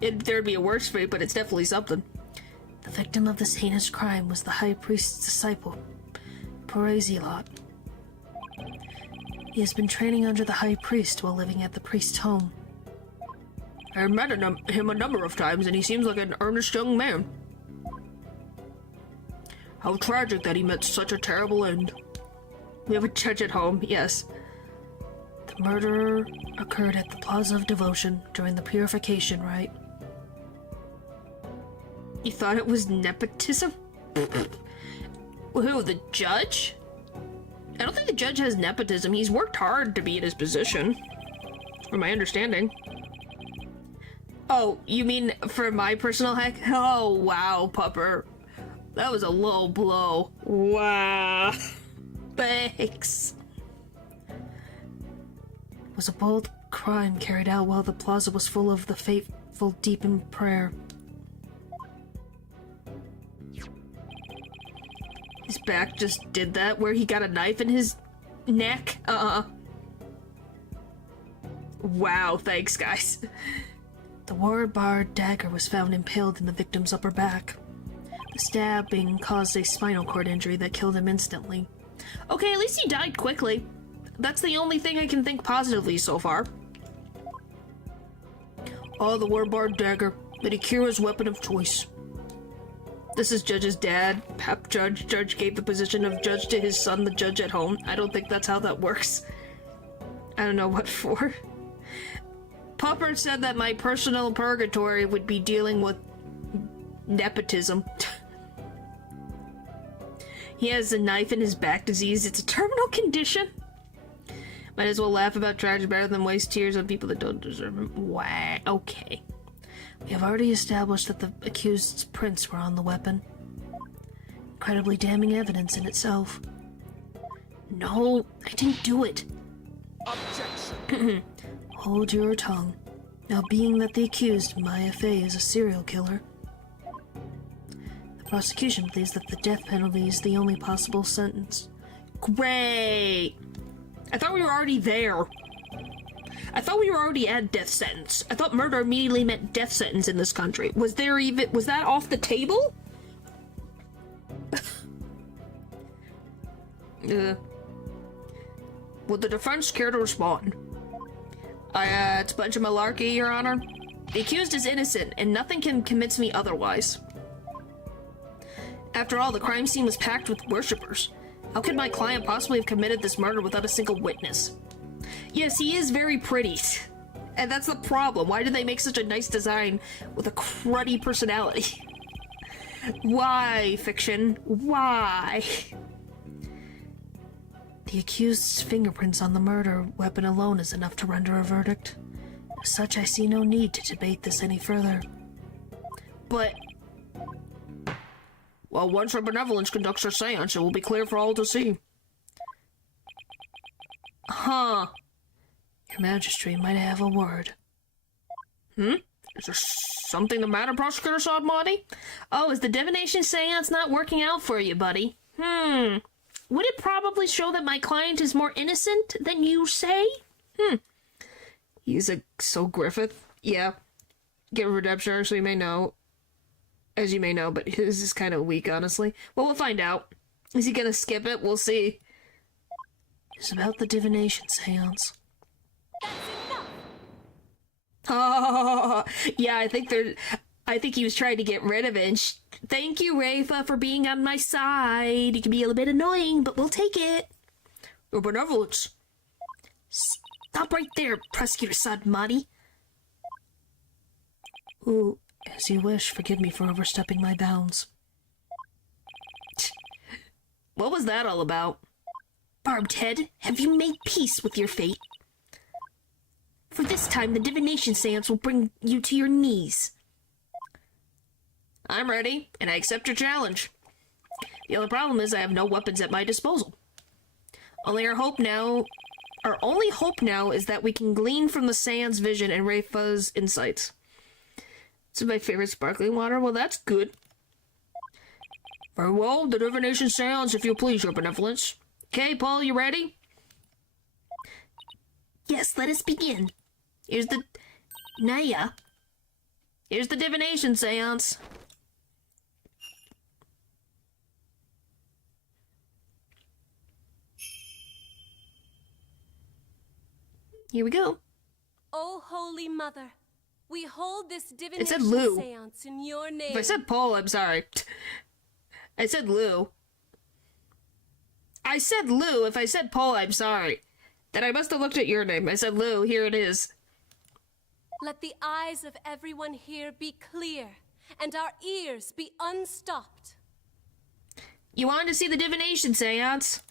There'd be a worse fate, but it's definitely something. The victim of this heinous crime was the high priest's disciple, Perezilot. He has been training under the high priest while living at the priest's home. I met him a number of times, and he seems like an earnest young man. How tragic that he met such a terrible end. We have a judge at home, yes. The murder occurred at the Plaza of Devotion during the purification rite. You thought it was nepotism? Who, the judge? I don't think the judge has nepotism. He's worked hard to be in his position, from my understanding. Oh, you mean for my personal heck? Oh, wow, Pupper. That was a low blow. Wow. Thanks. It was a bold crime carried out while the plaza was full of the faithful deep in prayer. His back just did that, where he got a knife in his neck? Wow, thanks, guys. The war-barred dagger was found impaled in the victim's upper back. The stabbing caused a spinal cord injury that killed him instantly. Okay, at least he died quickly. That's the only thing I can think positively so far. Oh, the war-barred dagger. Medicura's weapon of choice. This is Judge's dad. Pep Judge. Judge gave the position of judge to his son, the judge at home. I don't think that's how that works. I don't know what for. Popper said that my personal purgatory would be dealing with nepotism. He has a knife in his back disease. It's a terminal condition. Might as well laugh about tragedy better than waste tears on people that don't deserve them. Wow. Okay. We have already established that the accused's prints were on the weapon. Incredibly damning evidence in itself. No, I didn't do it. Objection. Hold your tongue. Now, being that the accused, Maya Fey, is a serial killer, the prosecution believes that the death penalty is the only possible sentence. Great! I thought we were already there. I thought we were already at death sentence. I thought murder immediately meant death sentence in this country. Was that off the table? Would the defense care to respond? It's a bunch of malarkey, Your Honor. The accused is innocent, and nothing can convince me otherwise. After all, the crime scene was packed with worshippers. How could my client possibly have committed this murder without a single witness? Yes, he is very pretty. And that's the problem. Why did they make such a nice design with a cruddy personality? Why, fiction? Why? The accused's fingerprints on the murder weapon alone is enough to render a verdict. As such, I see no need to debate this any further. But... well, once her benevolence conducts her seance, it will be clear for all to see. Huh. Your Majesty might have a word. Is there something the matter, Prosecutor Sodmati? Oh, is the divination seance not working out for you, buddy? Would it probably show that my client is more innocent than you say? He's so Griffith. Yeah. Get redemption, so you may know. As you may know, but his is kind of weak, honestly. Well, we'll find out. Is he gonna skip it? We'll see. It's about the divination seance. Yeah, I think he was trying to get rid of it. And thank you, Rafa, for being on my side. It can be a little bit annoying, but we'll take it. Your benevolence. Stop right there, Prosecutor Sadmati. Ooh, as you wish. Forgive me for overstepping my bounds. What was that all about? Barbed head, have you made peace with your fate? For this time, the divination seance will bring you to your knees. I'm ready, and I accept your challenge. The only problem is I have no weapons at my disposal. Our only hope now is that we can glean from the seance vision and Rafa's insights. This is my favorite sparkling water. Well, that's good. Very well, the divination seance, if you please, your benevolence. Okay, Paul, you ready? Yes, let us begin. Here's the divination seance. Here we go. O Holy Mother, we hold this It divination said Lou. seance in your name. If I said Paul, I'm sorry. I said Lou. I said Lou. If I said Paul, I'm sorry. Then I must have looked at your name. I said Lou. Here it is. Let the eyes of everyone here be clear, and our ears be unstopped. You wanted to see the divination seance?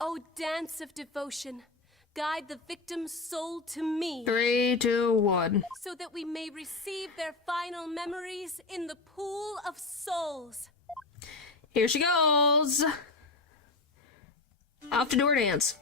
O dance of devotion, guide the victim's soul to me, 3, 2, 1. so that we may receive their final memories in the pool of souls. Here she goes. Off to door dance.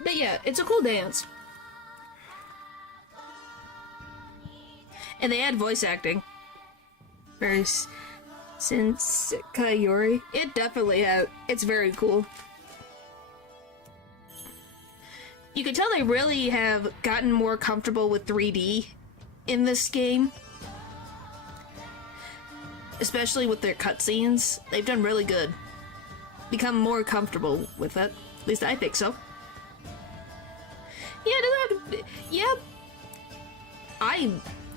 But yeah, it's a cool dance. And they add voice acting. Very since Kayori. It definitely has. It's very cool. You can tell they really have gotten more comfortable with 3D in this game. Especially with their cutscenes. They've done really good. Become more comfortable with it. At least I think so. Yeah, I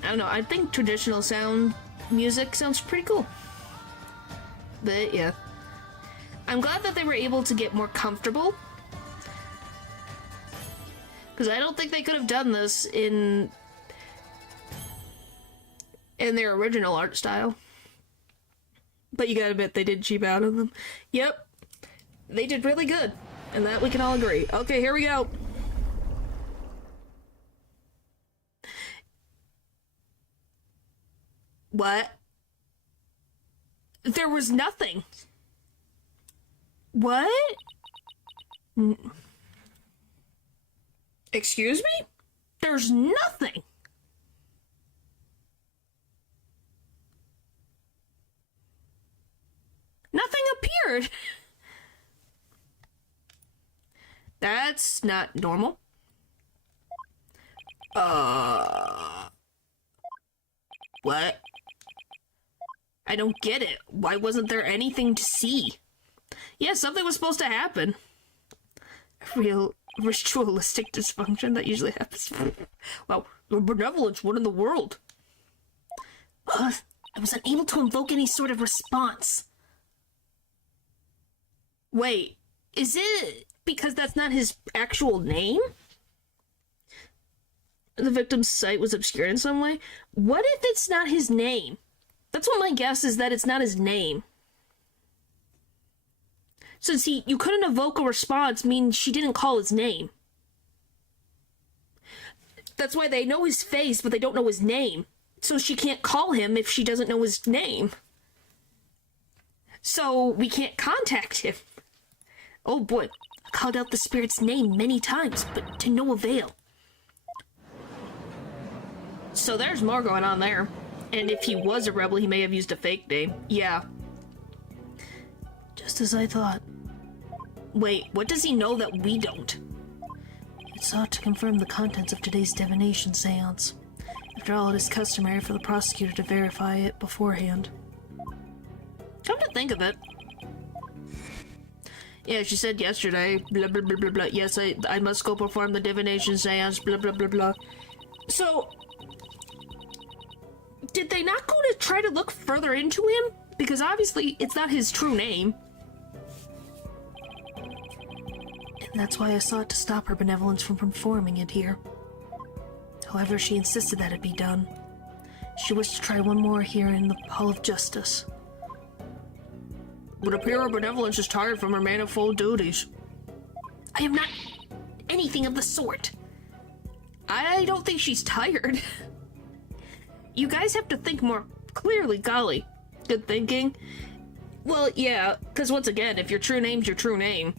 don't know, I think traditional sound music sounds pretty cool. But yeah. I'm glad that they were able to get more comfortable. Because I don't think they could have done this in their original art style. But you gotta admit, they did cheap out on them. Yep. They did really good. And that we can all agree. Okay, here we go. What? There was nothing. What? Excuse me? There's nothing. Nothing appeared. That's not normal. What? I don't get it. Why wasn't there anything to see? Yeah, something was supposed to happen. A real ritualistic dysfunction that usually happens. Wow, your benevolence, what in the world? I was unable to invoke any sort of response. Wait, is it because that's not his actual name? The victim's site was obscured in some way? What if it's not his name? That's what my guess is, that it's not his name. Since you couldn't evoke a response means she didn't call his name. That's why they know his face, but they don't know his name. So she can't call him if she doesn't know his name. So we can't contact him. Oh boy. I called out the spirit's name many times, but to no avail. So there's more going on there. And if he was a rebel, he may have used a fake name. Yeah. Just as I thought. Wait, what does he know that we don't? It sought to confirm the contents of today's divination seance. After all, it is customary for the prosecutor to verify it beforehand. Come to think of it. Yeah, she said yesterday, blah, blah, blah, blah, blah. Yes, I must go perform the divination seance, blah, blah, blah, blah. So, did they not go to try to look further into him? Because obviously, it's not his true name. And that's why I sought to stop her benevolence from performing it here. However, she insisted that it be done. She wished to try one more here in the Hall of Justice. Would appear her benevolence is tired from her manifold duties. I am not anything of the sort. I don't think she's tired. You guys have to think more clearly, golly. Good thinking. Well, yeah, because once again, if your true name's your true name,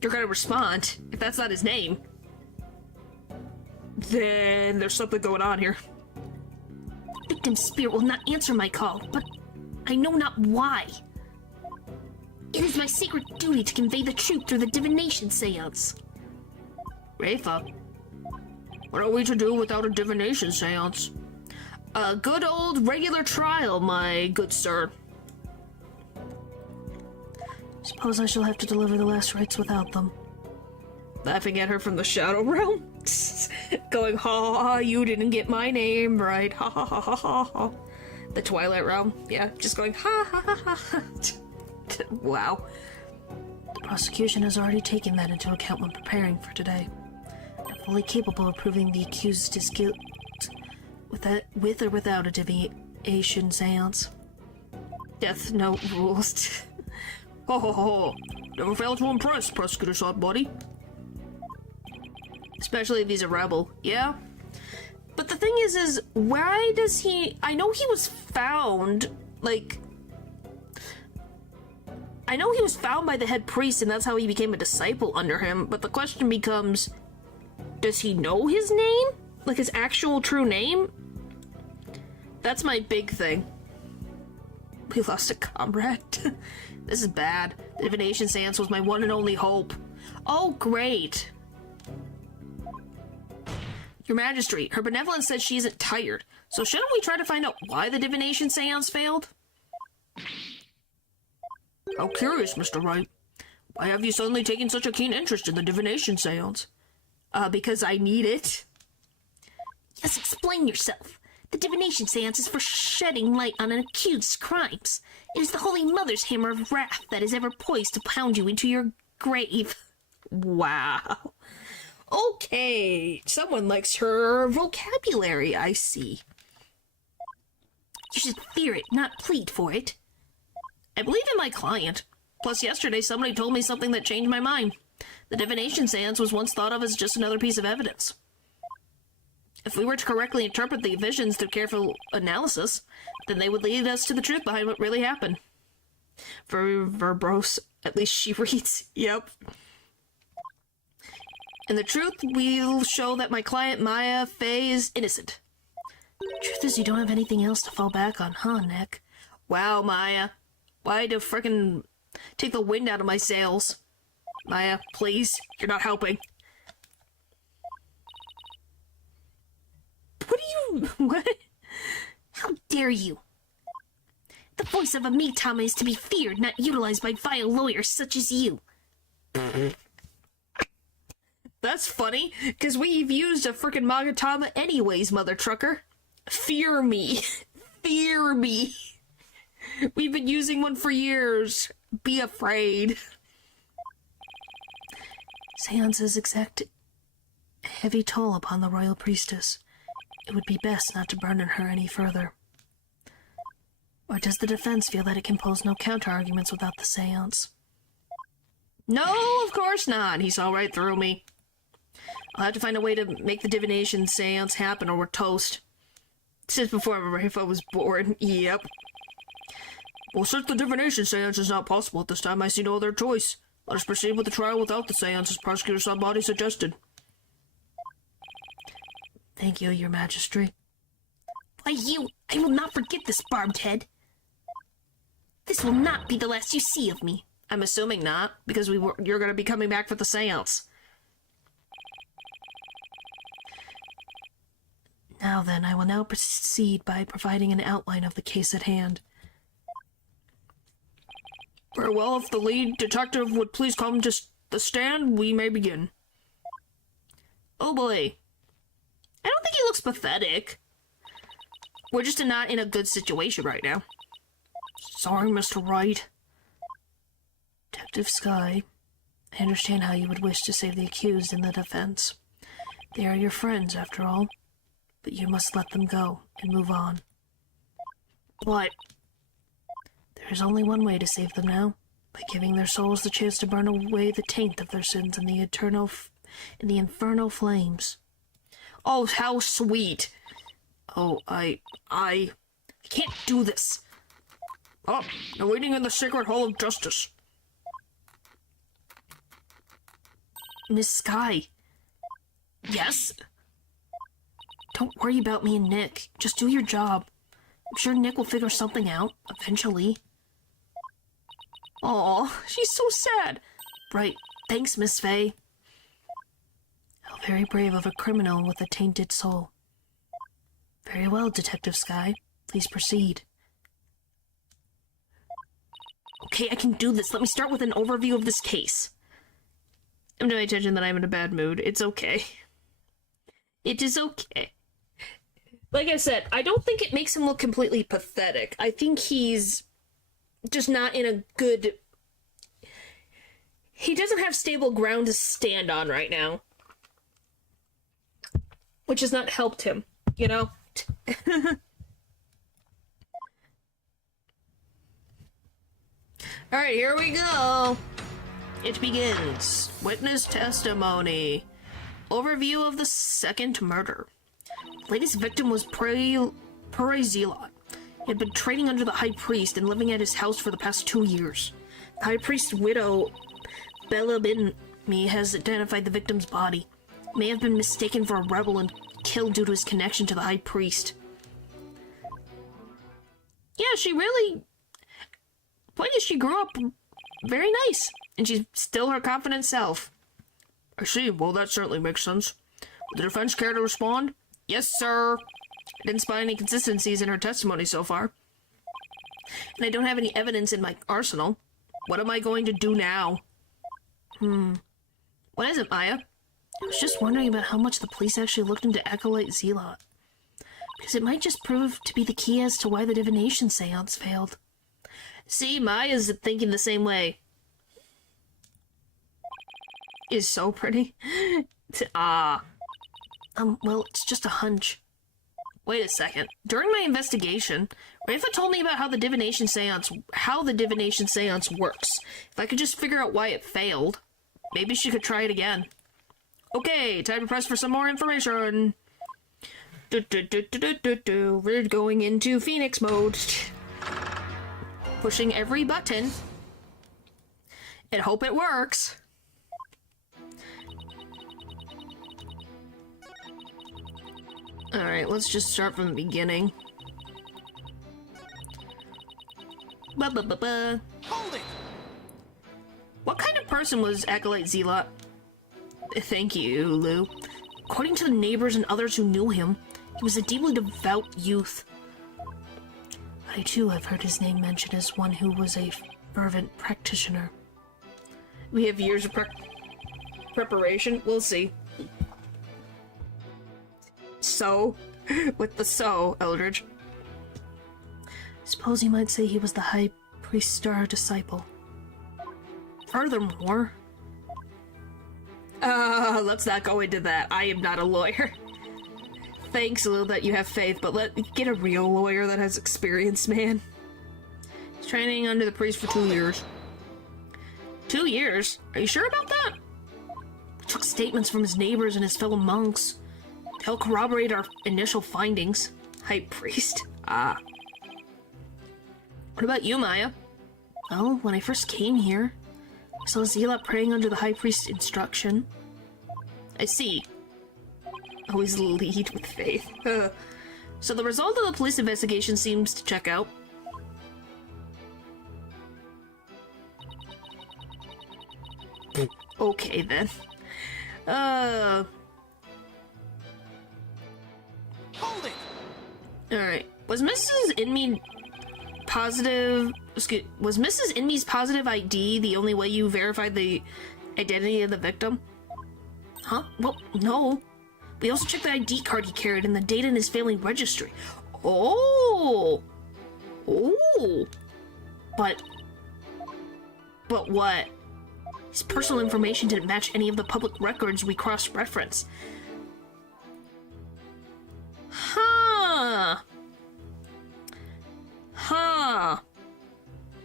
you're gonna respond. If that's not his name, then there's something going on here. The victim's spirit will not answer my call, but I know not why. It is my sacred duty to convey the truth through the divination seance. Rafa, what are we to do without a divination seance? A good old regular trial, my good sir. Suppose I shall have to deliver the last rites without them. Laughing at her from the Shadow Realm? Going, ha ha ha, you didn't get my name right, ha ha ha ha ha ha. The Twilight Realm, yeah, just going, ha ha ha ha ha. Wow. The prosecution has already taken that into account when preparing for today. They're fully capable of proving the accused his guilt with or without a divination seance. Death Note rules. Ho ho ho. Never fail to impress, Prosecutor Sod Buddy. Especially if he's a rebel, yeah? But the thing is why does he... I know he was found, like... I know he was found by the head priest and that's how he became a disciple under him, but the question becomes, does he know his name? Like his actual true name? That's my big thing. We lost a comrade. This is bad. The divination seance was my one and only hope. Oh, great. Your Majesty, her benevolence says she isn't tired, so shouldn't we try to find out why the divination seance failed? How curious, Mr. Wright. Why have you suddenly taken such a keen interest in the divination seance? Because I need it. Yes, explain yourself. The divination seance is for shedding light on an accused's crimes. It is the Holy Mother's hammer of wrath that is ever poised to pound you into your grave. Wow. Okay, someone likes her vocabulary, I see. You should fear it, not plead for it. I believe in my client. Plus, yesterday somebody told me something that changed my mind. The divination seance was once thought of as just another piece of evidence. If we were to correctly interpret the visions through careful analysis, then they would lead us to the truth behind what really happened. Very verbose. At least she reads. Yep. And the truth will show that my client, Maya Fey, is innocent. Truth is, you don't have anything else to fall back on, huh, Nick? Wow, Maya. Why to frickin' take the wind out of my sails? Maya, please. You're not helping. What are you... What? How dare you? The voice of a Mitama is to be feared, not utilized by vile lawyers such as you. That's funny, because we've used a frickin' Magatama anyways, mother trucker. Fear me. Fear me. We've been using one for years. Be afraid. Seances exact a heavy toll upon the royal priestess. It would be best not to burden her any further. Or does the defense feel that it can pose no counter-arguments without the seance? No, of course not. He saw right through me. I'll have to find a way to make the divination seance happen or we're toast. Since before Rafa was born. Yep. Well, since the divination seance is not possible at this time, I see no other choice. Let us proceed with the trial without the seance, as Prosecutor Sabati suggested. Thank you, Your Majesty. Why, I will not forget this, barbed head. This will not be the last you see of me. I'm assuming not, because you're going to be coming back for the seance. Now then, I will now proceed by providing an outline of the case at hand. Very well, if the lead detective would please come to the stand, we may begin. Oh boy. I don't think he looks pathetic. We're just not in a good situation right now. Sorry, Mr. Wright. Detective Sky, I understand how you would wish to save the accused and the defense. They are your friends, after all. But you must let them go and move on. But there is only one way to save them now, by giving their souls the chance to burn away the taint of their sins in the infernal flames. Oh, how sweet. Oh, I can't do this. Oh, they're waiting in the sacred hall of justice. Miss Sky. Yes? Don't worry about me and Nick. Just do your job. I'm sure Nick will figure something out, eventually. Aw, she's so sad. Right. Thanks, Miss Fey. How very brave of a criminal with a tainted soul. Very well, Detective Sky. Please proceed. Okay, I can do this. Let me start with an overview of this case. I'm doing attention that I'm in a bad mood. It's okay. It is okay. Like I said, I don't think it makes him look completely pathetic. I think he's just not in a good... He doesn't have stable ground to stand on right now. Which has not helped him, you know? Alright, here we go. It begins. Witness testimony. Overview of the second murder. The latest victim was Zealot. He had been training under the High Priest and living at his house for the past 2 years. The High Priest's widow, Bella Binmi, has identified the victim's body. He may have been mistaken for a rebel and killed due to his connection to the High Priest. Yeah, she really... Point is, she grew up very nice, and she's still her confident self. I see. Well, that certainly makes sense. Would the defense care to respond? Yes, sir. I didn't spot any consistencies in her testimony so far. And I don't have any evidence in my arsenal. What am I going to do now? What is it, Maya? I was just wondering about how much the police actually looked into Acolyte Zealot. Because it might just prove to be the key as to why the divination seance failed. See, Maya's thinking the same way. Is so pretty. Well, it's just a hunch. Wait a second. During my investigation, Rafa told me about how the divination seance works. If I could just figure out why it failed, maybe she could try it again. Okay, time to press for some more information. We're going into Phoenix mode. Pushing every button. And hope it works. Alright, let's just start from the beginning. Ba-ba-ba-ba. Hold it! What kind of person was Acolyte Zealot? Thank you, Lou. According to the neighbors and others who knew him, he was a deeply devout youth. I too have heard his name mentioned as one who was a fervent practitioner. We have years of preparation. We'll see. So? With the so, Eldridge. Suppose you might say he was the High Priest's star disciple. Furthermore... let's not go into that. I am not a lawyer. Thanks, Lou, that you have faith, but get a real lawyer that has experience, man. He's training under the priest for 2 years. 2 years? Are you sure about that? We took statements from his neighbors and his fellow monks. They'll corroborate our initial findings. High priest? Ah. What about you, Maya? Well, when I first came here, I saw Zealot praying under the High Priest's instruction. I see. Always lead with faith. So the result of the police investigation seems to check out. Okay, then. Hold it! Alright. Was Mrs. Inme's positive ID the only way you verified the identity of the victim? Huh? Well, no. We also checked the ID card he carried and the data in his family registry. Oh! Oh! But what? his personal information didn't match any of the public records we cross-referenced. Huh. Huh.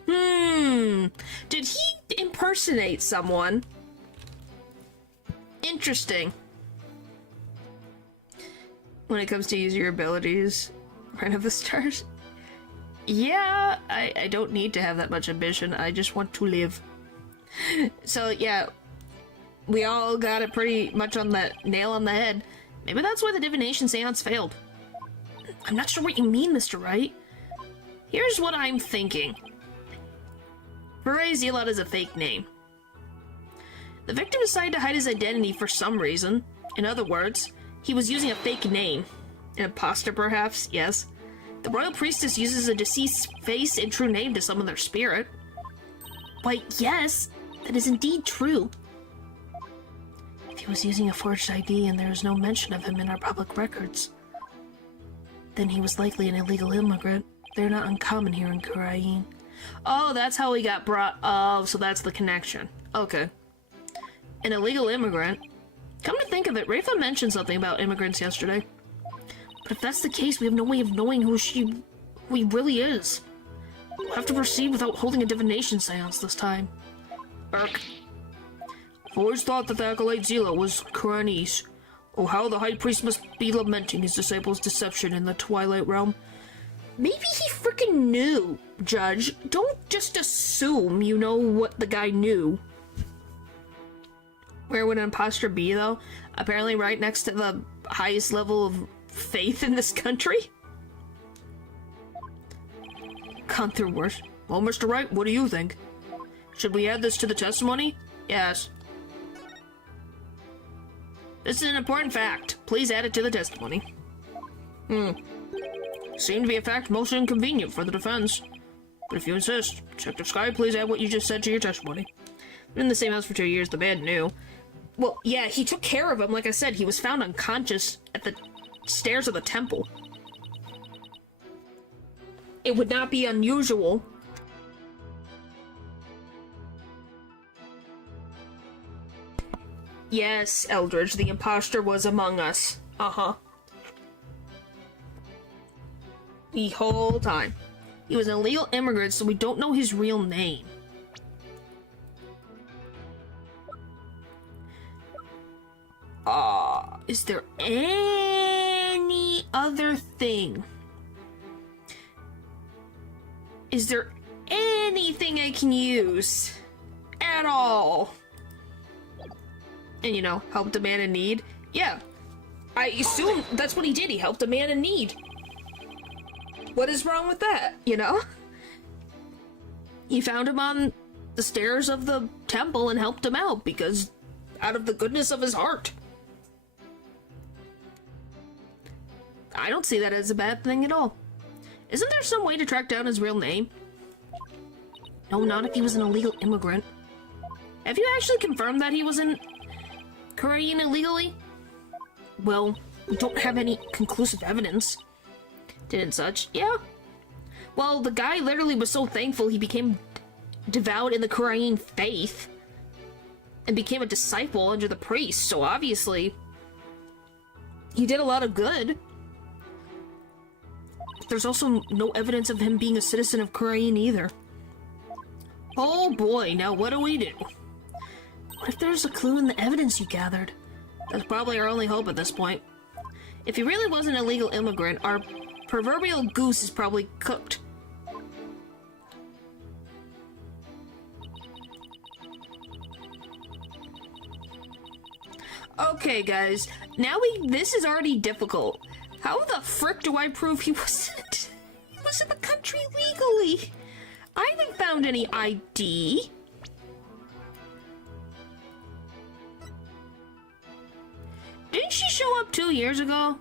Did he impersonate someone? Interesting. When it comes to use your abilities, Friend of the Stars. Yeah, I don't need to have that much ambition. I just want to live. So yeah, we all got it pretty much on the nail on the head. Maybe that's why the divination seance failed. I'm not sure what you mean, Mr. Wright. Here's what I'm thinking. Beret Zealot is a fake name. The victim decided to hide his identity for some reason. In other words, he was using a fake name. An imposter, perhaps? Yes. The royal priestess uses a deceased's face and true name to summon their spirit. Why, yes, that is indeed true. If he was using a forged ID and there is no mention of him in our public records, then he was likely an illegal immigrant. They're not uncommon here in Kurain. Oh, that's how he got brought. Oh, so that's the connection. Okay. An illegal immigrant? Come to think of it, Rafa mentioned something about immigrants yesterday. But if that's the case, we have no way of knowing who he really is. We'll have to proceed without holding a divination seance this time. Burke. I've always thought that the Acolyte Zealot was Kuranese. Oh, how the High Priest must be lamenting his disciples' deception in the Twilight Realm. Maybe he freaking knew, Judge. Don't just assume you know what the guy knew. Where would an imposter be, though? Apparently right next to the highest level of faith in this country? Gone through worse. Well, Mr. Wright, what do you think? Should we add this to the testimony? Yes. This is an important fact. Please add it to the testimony. Seemed to be a fact most inconvenient for the defense. But if you insist, Detective Sky, please add what you just said to your testimony. Been in the same house for 2 years, the man knew. Well, yeah, he took care of him. Like I said, he was found unconscious at the stairs of the temple. It would not be unusual. Yes, Eldridge, the imposter was among us. Uh-huh. The whole time. He was an illegal immigrant, so we don't know his real name. Is there any other thing. Is there anything I can use at all? And, you know, helped a man in need? Yeah. I assume that's what he did. He helped a man in need. What is wrong with that, you know? He found him on the stairs of the temple and helped him out because out of the goodness of his heart. I don't see that as a bad thing at all. Isn't there some way to track down his real name? No, not if he was an illegal immigrant. Have you actually confirmed that he was in Korean illegally? Well, we don't have any conclusive evidence. Didn't such? Yeah. Well, the guy literally was so thankful he became devout in the Korean faith and became a disciple under the priest, so obviously he did a lot of good. There's also no evidence of him being a citizen of Korean either. Oh boy, now what do we do? What if there's a clue in the evidence you gathered? That's probably our only hope at this point. If he really was an illegal immigrant, our proverbial goose is probably cooked. Okay, guys. This is already difficult. How the frick do I prove he was in the country legally? I haven't found any ID. Didn't she show up 2 years ago?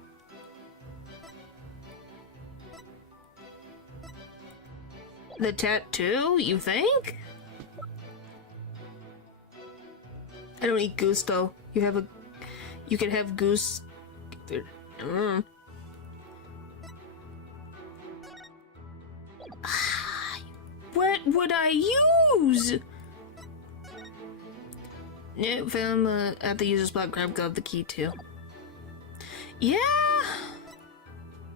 The tattoo, you think? I don't eat goose though. You can have goose. What would I use? No, found at the user spot. Grab the key too. Yeah.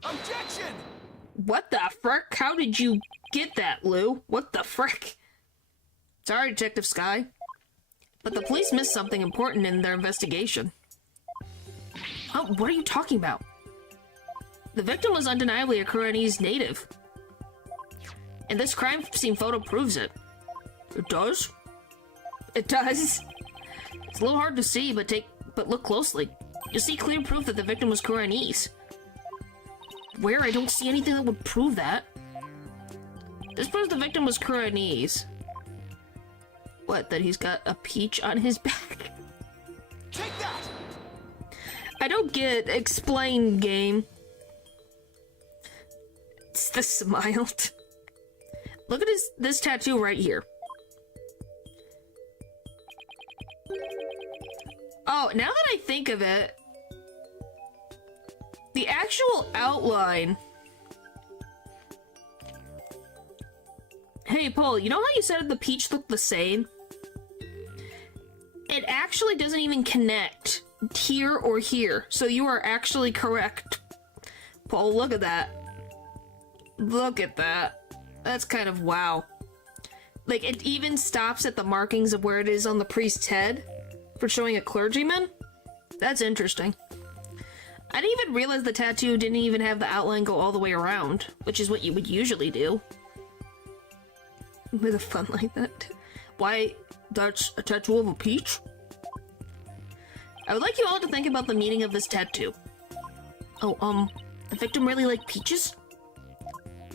Objection! What the frick? How did you get that, Lou? What the frick? Sorry, Detective Sky, but the police missed something important in their investigation. Oh, what are you talking about? The victim was undeniably a Koreanese native. And this crime scene photo proves it. It does? It does. It's a little hard to see, but look closely. You'll see clear proof that the victim was Koreanese. Where? I don't see anything that would prove that. This proves the victim was Koreanese. What, that he's got a peach on his back? Take that! I don't get explain, game. It's the smile. Look at this tattoo right here. Oh, now that I think of it, the actual outline. Hey, Paul, you know how you said the peach looked the same? It actually doesn't even connect here or here, so you are actually correct. Paul, look at that. Look at that. That's kind of wow. Like, it even stops at the markings of where it is on the priest's head for showing a clergyman? That's interesting. I didn't even realize the tattoo didn't even have the outline go all the way around, which is what you would usually do. With a fun like that. Why, that's a tattoo of a peach? I would like you all to think about the meaning of this tattoo. Oh, the victim really liked peaches?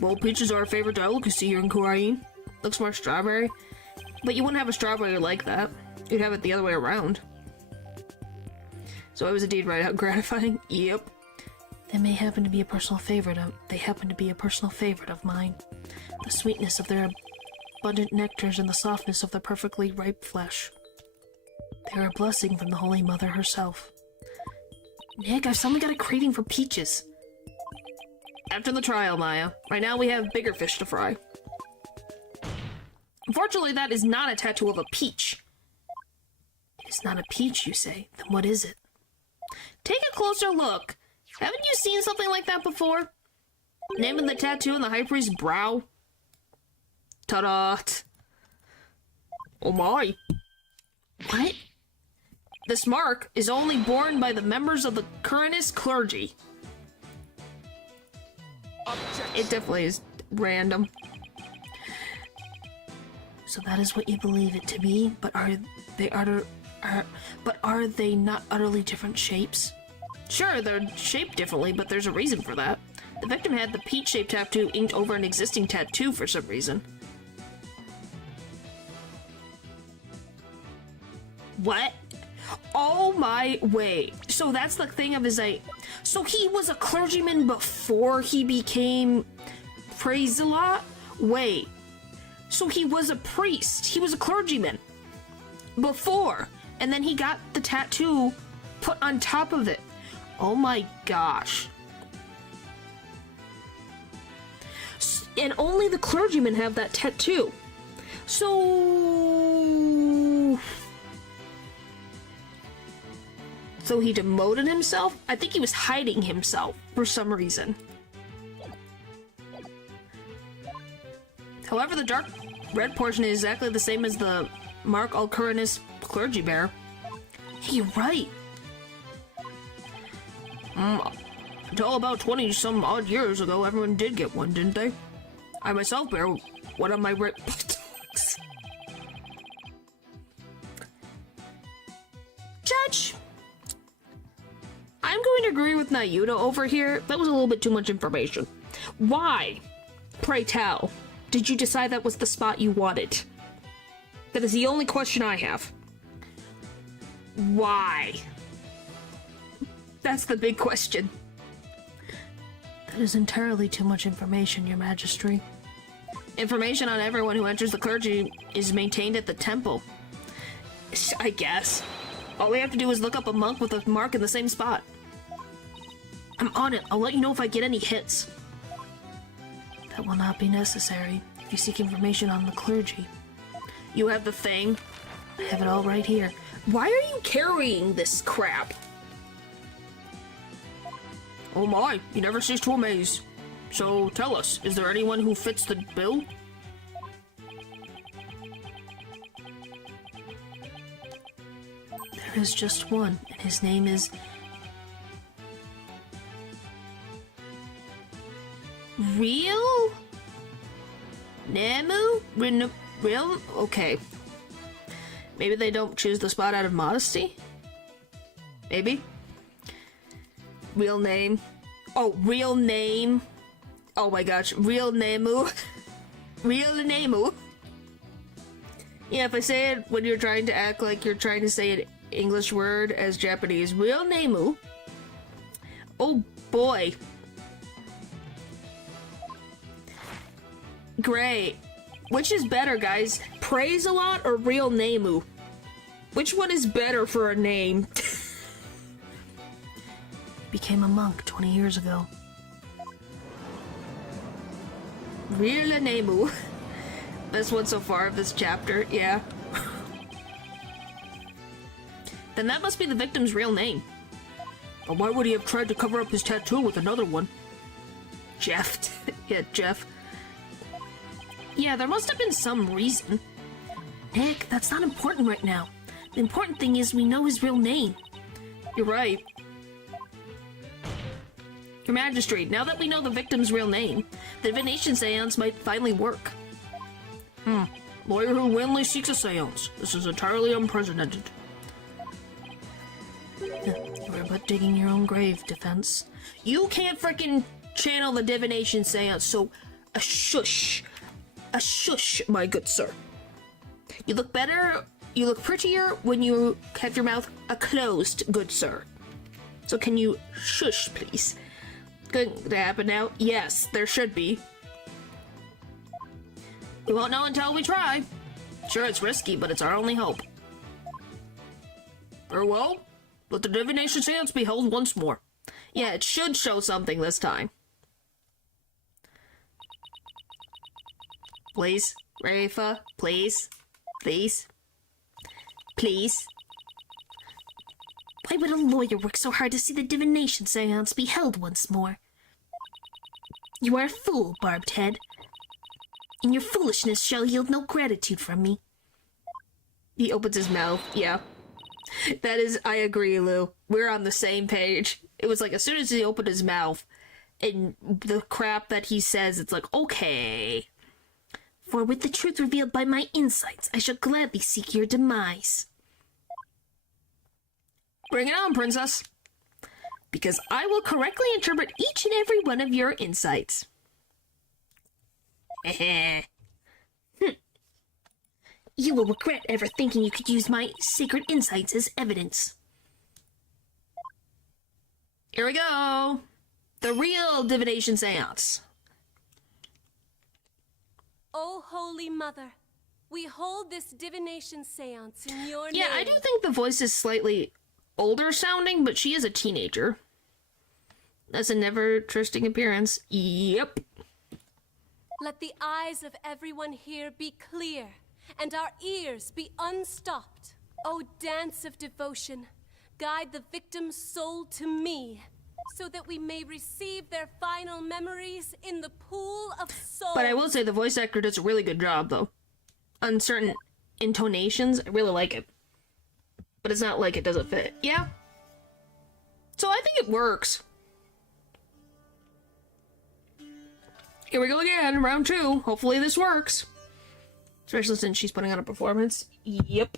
Well, peaches are our favorite delicacy here in Korean. Looks more strawberry. But you wouldn't have a strawberry like that. You'd have it the other way around. So it was indeed right out gratifying. Yep. They happen to be a personal favorite of mine. The sweetness of their abundant nectars and the softness of their perfectly ripe flesh. They are a blessing from the Holy Mother herself. Nick, I've suddenly got a craving for peaches. After the trial, Maya. Right now we have bigger fish to fry. Unfortunately, that is not a tattoo of a peach. It is not a peach, you say? Then what is it? Take a closer look. Haven't you seen something like that before? Naming the tattoo on the high priest's brow? Ta-da! Oh my. What? This mark is only borne by the members of the Koreanist clergy. It definitely is random. So that is what you believe it to be, but are they not utterly different shapes? Sure, they're shaped differently, but there's a reason for that. The victim had the peach-shaped tattoo inked over an existing tattoo for some reason. What? Oh my, wait. So that's the thing of his, so he was a clergyman before he became praised a lot? Wait. So he was a priest. He was a clergyman before, and then he got the tattoo put on top of it. Oh my gosh. And only the clergymen have that tattoo. So he demoted himself? I think he was hiding himself for some reason. However, the dark red portion is exactly the same as the Mark Alcuranus clergy bearer. Hey, you're right. Until about 20 some odd years ago, everyone did get one, didn't they? I myself bear one on my right buttocks. Judge, I'm going to agree with Nayuta over here. That was a little bit too much information. Why, pray tell, did you decide that was the spot you wanted? That is the only question I have. Why? That's the big question. That is entirely too much information, Your Majesty. Information on everyone who enters the clergy is maintained at the temple. I guess. All we have to do is look up a monk with a mark in the same spot. I'm on it. I'll let you know if I get any hits. That will not be necessary if you seek information on the clergy. You have the thing? I have it all right here. Why are you carrying this crap? Oh my, you never cease to amaze. So tell us, is there anyone who fits the bill? There is just one, and his name is... Real? Namu? Real? Okay. Maybe they don't choose the spot out of modesty? Maybe? Real name. Oh, real name. Oh my gosh, real Namu. Real Namu. Yeah, if I say it when you're trying to act like you're trying to say an English word as Japanese. Real Namu. Oh boy. Great. Which is better, guys? Praise a lot or real Namu? Which one is better for a name? Became a monk 20 years ago. Real Namu. Best one so far of this chapter, yeah. Then that must be the victim's real name. But why would he have tried to cover up his tattoo with another one? Jeff. Yeah, Jeff. Yeah, there must have been some reason. Nick, that's not important right now. The important thing is we know his real name. You're right. Your Majesty, now that we know the victim's real name, the divination seance might finally work. Lawyer who willingly seeks a seance. This is entirely unprecedented. You were but digging your own grave, Defense. You can't frickin' channel the divination seance, so a shush. A shush, my good sir. You look better, you look prettier when you have your mouth closed, good sir. So can you shush, please? Going to happen now? Yes, there should be. We won't know until we try. Sure, it's risky, but it's our only hope. Very well. Let the divination seance be held once more. Yeah, it should show something this time. Please, Rafa, please, please, please. Why would a lawyer work so hard to see the divination seance be held once more? You are a fool, Barbed Head. And your foolishness shall yield no gratitude from me. He opens his mouth, yeah. That is, I agree, Lou. We're on the same page. It was like as soon as he opened his mouth, and the crap that he says, it's like, okay. For with the truth revealed by my insights, I shall gladly seek your demise. Bring it on, princess. Because I will correctly interpret each and every one of your insights. You will regret ever thinking you could use my sacred insights as evidence. Here we go. The real divination seance. O Holy Mother, we hold this divination seance in your name. Yeah, I do think the voice is slightly older sounding, but she is a teenager. That's a never trusting appearance. Yep. Let the eyes of everyone here be clear, and our ears be unstopped. O dance of devotion, guide the victim's soul to me, so that we may receive their final memories in the pool of souls. But I will say the voice actor does a really good job, though. On certain intonations, I really like it. But it's not like it doesn't fit. Yeah. So I think it works. Here we go again, round 2. Hopefully this works. Especially since she's putting on a performance. Yep.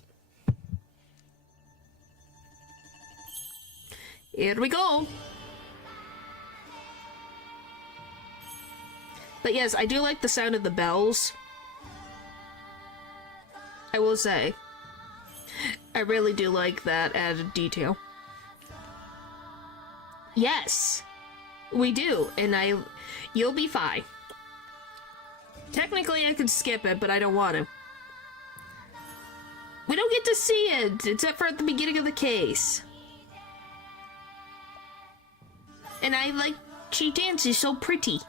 Here we go. But yes, I do like the sound of the bells. I will say. I really do like that added detail. Yes, we do, and you'll be fine. Technically, I could skip it, but I don't want to. We don't get to see it, except for at the beginning of the case. And I like, she dances so pretty.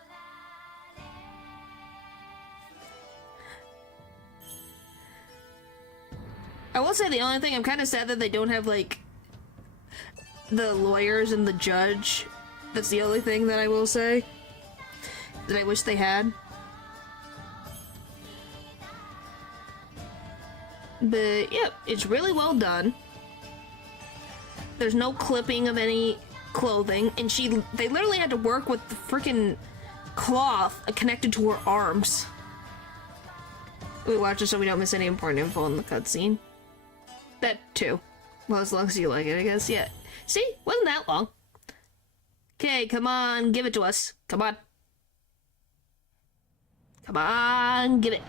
I will say the only thing, I'm kind of sad that they don't have, like, the lawyers and the judge. That's the only thing that I will say that I wish they had. But, yeah, it's really well done. There's no clipping of any clothing, and they literally had to work with the freaking cloth connected to her arms. We watch it so we don't miss any important info in the cutscene. That too. Well, as long as you like it, I guess. Yeah. See? Wasn't that long. Okay, come on, give it to us. Come on. Come on, give it.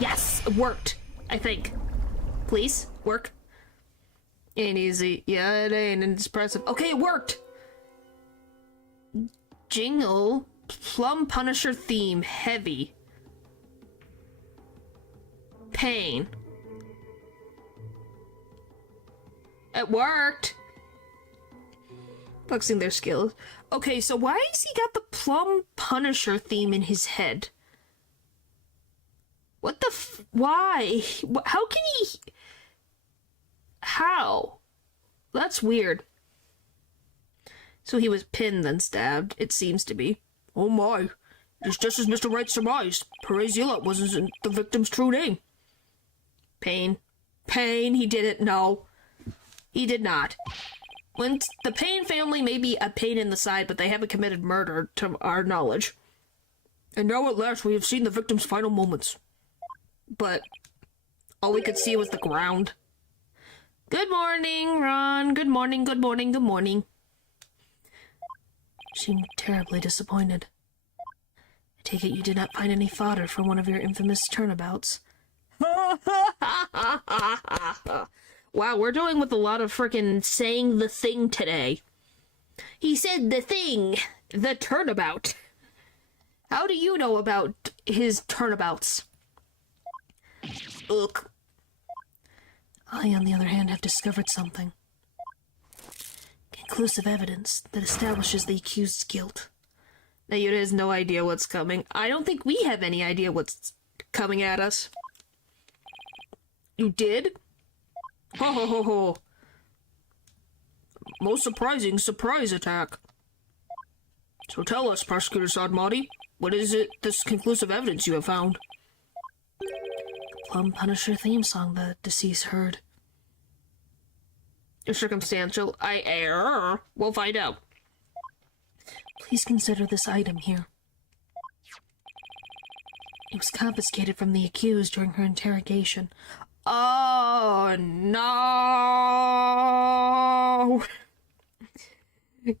Yes, it worked. I think. Please, work. Ain't easy. Yeah, it ain't. It's impressive. Okay, it worked. Jingle. Plum Punisher theme. Heavy. Pain. It worked. Flexing their skills. Okay, so why has he got the Plum Punisher theme in his head? What the why? How can he... How? That's weird. So he was pinned then stabbed, it seems to be. Oh my. It's just as Mr. Wright surmised. Perez Yillot wasn't the victim's true name. Pain. Pain, he did it. No. He did not. When the Payne family may be a pain in the side, but they haven't committed murder, to our knowledge. And now at last we have seen the victim's final moments. But all we could see was the ground. Good morning, Ron. Good morning, good morning, good morning. Seemed terribly disappointed. I take it you did not find any fodder for one of your infamous turnabouts. Wow, we're doing with a lot of frickin' saying the thing today. He said the thing. The turnabout. How do you know about his turnabouts? Ugh. I, on the other hand, have discovered something. Conclusive evidence that establishes the accused's guilt. Now, Yuta has no idea what's coming. I don't think we have any idea what's coming at us. You did? Ho ho ho ho. Most surprising surprise attack. So tell us, Prosecutor Sadmati, what is it, this conclusive evidence you have found? The Plum Punisher theme song the deceased heard. Circumstantial. We'll find out. Please consider this item here. It was confiscated from the accused during her interrogation. Oh, no!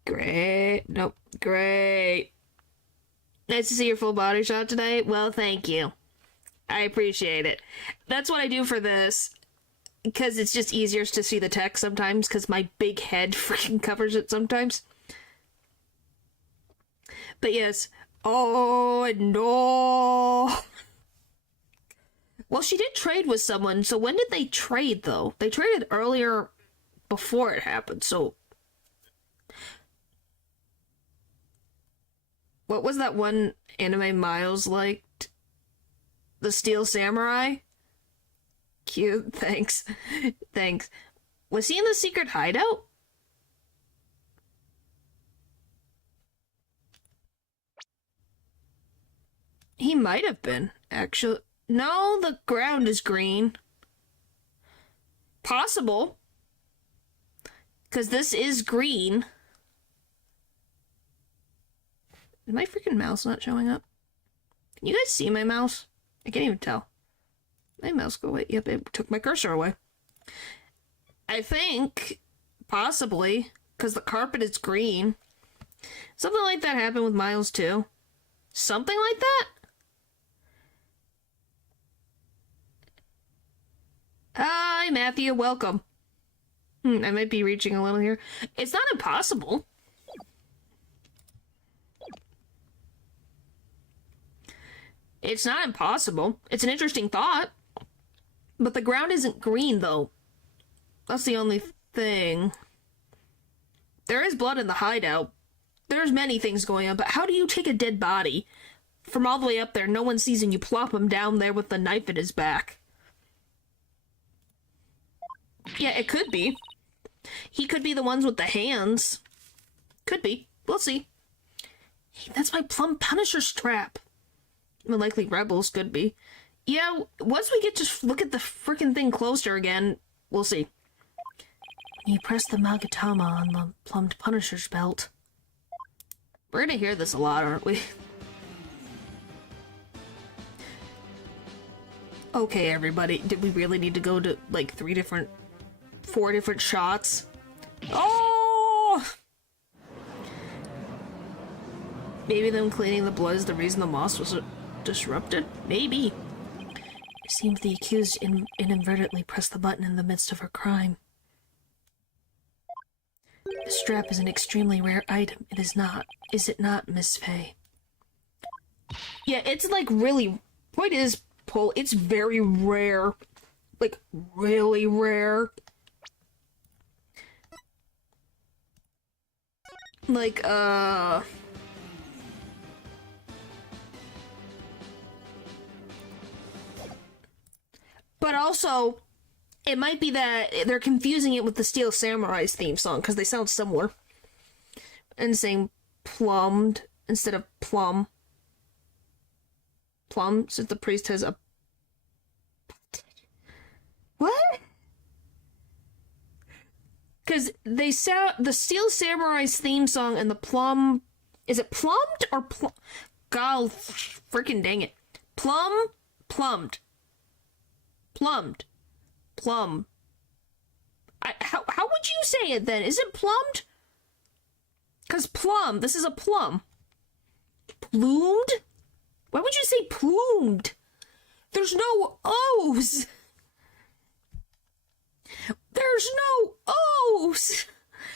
Great. Nope. Great. Nice to see your full body shot today. Well, thank you. I appreciate it. That's what I do for this. Because it's just easier to see the text sometimes, because my big head freaking covers it sometimes. But yes. Oh, no! Well, she did trade with someone, so when did they trade, though? They traded earlier before it happened, so... What was that one anime Miles liked? The Steel Samurai? Cute, thanks. Thanks. Was he in the secret hideout? He might have been, actually. No, the ground is green. Possible. Because this is green. Is my freaking mouse not showing up? Can you guys see my mouse? I can't even tell. My mouse go away. Yep, it took my cursor away. I think, possibly, because the carpet is green. Something like that happened with Miles too. Something like that? Hi, Matthew, welcome. I might be reaching a little here. It's not impossible. It's not impossible. It's an interesting thought. But the ground isn't green, though. That's the only thing. There is blood in the hideout. There's many things going on, but how do you take a dead body from all the way up there, no one sees, and you plop him down there with the knife at his back? Yeah, it could be. He could be the ones with the hands. Could be. We'll see. Hey, that's my plum Punisher strap. Well, likely Rebels could be. Yeah, once we get to look at the frickin' thing closer again, we'll see. You press the Magatama on the plumbed Punisher's belt. We're gonna hear this a lot, aren't we? Okay, everybody. Did we really need to go to, like, 4 different shots? Oh! Maybe them cleaning the blood is the reason the moss was disrupted? Maybe. It seems the accused inadvertently pressed the button in the midst of her crime. The strap is an extremely rare item. It is not. Is it not, Miss Faye? Yeah, it's like really... Point is, Paul, it's very rare. Like, really rare. Like, But also, it might be that they're confusing it with the Steel Samurai's theme song, because they sound similar. And saying plumbed instead of plum. Plum, since the priest has a... What? Because they sound... The Steel Samurai's theme song and the plum... Is it plumbed or plum? God, freaking dang it. Plum, plumbed. Plumbed. Plum. How would you say it then? Is it plumbed? Because plum, this is a plum. Plumed? Why would you say plumed? There's no O's. There's no O's.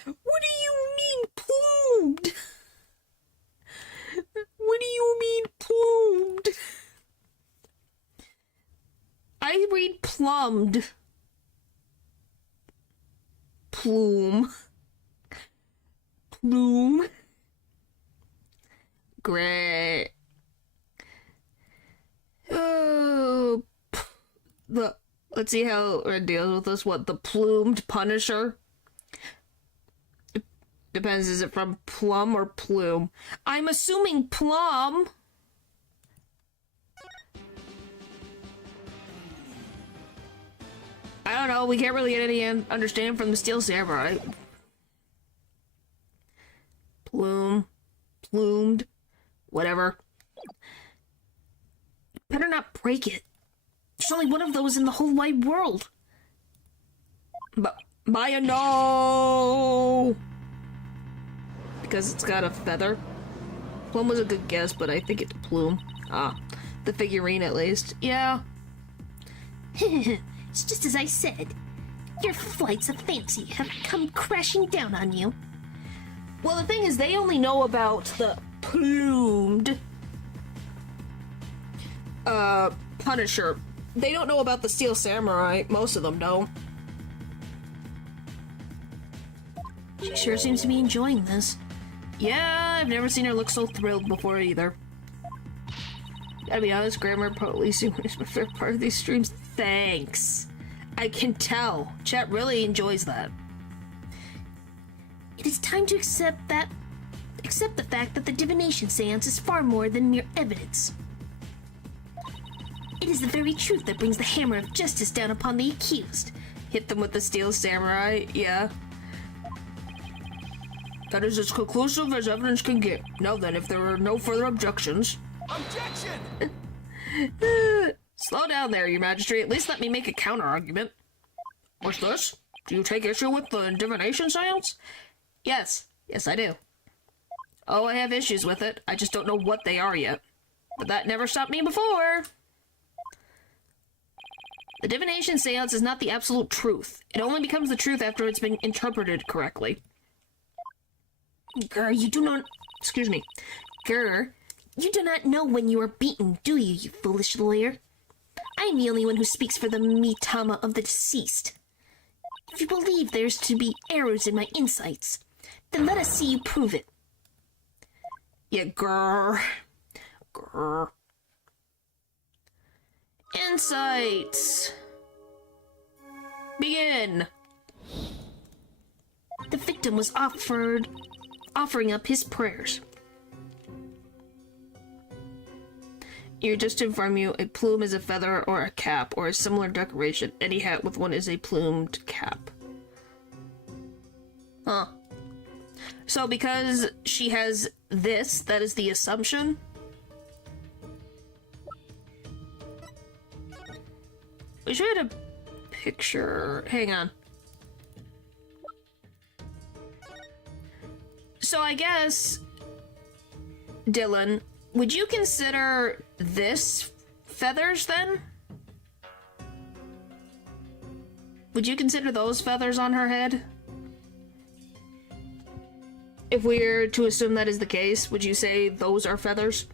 What do you mean plumed? What do you mean plumed? I read plumbed. Plume. Plume. Great. Oh. Let's see how it deals with this. What, the plumed Punisher? Depends, is it from plum or plume? I'm assuming plum. I don't know, we can't really get any understanding from the Steel Samurai. Plume. plumed, whatever. Better not break it. There's only one of those in the whole wide world. But Maya, no! Because it's got a feather. Plume was a good guess, but I think it's plume. Ah, the figurine at least. Yeah. It's just as I said. Your flights of fancy have come crashing down on you. Well, the thing is, they only know about the plumed Punisher. They don't know about the Steel Samurai. Most of them don't. She sure seems to be enjoying this. Yeah, I've never seen her look so thrilled before either. Gotta be honest, grammar policing is my favorite part of these streams. Thanks. I can tell. Chat really enjoys that. It is time to accept the fact that the divination seance is far more than mere evidence. It is the very truth that brings the hammer of justice down upon the accused. Hit them with the Steel Samurai, yeah. That is as conclusive as evidence can get. Now then, if there are no further objections... Objection! Slow down there, your majesty. At least let me make a counter-argument. What's this? Do you take issue with the divination seance? Yes. Yes, I do. Oh, I have issues with it. I just don't know what they are yet. But that never stopped me before. The divination seance is not the absolute truth. It only becomes the truth after it's been interpreted correctly. Grr, you do not... Excuse me. Grr, you do not know when you are beaten, do you, you foolish lawyer? I am the only one who speaks for the Mitama of the deceased. If you believe there's to be errors in my insights, then let us see you prove it. Yeah, grr. Grr. Insights. Begin. The victim was offering up his prayers. Here, just to inform you, a plume is a feather or a cap or a similar decoration. Any hat with one is a plumed cap. Huh. So because she has this, that is the assumption. We should have a picture. Hang on. So I guess, Dylan, would you consider this feathers then? Would you consider those feathers on her head? If we're to assume that is the case, would you say those are feathers?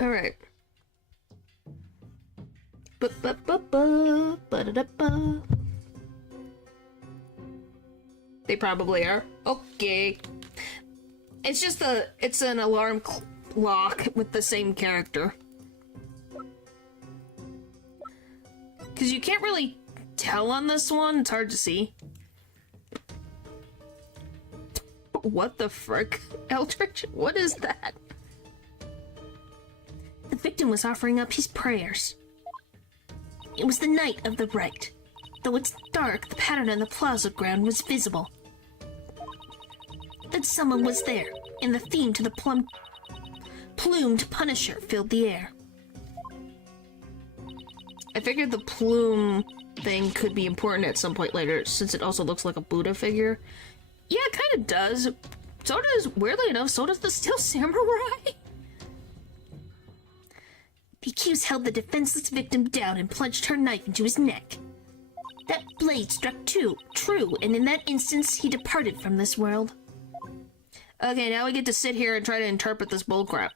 Alright. They probably are. Okay. It's just it's an alarm clock with the same character. Because you can't really tell on this one. It's hard to see. What the frick? Eldritch? What is that? The victim was offering up his prayers. It was the night of the rite. Though it's dark, the pattern on the plaza ground was visible. That someone was there, and the theme to the plumed Punisher filled the air. I figured the plume thing could be important at some point later, since it also looks like a Buddha figure. Yeah, it kind of does. So does, weirdly enough, so does the Steel Samurai. The accused held the defenseless victim down and plunged her knife into his neck. That blade struck true, and in that instance, he departed from this world. Okay, now we get to sit here and try to interpret this bullcrap.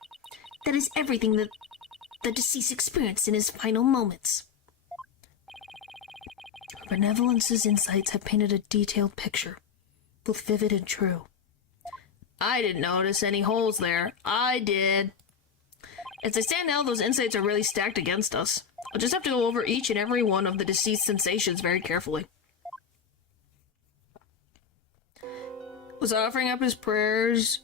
That is everything that the deceased experienced in his final moments. Benevolence's insights have painted a detailed picture, both vivid and true. I didn't notice any holes there. I did. As I stand now, those insights are really stacked against us. I'll just have to go over each and every one of the deceased sensations very carefully. Was offering up his prayers...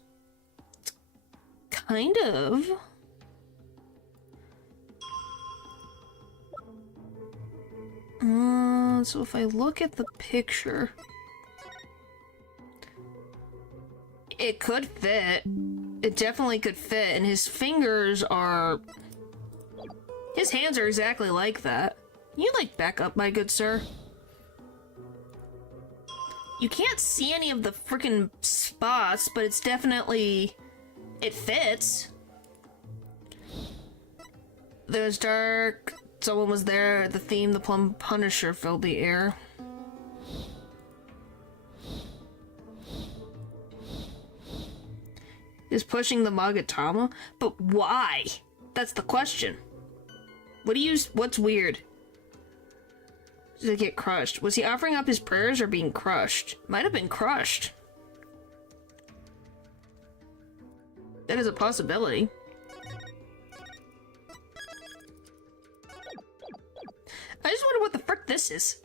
Kind of. So if I look at the picture, it could fit. It definitely could fit, and his fingers are... His hands are exactly like that. You, like, back up, my good sir? You can't see any of the freaking spots, but it's definitely... It fits. There's dark... Someone was there. The theme, the Plum Punisher, filled the air. Is pushing the Magatama? But why? That's the question. What's weird? Did it get crushed? Was he offering up his prayers or being crushed? Might have been crushed. That is a possibility. I just wonder what the frick this is.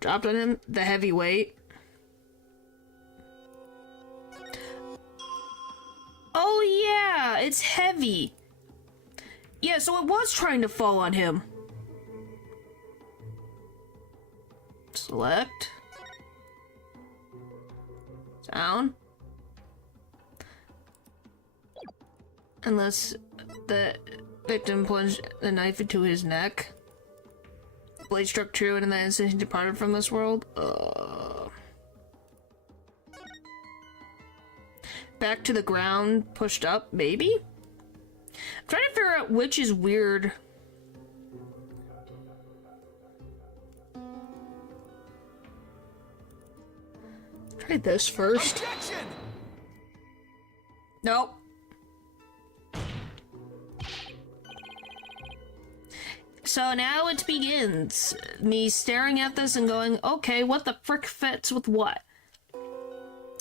Dropped on him the heavy weight. Oh yeah, it's heavy. Yeah, so it was trying to fall on him. Select. Down. Unless the victim plunged the knife into his neck. Blade struck true, and in that instant he departed from this world. Back to the ground, pushed up, maybe? I'm trying to figure out which is weird. Try this first. Objection! Nope. So now it begins. Me staring at this and going, okay, what the frick fits with what?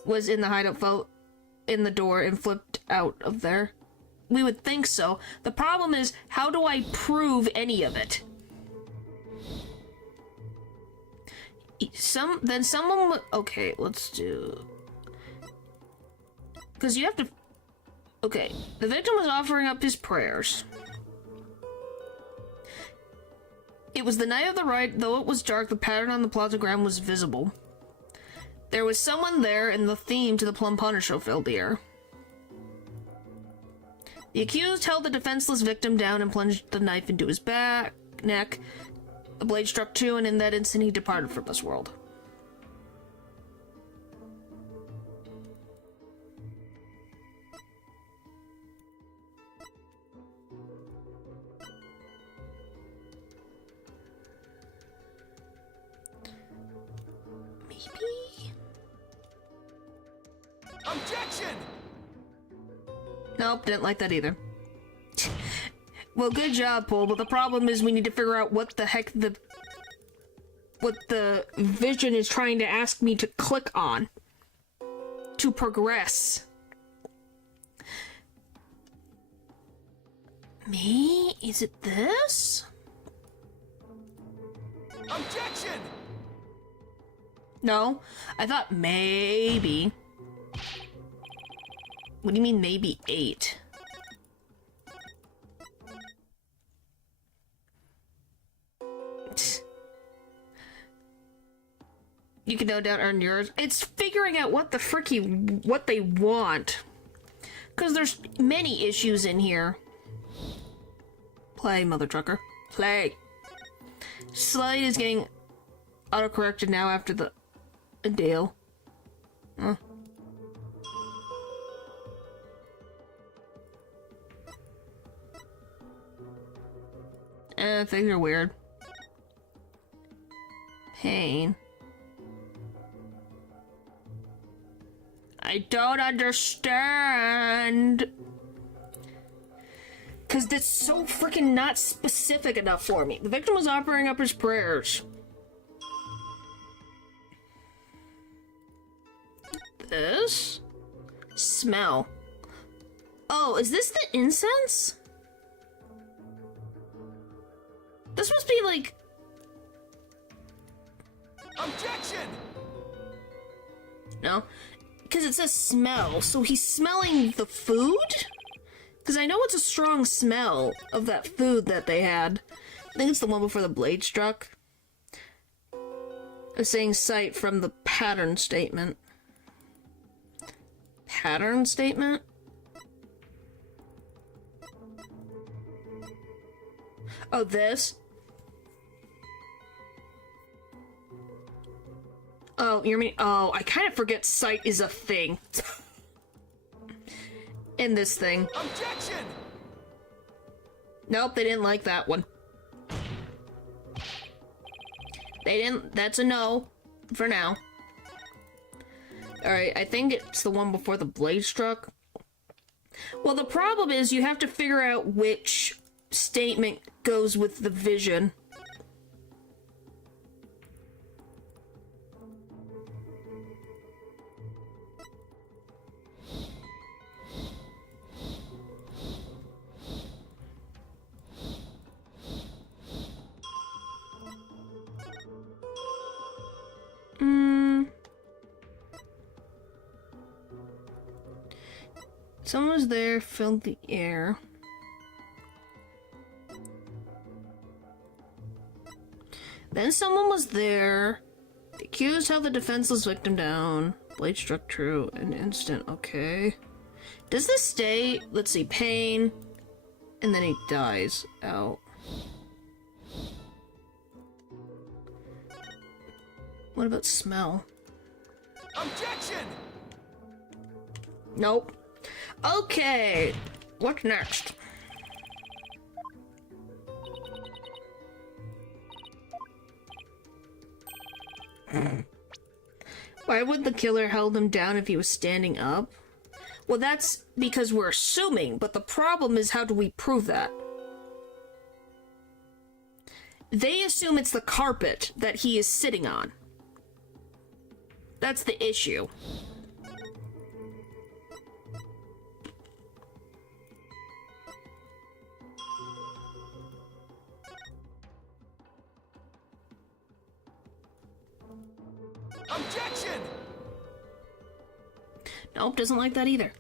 Was in the hideout, fell in the door and flipped out of there. We would think so. The problem is, how do I prove any of it? Then someone would... Okay, let's do... Because you have to... Okay, the victim was offering up his prayers. It was the night of the rite. Though it was dark, the pattern on the plotogram was visible. There was someone there, and the theme to the Plum Punisher filled the air. The accused held the defenseless victim down and plunged the knife into his neck. The blade struck true, and in that instant he departed from this world. Maybe? Objection! Nope, didn't like that either. Well, good job, Paul, but the problem is we need to figure out what the heck what the vision is trying to ask me to click on to progress. Me? Is it this? Objection! No, I thought maybe. What do you mean maybe 8? You can no doubt earn yours. It's figuring out what the fricky what they want. Because there's many issues in here. Play, mother trucker. Play. Slide is getting auto-corrected now after the Dale. Huh. Things are weird. Pain. I don't understand. Because that's so freaking not specific enough for me. The victim was offering up his prayers. This? Smell. Oh, is this the incense? This must be like... Objection! No? Because it says smell, so he's smelling the food? Because I know it's a strong smell of that food that they had. I think it's the one before the blade struck. It's saying sight from the pattern statement. Pattern statement? Oh, this? Oh, you mean? Oh, I kind of forget sight is a thing. In this thing. Objection! Nope, they didn't like that one. They didn't. That's a no for now. Alright, I think it's the one before the blade struck. Well, the problem is you have to figure out which statement goes with the vision. Someone was there, filled the air. Then someone was there. The accused held the defenseless victim down. Blade struck true. An instant. Okay. Does this stay? Let's see. Pain. And then he dies out. What about smell? Objection! Nope. Okay. What's next? Why would the killer held him down if he was standing up? Well, that's because we're assuming, but the problem is how do we prove that? They assume it's the carpet that he is sitting on. That's the issue. Objection! Nope, doesn't like that either.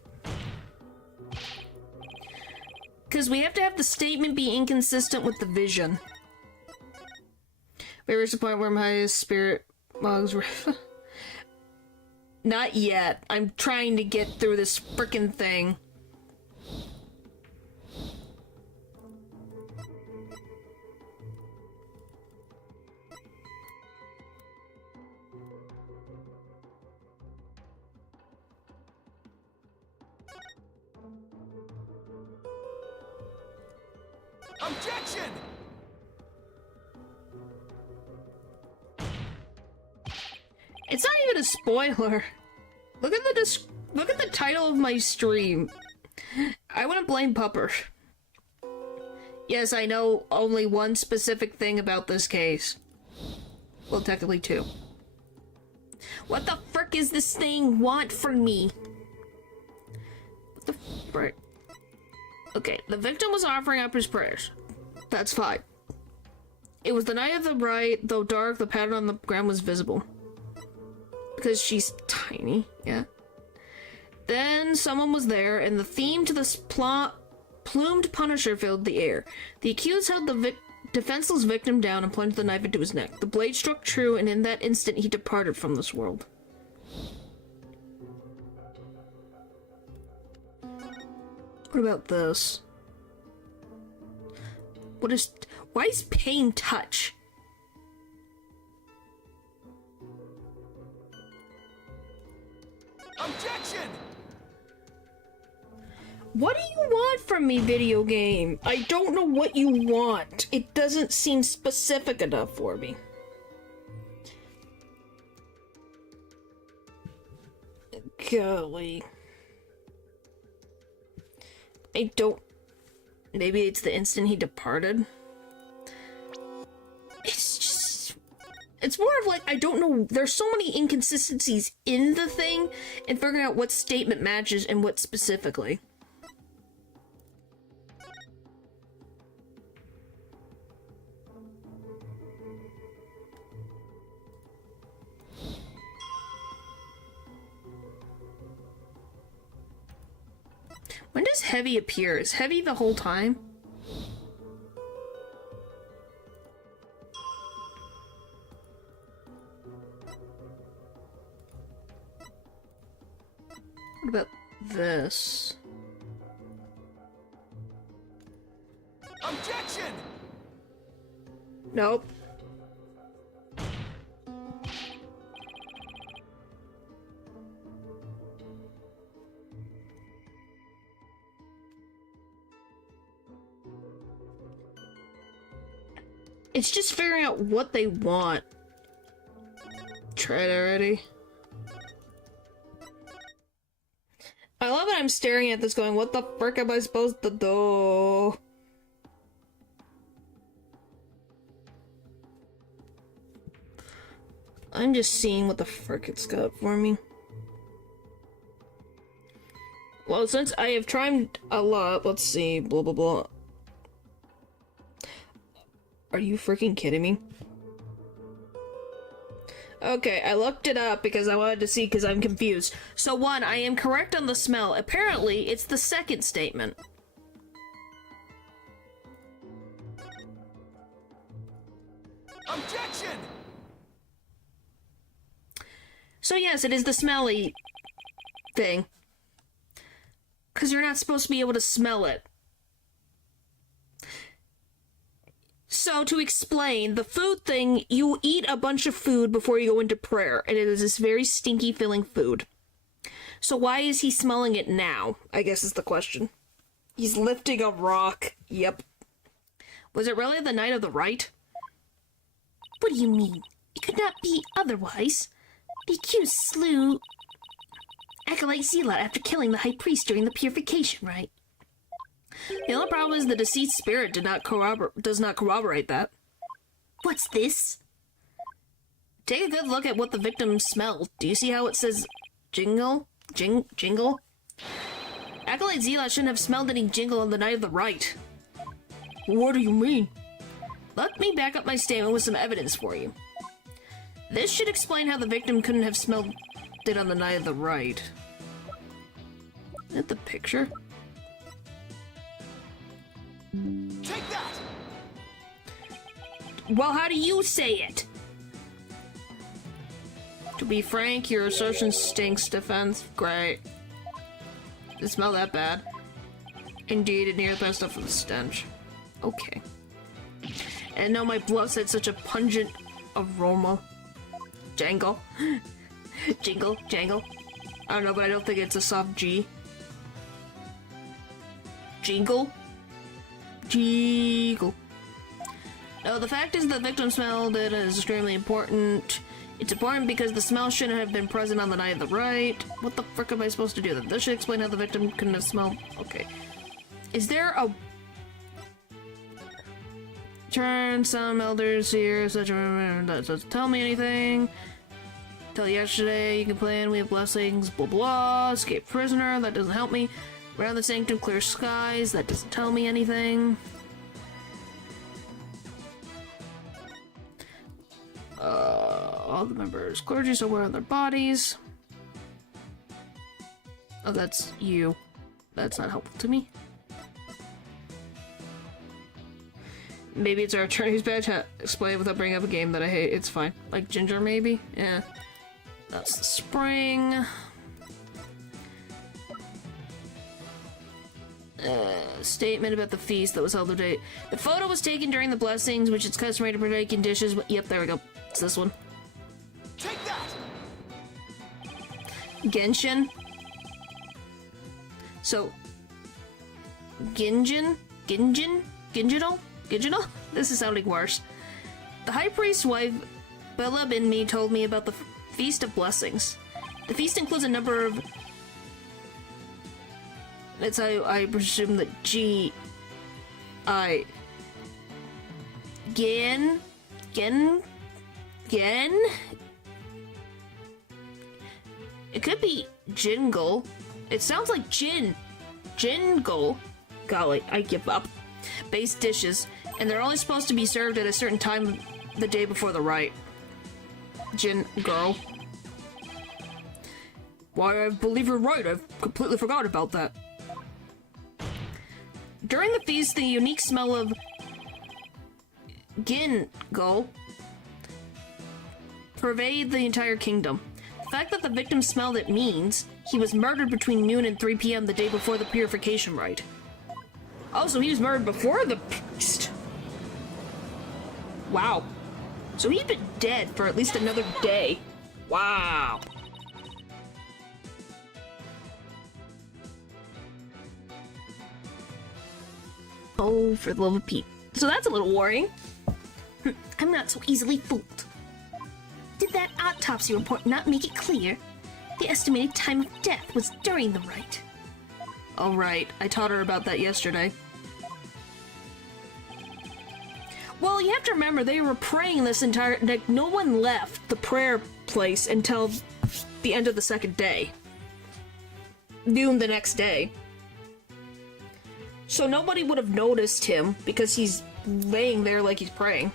Because we have to have the statement be inconsistent with the vision. We reached the point where my highest spirit logs were... Not yet. I'm trying to get through this frickin' thing. Objection! It's not even a spoiler. Look at the title of my stream. I wouldn't blame Pupper. Yes, I know only one specific thing about this case. Well, technically two. What the frick is this thing want from me? What the frick? Okay, the victim was offering up his prayers. That's fine. It was the night of the rite, though dark, the pattern on the ground was visible. Because she's tiny, yeah. Then someone was there, and the theme to this plumed punisher filled the air. The accused held the defenseless victim down and plunged the knife into his neck. The blade struck true, and in that instant he departed from this world. What about this? Why is pain touch? Objection! What do you want from me, video game? I don't know what you want. It doesn't seem specific enough for me. Golly. I don't... Maybe it's the instant he departed? It's just... It's more of like, I don't know, there's so many inconsistencies in the thing, and figuring out what statement matches and what specifically. When does Heavy appear? Is Heavy the whole time? What about this? Objection! Nope. It's just figuring out what they want. Try it already. I love it. I'm staring at this going, what the frick am I supposed to do? I'm just seeing what the frick it's got for me. Well, since I have tried a lot, let's see, blah blah blah. Are you freaking kidding me? Okay, I looked it up because I wanted to see because I'm confused. So one, I am correct on the smell. Apparently, it's the second statement. Objection! So yes, it is the smelly thing. Because you're not supposed to be able to smell it. So, to explain, the food thing, you eat a bunch of food before you go into prayer, and it is this very stinky feeling food. So why is he smelling it now? I guess is the question. He's lifting a rock. Yep. Was it really the night of the rite? What do you mean? It could not be otherwise. The accused slew Acolyte Zealot after killing the High Priest during the purification rite. The only problem is the deceased spirit does not corroborate that. What's this? Take a good look at what the victim smelled. Do you see how it says jingle? Jingle? Acolyte Zealot shouldn't have smelled any jingle on the night of the rite. What do you mean? Let me back up my statement with some evidence for you. This should explain how the victim couldn't have smelled it on the night of the rite. Is that the picture? Take that! Well, how do you say it? To be frank, your assertion stinks, defense. Great. Did it smell that bad? Indeed, it near the best stuff for the stench. Okay. And now my blood had such a pungent aroma. Jangle. Jingle, jangle. I don't know, but I don't think it's a soft G. Jingle? Jingle. No, the fact is the victim smelled it is extremely important. It's important because the smell shouldn't have been present on the night of the rite. What the frick am I supposed to do then? This should explain how the victim couldn't have smelled. Okay. Is there a... Turn some elders here, such a... That doesn't tell me anything. Till yesterday, you can plan, we have blessings, blah blah. Escape prisoner, that doesn't help me. Around the sanctum, clear skies, that doesn't tell me anything. All the members, clergy, so where are their bodies? Oh, that's you. That's not helpful to me. Maybe it's our attorney's badge. Explain without bringing up a game that I hate. It's fine. Like Ginger, maybe? Yeah. That's the spring. Statement about the feast that was held today. The photo was taken during the blessings, which is customary to partake in dishes. Yep, there we go. It's this one. Take that! Genshin. So, Ginjinal? This is sounding worse. The High Priest's wife, Bella Binmi, told me about the Feast of Blessings. The feast includes a number of... It's, I presume that Gen? It could be Jingle. It sounds like Jingle. Golly, I give up. Base dishes, and they're only supposed to be served at a certain time the day before the rite. Girl. Why, I believe you're right. I've completely forgot about that. During the feast, the unique smell of Gingo pervade the entire kingdom. The fact that the victim smelled it means he was murdered between noon and 3 p.m. the day before the purification rite. Oh, so he was murdered before the priest. Wow. So he'd been dead for at least another day. Wow. Oh, for the love of Pete. So that's a little worrying. I'm not so easily fooled. Did that autopsy report not make it clear? The estimated time of death was during the rite. Oh, right. I taught her about that yesterday. Well, you have to remember, they were praying this entire... Like, no one left the prayer place until the end of the second day. Noon the next day. So nobody would have noticed him because he's laying there like he's praying.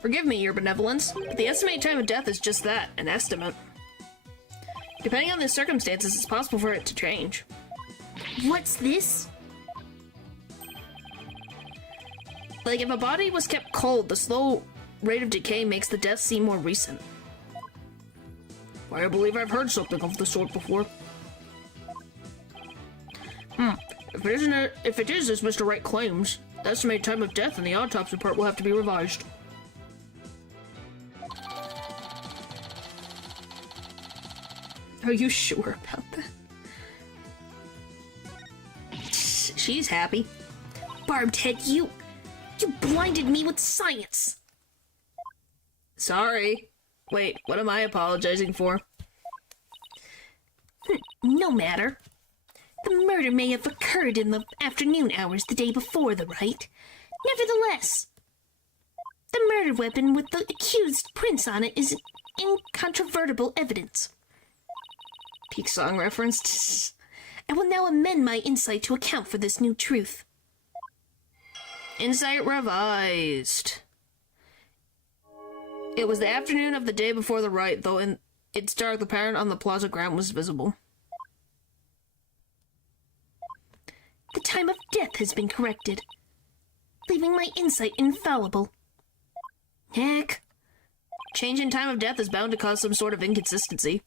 Forgive me, your benevolence, but the estimated time of death is just that, an estimate. Depending on the circumstances, it's possible for it to change. What's this? Like, if a body was kept cold, the slow rate of decay makes the death seem more recent. I believe I've heard something of the sort before. If it is as Mr. Wright claims, the estimated time of death in the autopsy report will have to be revised. Are you sure about that? She's happy. Barbed head, you blinded me with science. Sorry. Wait, what am I apologizing for? No matter. The murder may have occurred in the afternoon hours the day before the rite. Nevertheless, the murder weapon with the accused prints on it is incontrovertible evidence. Peak song reference. I will now amend my insight to account for this new truth. Insight revised. It was the afternoon of the day before the rite, though in its dark, the pattern on the plaza ground was visible. The time of death has been corrected, leaving my insight infallible. Heck. Change in time of death is bound to cause some sort of inconsistency.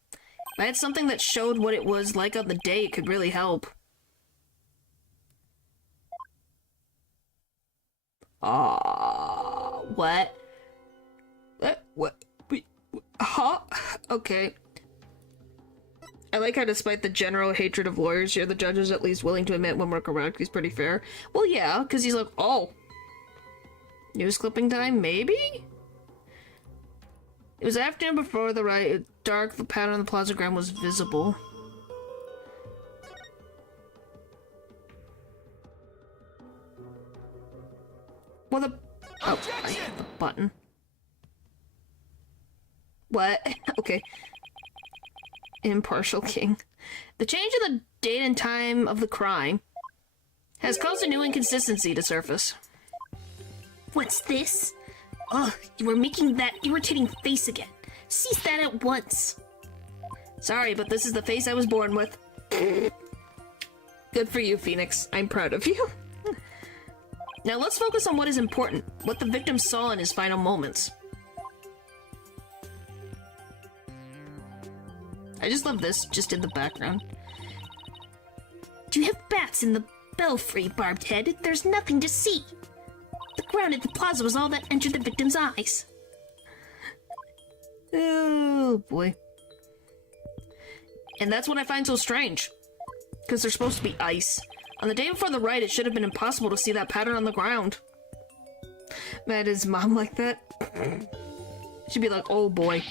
If I had something that showed what it was like on the day, it could really help. What? What? Huh? Okay. I like how despite the general hatred of lawyers here, the judge is at least willing to admit when we're correct. He's pretty fair. Well, yeah, because he's like, oh. News clipping time? Maybe? It was afternoon before the rite. It was dark. The pattern on the plaza ground was visible. Well, the... Oh, I hit the button. What? Okay. Impartial king. The change in the date and time of the crime has caused a new inconsistency to surface. What's this? Ugh, you were making that irritating face again. Cease that at once. Sorry, but this is the face I was born with. Good for you, Phoenix. I'm proud of you. Now let's focus on what is important, what the victim saw in his final moments. I just love this, just in the background. Do you have bats in the belfry, Barbed Head? There's nothing to see. The ground at the plaza was all that entered the victim's eyes. Oh, boy. And that's what I find so strange. Because they're supposed to be ice. On the day before the rite, it should have been impossible to see that pattern on the ground. Mad his mom like that? She'd be like, oh boy.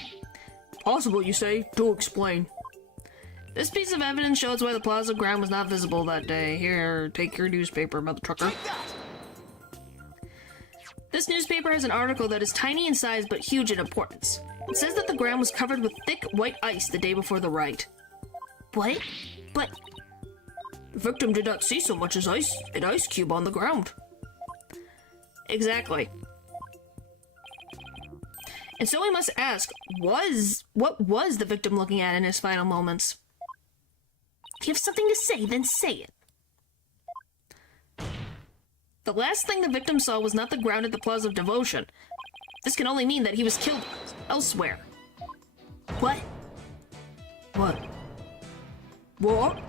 Possible, you say? Do explain. This piece of evidence shows why the plaza ground was not visible that day. Here, take your newspaper, mother trucker. This newspaper has an article that is tiny in size but huge in importance. It says that the ground was covered with thick white ice the day before the rite. What? But... The victim did not see so much as an ice cube on the ground. Exactly. And so we must ask, what was the victim looking at in his final moments? If you have something to say, then say it. The last thing the victim saw was not the ground at the Plaza of Devotion. This can only mean that he was killed elsewhere. What? What? What?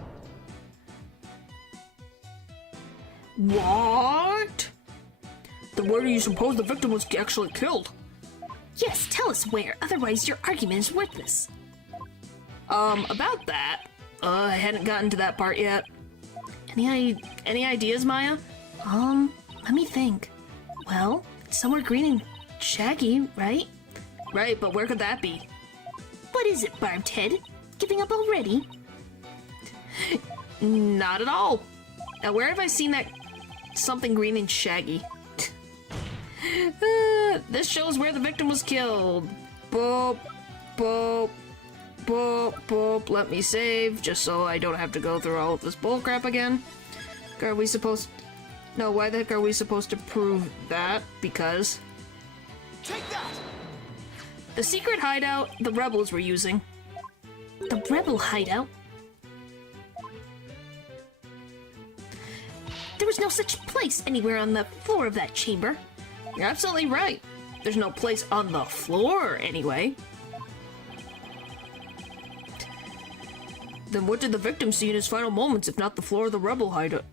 What? Then where do you suppose the victim was actually killed? Yes, tell us where, otherwise your argument is worthless. About that, I hadn't gotten to that part yet. Any ideas, Maya? Let me think. Well, it's somewhere green and shaggy, right? Right, but where could that be? What is it, Barbed Head? Giving up already? Not at all. Now, where have I seen that something green and shaggy? This shows where the victim was killed. Boop, boop, boop, boop. Let me save, just so I don't have to go through all of this bullcrap again. Are we supposed... No, why the heck are we supposed to prove that? Because... Take that! The secret hideout the rebels were using. The rebel hideout? There was no such place anywhere on the floor of that chamber. You're absolutely right. There's no place on the floor, anyway. Then what did the victim see in his final moments, if not the floor of the rebel hideout?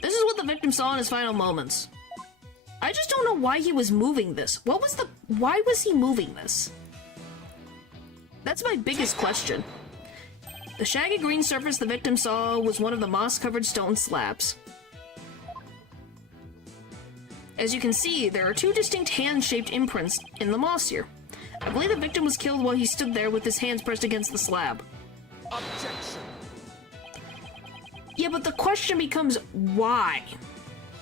This is what the victim saw in his final moments. I just don't know why he was moving this. Why was he moving this? That's my biggest question. The shaggy green surface the victim saw was one of the moss-covered stone slabs. As you can see, there are two distinct hand-shaped imprints in the moss here. I believe the victim was killed while he stood there with his hands pressed against the slab. Objection! Yeah, but the question becomes why?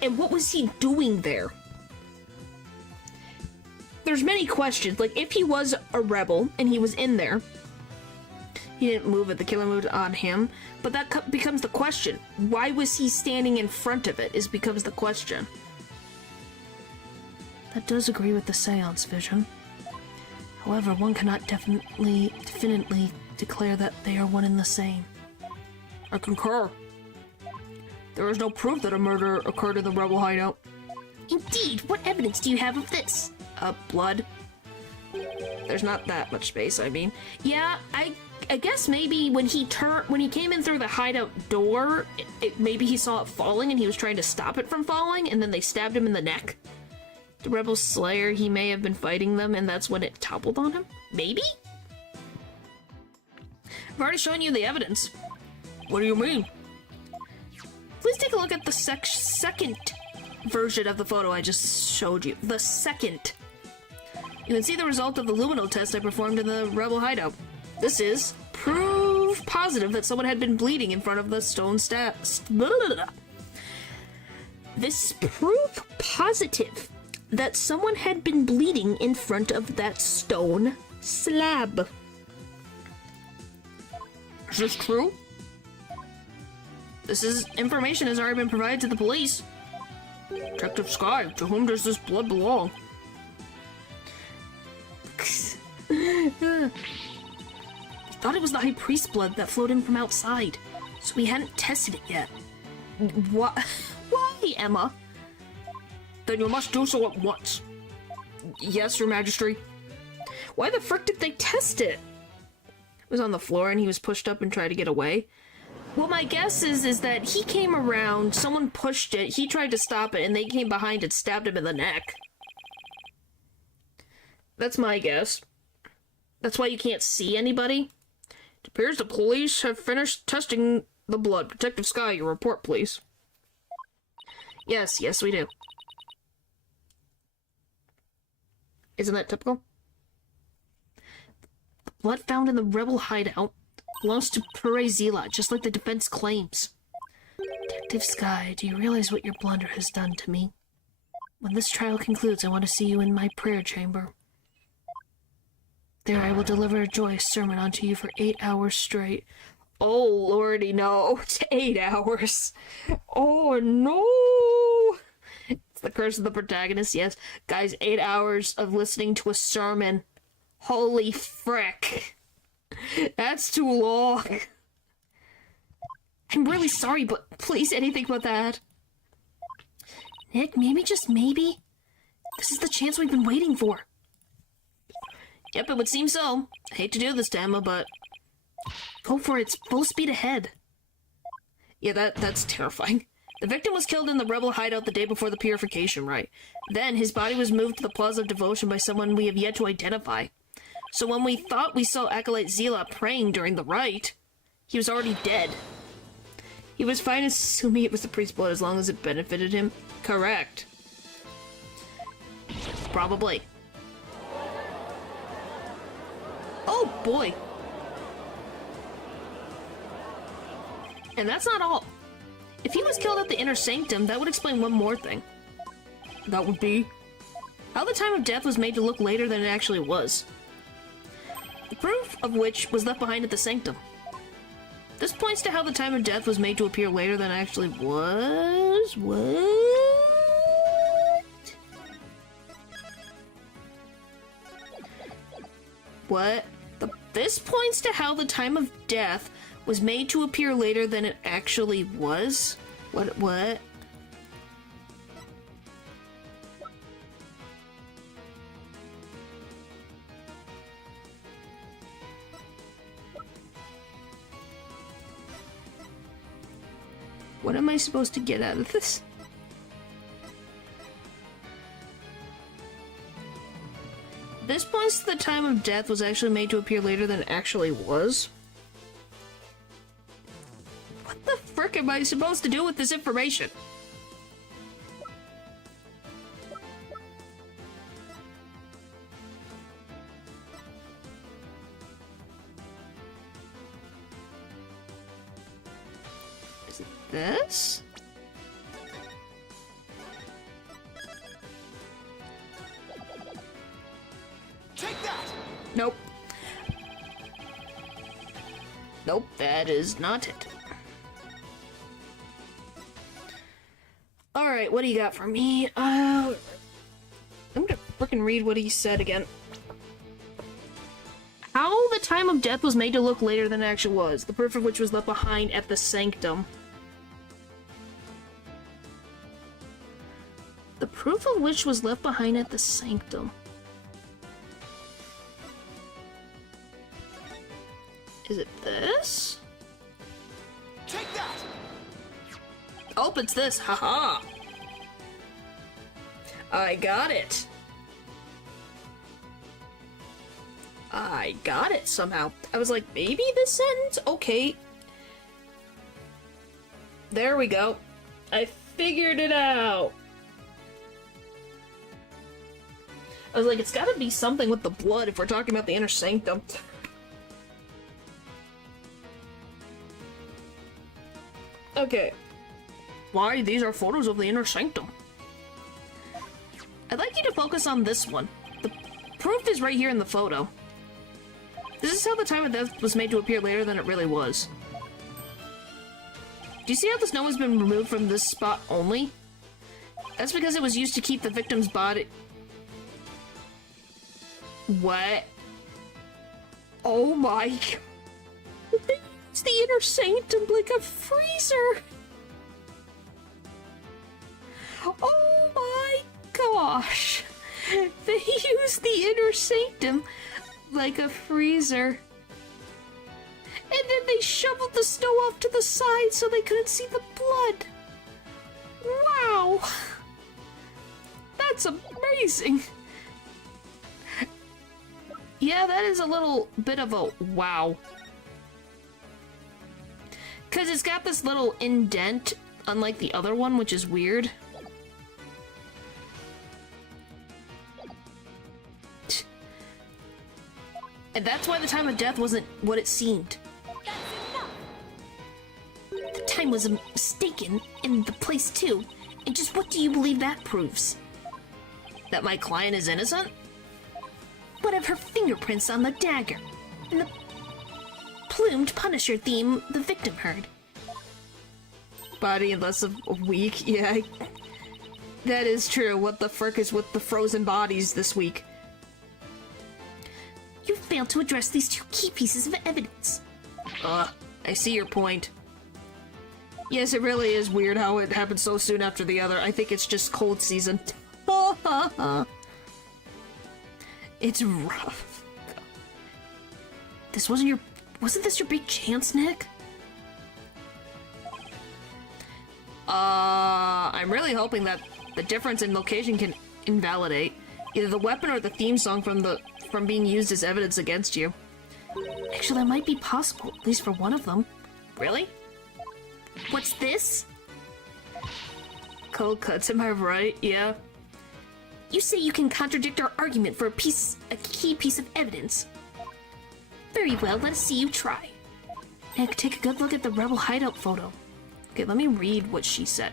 And what was he doing there? There's many questions. Like, if he was a rebel and he was in there, he didn't move it, the killer moved on him, but that becomes the question. Why was he standing in front of it becomes the question. That does agree with the seance vision. However, one cannot definitely declare that they are one and the same. I concur. There is no proof that a murder occurred in the rebel hideout. Indeed, what evidence do you have of this? Blood. There's not that much space, I mean. Yeah, I guess maybe when he came in through the hideout door, maybe he saw it falling and he was trying to stop it from falling, and then they stabbed him in the neck. The rebel slayer, he may have been fighting them, and that's when it toppled on him? Maybe? I've already shown you the evidence. What do you mean? Please take a look at the second version of the photo I just showed you. The second. You can see the result of the lumino test I performed in the rebel hideout. This is proof positive that someone had been bleeding in front of the stone This proof positive that someone had been bleeding in front of that stone slab. Is this true? This is information has already been provided to the police. Detective Sky, to whom does this blood belong? Thought it was the High Priest's blood that flowed in from outside, so we hadn't tested it yet. What? Why, Emma? Then you must do so at once. Yes, Your Majesty. Why the frick did they test it? It was on the floor and he was pushed up and tried to get away. Well, my guess is that he came around, someone pushed it, he tried to stop it, and they came behind and stabbed him in the neck. That's my guess. That's why you can't see anybody. It appears the police have finished testing the blood. Detective Sky, your report, please. Yes, we do. Isn't that typical? The blood found in the rebel hideout belongs to Perezila, just like the defense claims. Detective Sky, do you realize what your blunder has done to me? When this trial concludes, I want to see you in my prayer chamber. There I will deliver a joyous sermon unto you for 8 hours straight. Oh, lordy, no. It's 8 hours. Oh, no. It's the curse of the protagonist, yes. Guys, 8 hours of listening to a sermon. Holy frick. That's too long. I'm really sorry, but please, anything but that. Nick, maybe, just maybe, this is the chance we've been waiting for. Yep, it would seem so. I hate to do this to Emma, but... Go for it, it's full speed ahead. Yeah, that's terrifying. The victim was killed in the rebel hideout the day before the purification rite. Then, his body was moved to the Plaza of Devotion by someone we have yet to identify. So when we thought we saw Acolyte Zealot praying during the rite, he was already dead. He was fine assuming it was the priest's blood as long as it benefited him. Correct. Probably. Oh boy. And that's not all. If he was killed at the Inner Sanctum, that would explain one more thing. That would be how the time of death was made to look later than it actually was. The proof of which was left behind at the Sanctum. This points to how the time of death was made to appear later than it actually was. What? This points to how the time of death was made to appear later than it actually was? What? What am I supposed to get out of this? This points to the time of death was actually made to appear later than it actually was? What the frick am I supposed to do with this information? Is it this? Take that! Nope. Nope, that is not it. Alright, what do you got for me? I'm gonna frickin' read what he said again. How the time of death was made to look later than it actually was, the proof of which was left behind at the Sanctum. The proof of which was left behind at the Sanctum. Is it this? Take that! Oh, it's this. Haha. I got it. I got it somehow. I was like, maybe this sentence? Okay. There we go. I figured it out. I was like, it's gotta be something with the blood if we're talking about the Inner Sanctum. Okay. Why? These are photos of the Inner Sanctum. I'd like you to focus on this one. The proof is right here in the photo. This is how the time of death was made to appear later than it really was. Do you see how the snow has been removed from this spot only? That's because it was used to keep the victim's body... What? Oh my god. It's the Inner Sanctum like a freezer! Oh my gosh! They used the Inner Sanctum like a freezer. And then they shoveled the snow off to the side so they couldn't see the blood. Wow! That's amazing! Yeah, that is a little bit of a wow. Because it's got this little indent, unlike the other one, which is weird. And that's why the time of death wasn't what it seemed. The time was mistaken, and the place too. And just what do you believe that proves? That my client is innocent? What of her fingerprints on the dagger? And the plumed Punisher theme the victim heard? Body less of a week, yeah. That is true. What the frick is with the frozen bodies this week? You failed to address these two key pieces of evidence. I see your point. Yes, it really is weird how it happened so soon after the other. I think it's just cold season. It's rough. Wasn't this your big chance, Nick? I'm really hoping that the difference in location can invalidate either the weapon or the theme song from being used as evidence against you. Actually, that might be possible, at least for one of them. Really? What's this? Cold cuts, am I right? Yeah. You say you can contradict our argument for a key piece of evidence. Very well, let us see you try. Nick, take a good look at the rebel hideout photo. Okay, let me read what she said.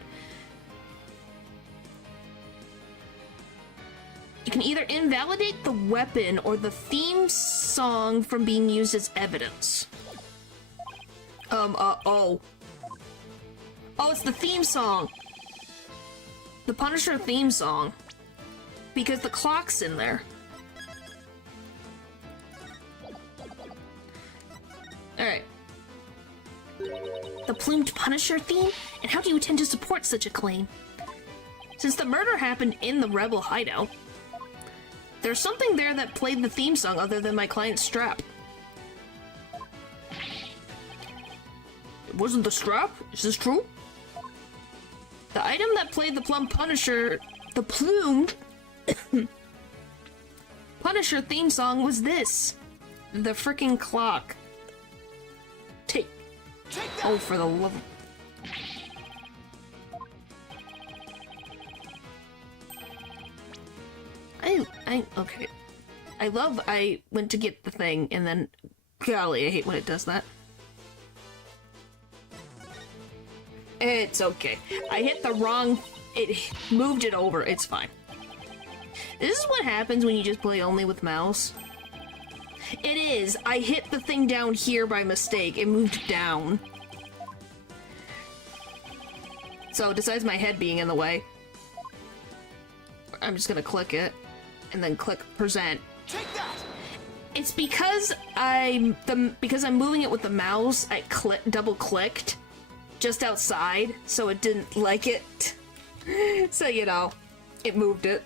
You can either invalidate the weapon or the theme song from being used as evidence. Oh, it's the theme song. The Punisher theme song. Because the clock's in there. Alright. The plumed Punisher theme? And how do you intend to support such a claim? Since the murder happened in the rebel hideout, there's something there that played the theme song other than my client's strap. It wasn't the strap? Is this true? The item that played the plumed Punisher theme song was this. The freaking clock. Take that! Oh, for the love of... okay. I went to get the thing, and then... Golly, I hate when it does that. It's okay. I hit the wrong... It moved it over. It's fine. This is what happens when you just play only with mouse. It is. I hit the thing down here by mistake. It moved down. So, besides my head being in the way, I'm just gonna click it, and then click present. Take that! It's because I'm moving it with the mouse. I double clicked just outside, so it didn't like it. So you know, it moved it.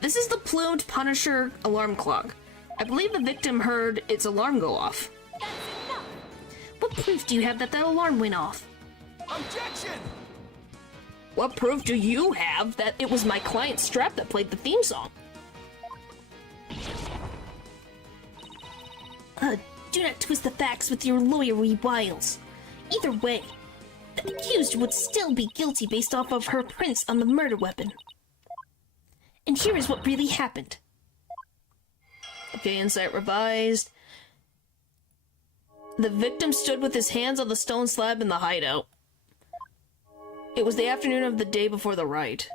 This is the plumed Punisher alarm clock. I believe the victim heard its alarm go off. What proof do you have that alarm went off? Objection! What proof do you have that it was my client's strap that played the theme song? Do not twist the facts with your lawyery wiles. Either way, the accused would still be guilty based off of her prints on the murder weapon. And here is what really happened. Okay, insight revised. The victim stood with his hands on the stone slab in the hideout. It was the afternoon of the day before the riot.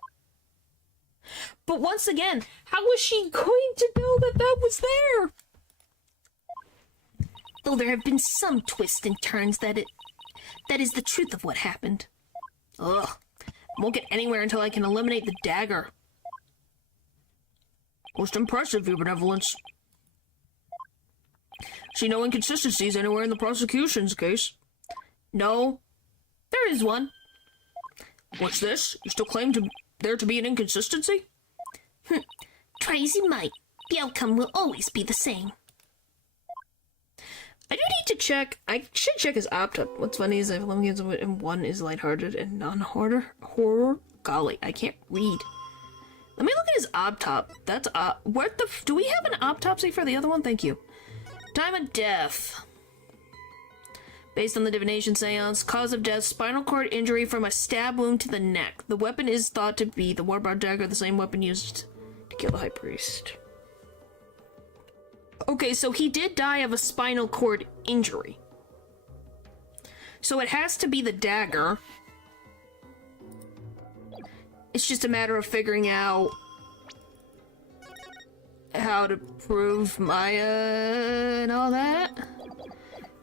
But once again, how was she going to know that that was there? Though there have been some twists and turns, that is the truth of what happened. Ugh. I won't get anywhere until I can eliminate the dagger. Most impressive, Your Benevolence. See no inconsistencies anywhere in the prosecution's case? No. There is one. What's this? You still claim there to be an inconsistency? Try as you might, the outcome will always be the same. I do need to check. I should check his opt-up. What's funny is I have 11 games and one is lighthearted and non-horror. Golly, I can't read. Let me look at his opt-up. That's do we have an autopsy for the other one? Thank you. Time of death. Based on the divination seance, cause of death, spinal cord injury from a stab wound to the neck. The weapon is thought to be the Warbound dagger, the same weapon used to kill the High Priest. Okay, so he did die of a spinal cord injury. So it has to be the dagger. It's just a matter of figuring out how to prove Maya and all that.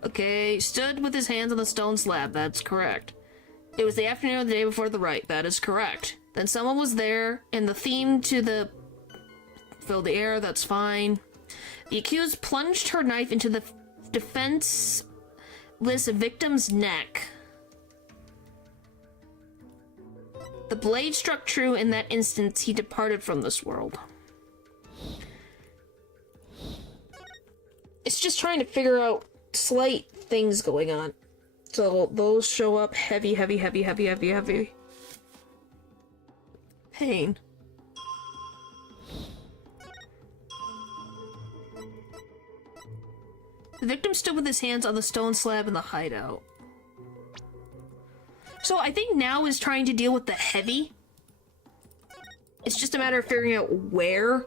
Okay, stood with his hands on the stone slab. That's correct. It was the afternoon of the day before the riot. That is correct. Then someone was there, and the theme to the... Fill the air, that's fine. The accused plunged her knife into the defenseless victim's neck. The blade struck true. In that instance, he departed from this world. It's just trying to figure out slight things going on. So those show up heavy, heavy, heavy, heavy, heavy, heavy. Pain. The victim stood with his hands on the stone slab in the hideout. So I think now is trying to deal with the heavy. It's just a matter of figuring out where.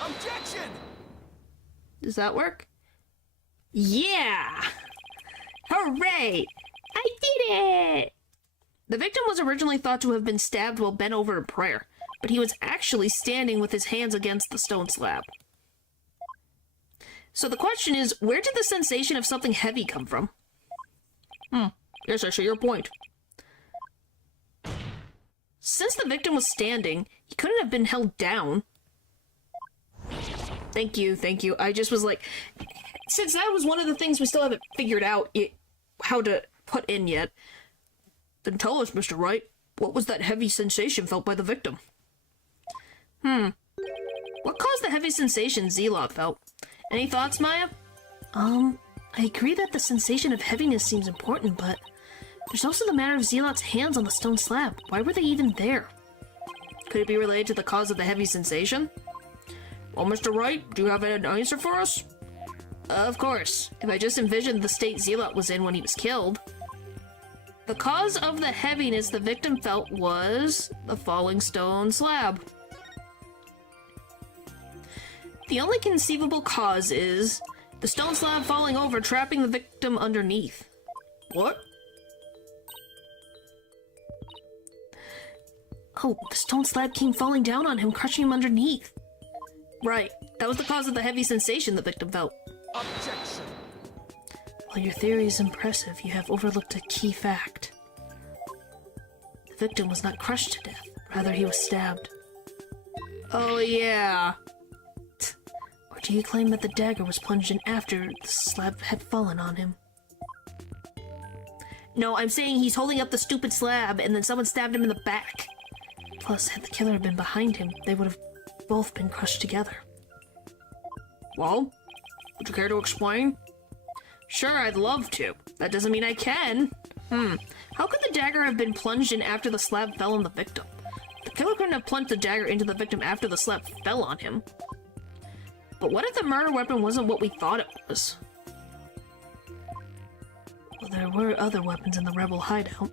Objection! Does that work? Yeah! Hooray! I did it! The victim was originally thought to have been stabbed while bent over in prayer, but he was actually standing with his hands against the stone slab. So the question is, where did the sensation of something heavy come from? Yes, I see your point. Since the victim was standing, he couldn't have been held down. Thank you, thank you. I just was like, since that was one of the things we still haven't figured out how to put in yet, then tell us, Mr. Wright, what was that heavy sensation felt by the victim? What caused the heavy sensation Zealot felt? Any thoughts, Maya? I agree that the sensation of heaviness seems important, but there's also the matter of Zealot's hands on the stone slab. Why were they even there? Could it be related to the cause of the heavy sensation? Well, Mr. Wright, do you have an answer for us? Of course. If I just envisioned the state Zealot was in when he was killed. The cause of the heaviness the victim felt was the falling stone slab. The only conceivable cause is the stone slab falling over, trapping the victim underneath. What? Oh, the stone slab came falling down on him, crushing him underneath. Right. That was the cause of the heavy sensation the victim felt. Objection! While your theory is impressive, you have overlooked a key fact. The victim was not crushed to death. Rather, he was stabbed. Oh, yeah. Or do you claim that the dagger was plunged in after the slab had fallen on him? No, I'm saying he's holding up the stupid slab and then someone stabbed him in the back. Plus, had the killer been behind him, they would have both been crushed together. Well, would you care to explain? Sure, I'd love to. That doesn't mean I can. How could the dagger have been plunged in after the slab fell on the victim? The killer couldn't have plunged the dagger into the victim after the slab fell on him. But what if the murder weapon wasn't what we thought it was? Well, there were other weapons in the rebel hideout.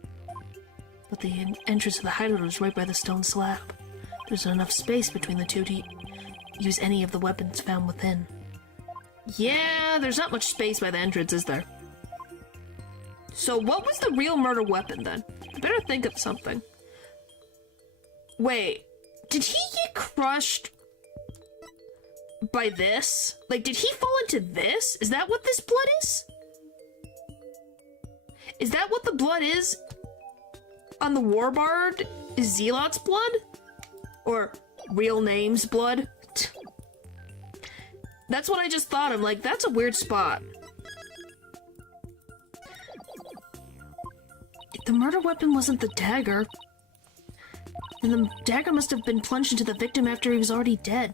But the entrance to the hideout was right by the stone slab. There's enough space between the two to use any of the weapons found within. Yeah, there's not much space by the entrance, is there? So what was the real murder weapon, then? I better think of something. Wait, did he get crushed by this? Like, did he fall into this? Is that what this blood is? Is that what the blood is on the warbard? Is Zealot's blood? Or real name's blood? That's what I just thought. I'm like, that's a weird spot. If the murder weapon wasn't the dagger, then the dagger must have been plunged into the victim after he was already dead.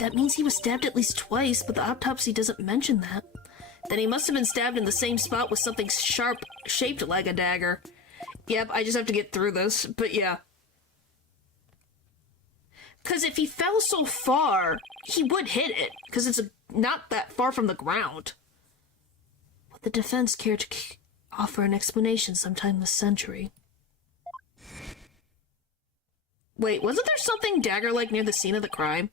That means he was stabbed at least twice, but the autopsy doesn't mention that. Then he must have been stabbed in the same spot with something sharp, shaped like a dagger. Yep, I just have to get through this, but yeah. Because if he fell so far, he would hit it, because it's not that far from the ground. Would the defense care to offer an explanation sometime this century? Wait, wasn't there something dagger-like near the scene of the crime?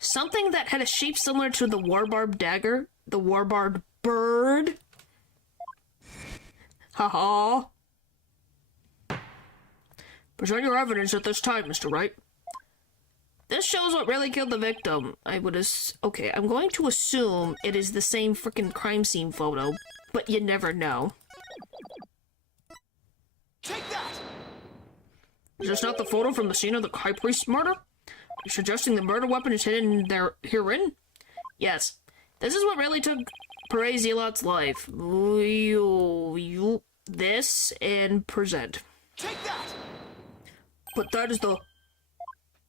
Something that had a shape similar to the warbarb dagger? The warbarb bird? Haha. Present your evidence at this time, Mr. Wright. This shows what really killed the victim. Okay, I'm going to assume it is the same frickin' crime scene photo, but you never know. Take that! Is this not the photo from the scene of the high priest's murder? You're suggesting the murder weapon is hidden there herein? Yes. This is what really took Pere Zealot's life. This and present. Take that! But that is the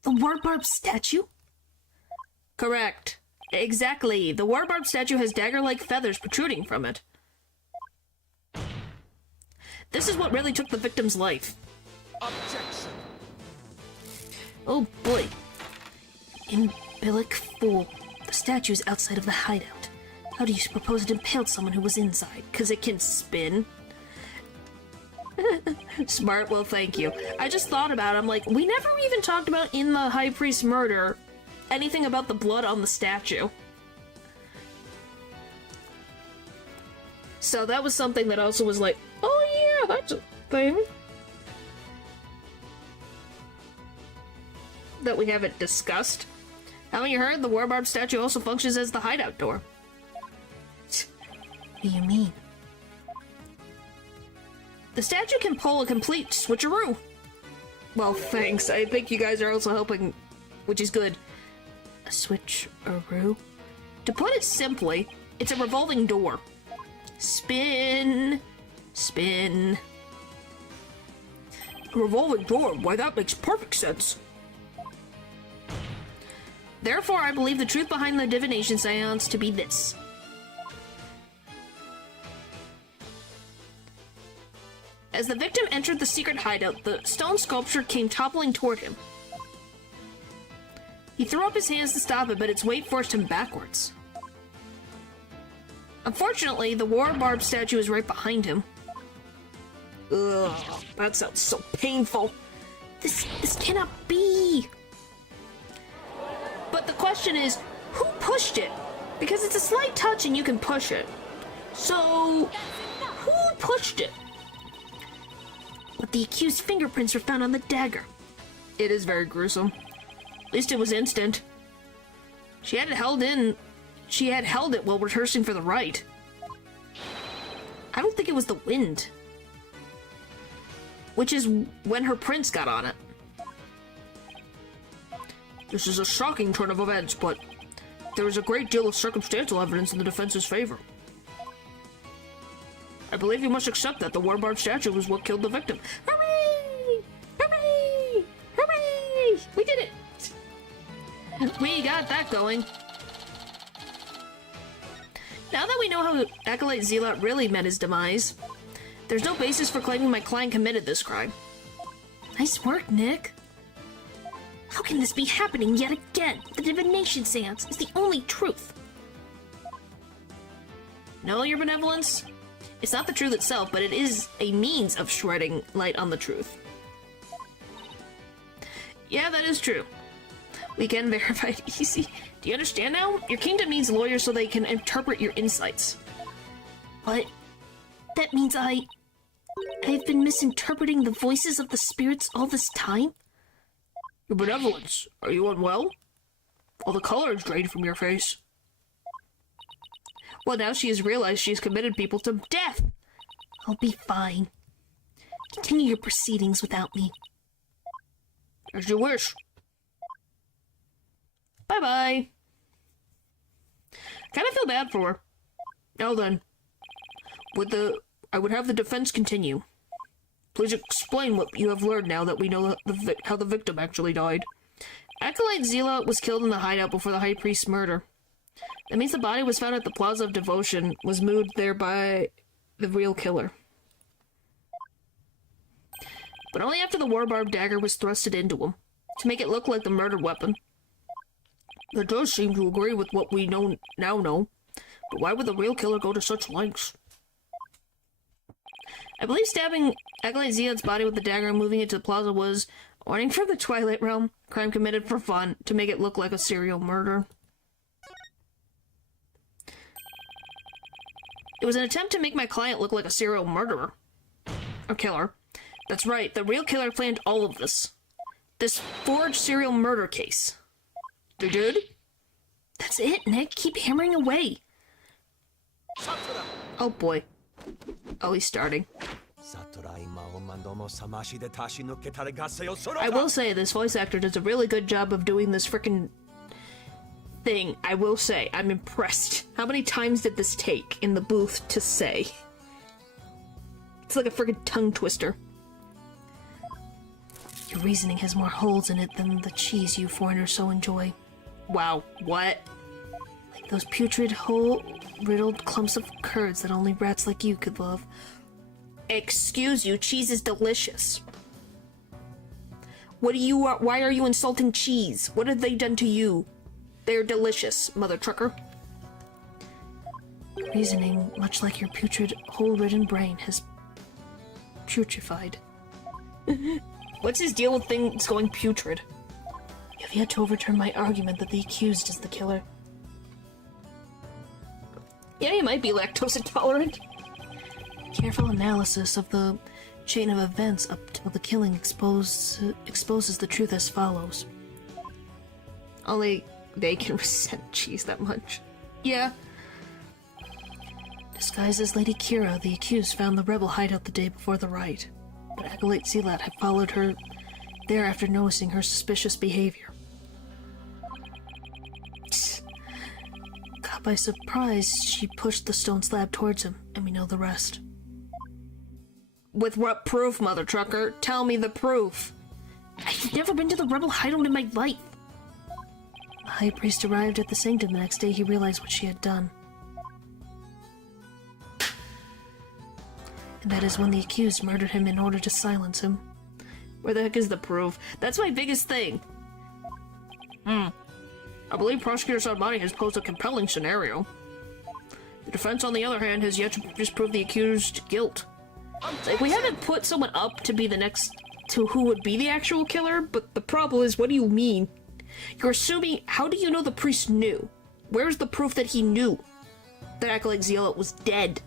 Warbarb statue? correct. Exactly. The Warbarb statue has dagger-like feathers protruding from it. This is what really took the victim's life. Objection! Oh boy. Imbilic fool. The statue's outside of the hideout. How do you propose it impaled someone who was inside? Because it can spin. Smart, well thank you. I just thought about it, I'm like, we never even talked about in the High Priest murder anything about the blood on the statue. So that was something that also was like, oh yeah, that's a thing. That we haven't discussed. Haven't you heard? The Warbarb statue also functions as the hideout door. What do you mean? The statue can pull a complete switcheroo. Well, thanks. I think you guys are also helping, which is good. A switcheroo? To put it simply, it's a revolving door. Spin, spin. A revolving door? Why, that makes perfect sense. Therefore, I believe the truth behind the divination seance to be this. As the victim entered the secret hideout, the stone sculpture came toppling toward him. He threw up his hands to stop it, but its weight forced him backwards. Unfortunately, the Warbarb statue is right behind him. Ugh, that sounds so painful. This cannot be! But the question is, who pushed it? Because it's a slight touch and you can push it. So, who pushed it? But the accused's fingerprints were found on the dagger. It is very gruesome. At least it was instant. She had it held it while rehearsing for the rite. I don't think it was the wind. Which is when her prints got on it. This is a shocking turn of events, but there is a great deal of circumstantial evidence in the defense's favor. I believe you must accept that the Warbarb statue was what killed the victim. Hooray! Hooray! Hooray! We did it! We got that going. Now that we know how Acolyte Zealot really met his demise, there's no basis for claiming my client committed this crime. Nice work, Nick. How can this be happening yet again? The divination seance is the only truth. No, your benevolence? It's not the truth itself, but it is a means of shedding light on the truth. Yeah, that is true. We can verify it easy. Do you understand now? Your kingdom needs lawyers so they can interpret your insights. What? That means I've been misinterpreting the voices of the spirits all this time? Your benevolence, are you unwell? All the color is drained from your face. Well, now she has realized she has committed people to death. I'll be fine. Continue your proceedings without me. As you wish. Bye-bye. Kind of feel bad for her. Now then, I would have the defense continue. Please explain what you have learned now that we know how the victim actually died. Acolyte Zealot was killed in the hideout before the High Priest's murder. That means the body was found at the Plaza of Devotion, was moved there by the real killer. But only after the Warbarb dagger was thrusted into him, to make it look like the murder weapon. That does seem to agree with what we now know, but why would the real killer go to such lengths? I believe stabbing Acolyte Zealot's body with the dagger and moving it to the plaza was a warning from the Twilight Realm, crime committed for fun, to make it look like a serial murder. It was an attempt to make my client look like a serial murderer. Or killer. That's right, the real killer planned all of this. This forged serial murder case. They did? That's it, Nick. Keep hammering away. Talk to them. Oh boy. Oh, he's starting. I will say, this voice actor does a really good job of doing this frickin' thing. I will say, I'm impressed. How many times did this take in the booth to say? It's like a frickin' tongue twister. Your reasoning has more holes in it than the cheese you foreigners so enjoy. Wow, what? Like those putrid, hole-riddled clumps of curds that only rats like you could love. Excuse you, cheese is delicious. Why are you insulting cheese? What have they done to you? They're delicious, mother trucker. Reasoning, much like your putrid, hole-ridden brain, has putrefied. What's his deal with things going putrid? You have yet to overturn my argument that the accused is the killer. Yeah, he might be lactose intolerant. Careful analysis of the chain of events up till the killing exposes the truth as follows. Only they can resent cheese that much. Yeah. Disguised as Lady Kira, the accused found the rebel hideout the day before the riot, but Acolyte Zealot had followed her there after noticing her suspicious behavior. Caught by surprise, she pushed the stone slab towards him, and we know the rest. With what proof, mother trucker? Tell me the proof. I've never been to the rebel hideout in my life. The high priest arrived at the sanctum the next day. He realized what she had done. And that is when the accused murdered him in order to silence him. Where the heck is the proof? That's my biggest thing. I believe Prosecutor Salmani has posed a compelling scenario. The defense, on the other hand, has yet to disprove the accused's guilt. Like, we haven't put someone up to be the next to who would be the actual killer, but the problem is, what do you mean? You're assuming, how do you know the priest knew? Where's the proof that he knew that Acolyte Zealot was dead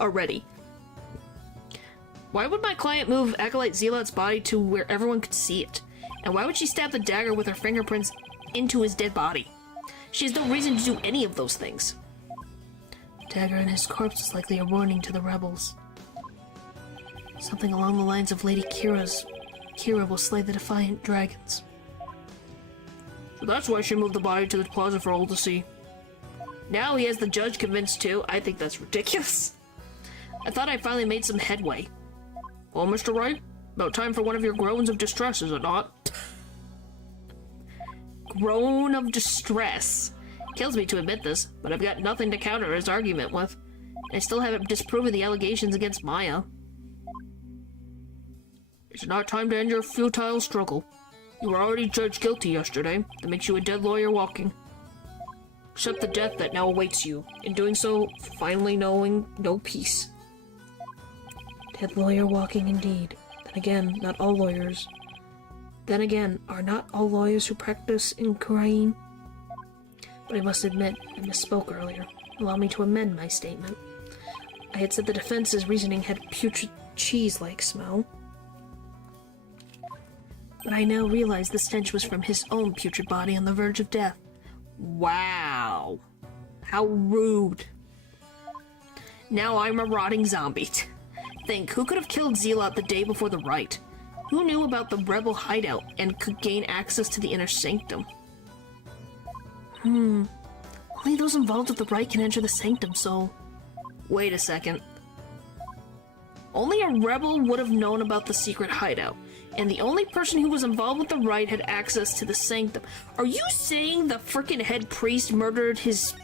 already? Why would my client move Acolyte Zealot's body to where everyone could see it? And why would she stab the dagger with her fingerprints into his dead body? She has no reason to do any of those things. The dagger in his corpse is likely a warning to the rebels. Something along the lines of Lady Kira's. Kira will slay the defiant dragons. So that's why she moved the body to the plaza for all to see. Now he has the judge convinced too. I think that's ridiculous. I thought I finally made some headway. Well, Mr. Wright, about time for one of your groans of distress, is it not? Groan of distress. Kills me to admit this, but I've got nothing to counter his argument with. I still haven't disproven the allegations against Maya. It's not time to end your futile struggle. You were already judged guilty yesterday. That makes you a dead lawyer walking. Accept the death that now awaits you. In doing so, finally knowing no peace. Dead lawyer walking indeed. Then again, not all lawyers. Then again, are not all lawyers who practice in Korean? But I must admit, I misspoke earlier. Allow me to amend my statement. I had said the defense's reasoning had putrid cheese-like smell. But I now realize the stench was from his own putrid body on the verge of death. Wow. How rude. Now I'm a rotting zombie. Think, who could have killed Zealot the day before the riot? Who knew about the rebel hideout and could gain access to the inner sanctum? Only those involved with the riot can enter the sanctum, so... Wait a second. Only a rebel would have known about the secret hideout, and the only person who was involved with the riot had access to the sanctum. Are you saying the frickin' head priest murdered his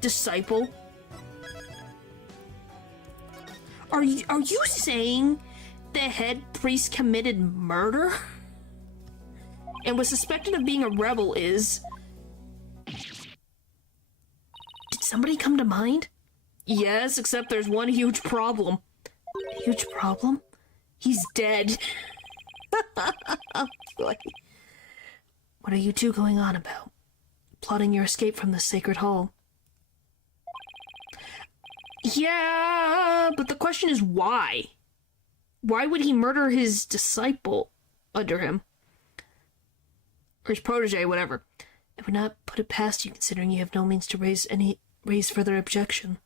disciple? Are you saying the head priest committed murder? And was suspected of being a rebel is... Did somebody come to mind? Yes, except there's one huge problem. A huge problem? He's dead. What are you two going on about? Plotting your escape from the sacred hall? Yeah, but the question is why? Why would he murder his disciple under him? Or his protege, whatever. I would not put it past you, considering you have no means to raise further objection.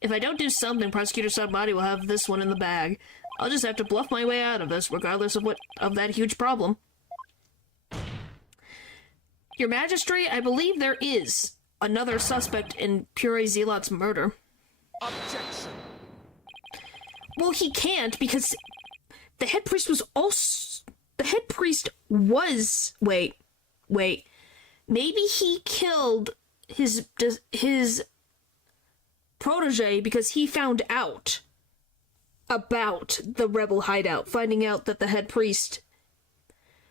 If I don't do something, Prosecutor Sadmati will have this one in the bag. I'll just have to bluff my way out of this, regardless of that huge problem. Your Majesty, I believe there is another suspect in Pure Zealot's murder. Objection. Well, he can't, because the head priest was also... The head priest was... Wait. Maybe he killed his protege because he found out about the rebel hideout, finding out that the head priest...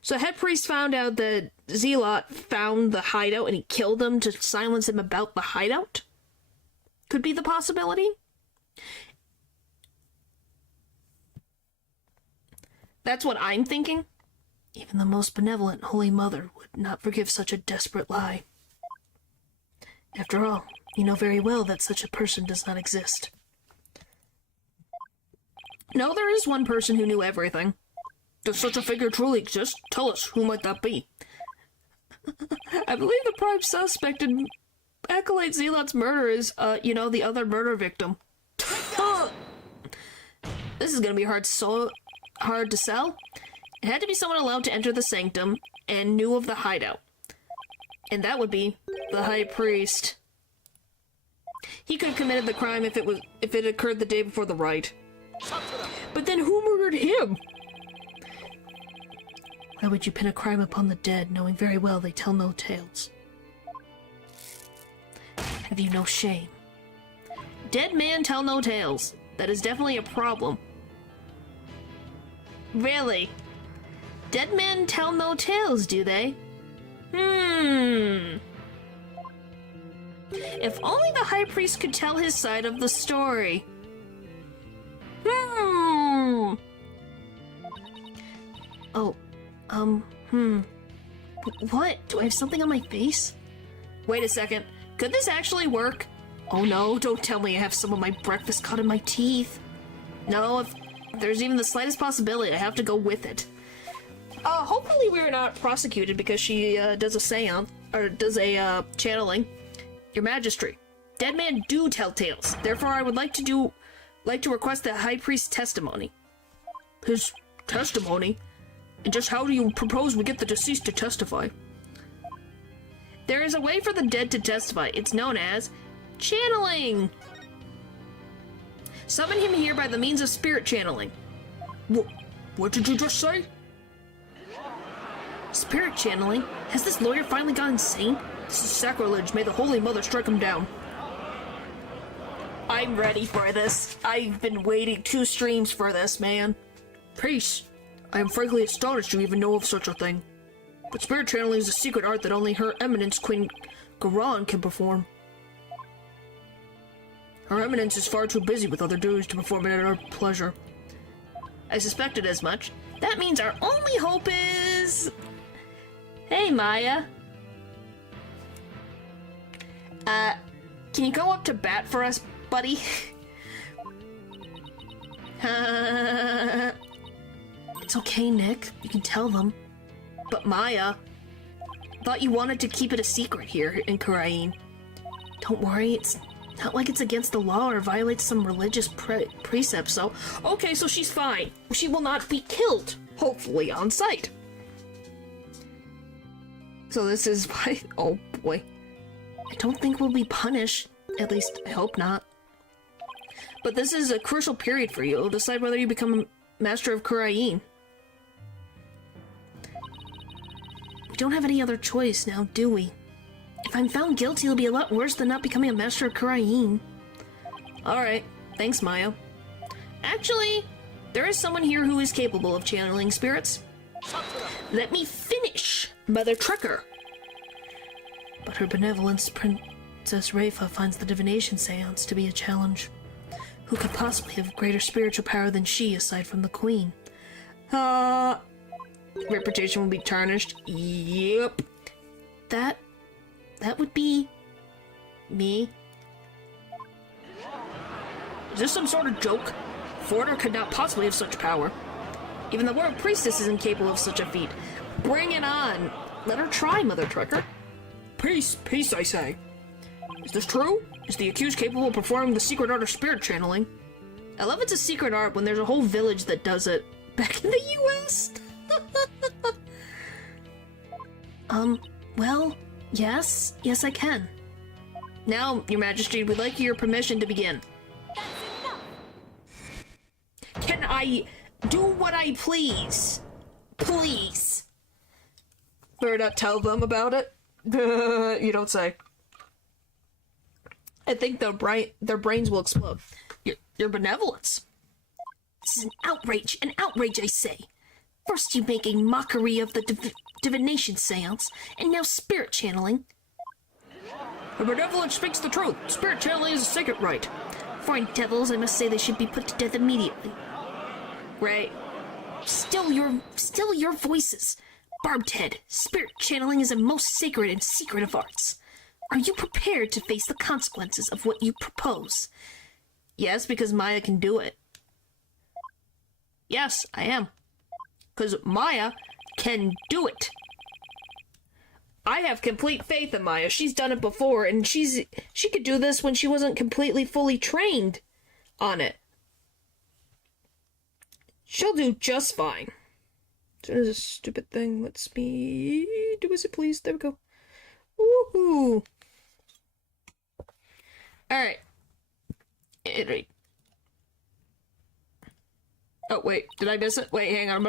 So head priest found out that Zealot found the hideout and he killed him to silence him about the hideout? Could be the possibility? That's what I'm thinking. Even the most benevolent Holy Mother would not forgive such a desperate lie. After all, you know very well that such a person does not exist. No, there is one person who knew everything. Does such a figure truly exist? Tell us, who might that be? I believe the prime suspect in Acolyte Zealot's murder is, the other murder victim. This is gonna be hard to sell. It had to be someone allowed to enter the sanctum and knew of the hideout. And that would be the high priest. He could have committed the crime if it occurred the day before the rite. But then who murdered him? Why would you pin a crime upon the dead, knowing very well they tell no tales? Have you no shame? Dead men tell no tales. That is definitely a problem. Really? Dead men tell no tales, do they? If only the high priest could tell his side of the story. What? Do I have something on my face? Wait a second. Could this actually work? Oh no, don't tell me I have some of my breakfast caught in my teeth. No, if there's even the slightest possibility, I have to go with it. Hopefully we're not prosecuted because she, does a seance, or does a, channeling. Your Majesty, dead men do tell tales. Therefore, I would like to request the High Priest's testimony. His testimony? And just how do you propose we get the deceased to testify? There is a way for the dead to testify. It's known as channeling. Summon him here by the means of spirit channeling. What did you just say? Spirit channeling? Has this lawyer finally gone insane? This is sacrilege. May the Holy Mother strike him down. I'm ready for this. I've been waiting 2 streams for this, man. Priest, I am frankly astonished you even know of such a thing. But spirit channeling is a secret art that only Her Eminence Queen Garan can perform. Her Eminence is far too busy with other duties to perform it at her pleasure. I suspected as much. That means our only hope is... Hey, Maya. Can you go up to bat for us, buddy? It's okay, Nick. You can tell them. But Maya, thought you wanted to keep it a secret here in Karain. Don't worry, it's not like it's against the law or violates some religious precepts, so... Okay, so she's fine. She will not be killed, hopefully, on sight. So this is why... Oh, boy. I don't think we'll be punished. At least, I hope not. But this is a crucial period for you. It'll decide whether you become a Master of Karain. We don't have any other choice now, do we? If I'm found guilty, it'll be a lot worse than not becoming a Master of Karain. Alright, thanks, Maya. Actually, there is someone here who is capable of channeling spirits. Let me finish, Mother Trucker. But her benevolence, Princess Rafa, finds the divination seance to be a challenge. Who could possibly have greater spiritual power than she, aside from the Queen? Reputation will be tarnished. Yep. That would be... me. Is this some sort of joke? Forder could not possibly have such power. Even the World Priestess is incapable of such a feat. Bring it on! Let her try, Mother Trucker. Peace, peace, I say. Is this true? Is the accused capable of performing the secret art of spirit channeling? I love it's a secret art when there's a whole village that does it back in the US. Well, yes. Yes, I can. Now, Your Majesty, we'd like your permission to begin. Can I do what I please? Please. Better not tell them about it. You don't say. I think their brains will explode. Your benevolence. This is an outrage, I say. First you make a mockery of the divination seance, and now spirit channeling. Her benevolence speaks the truth. Spirit channeling is a sacred right. Foreign devils, I must say they should be put to death immediately. Right. Still your voices. Barbed head, spirit channeling is a most sacred and secret of arts. Are you prepared to face the consequences of what you propose? Yes, because Maya can do it. Yes, I am. Because Maya can do it. I have complete faith in Maya. She's done it before, and she could do this when she wasn't completely fully trained on it. She'll do just fine. So there's a stupid thing. Let's me do as it please. There we go. Woohoo! Alright. Iterate. Oh, wait. Did I miss it? Wait, hang on.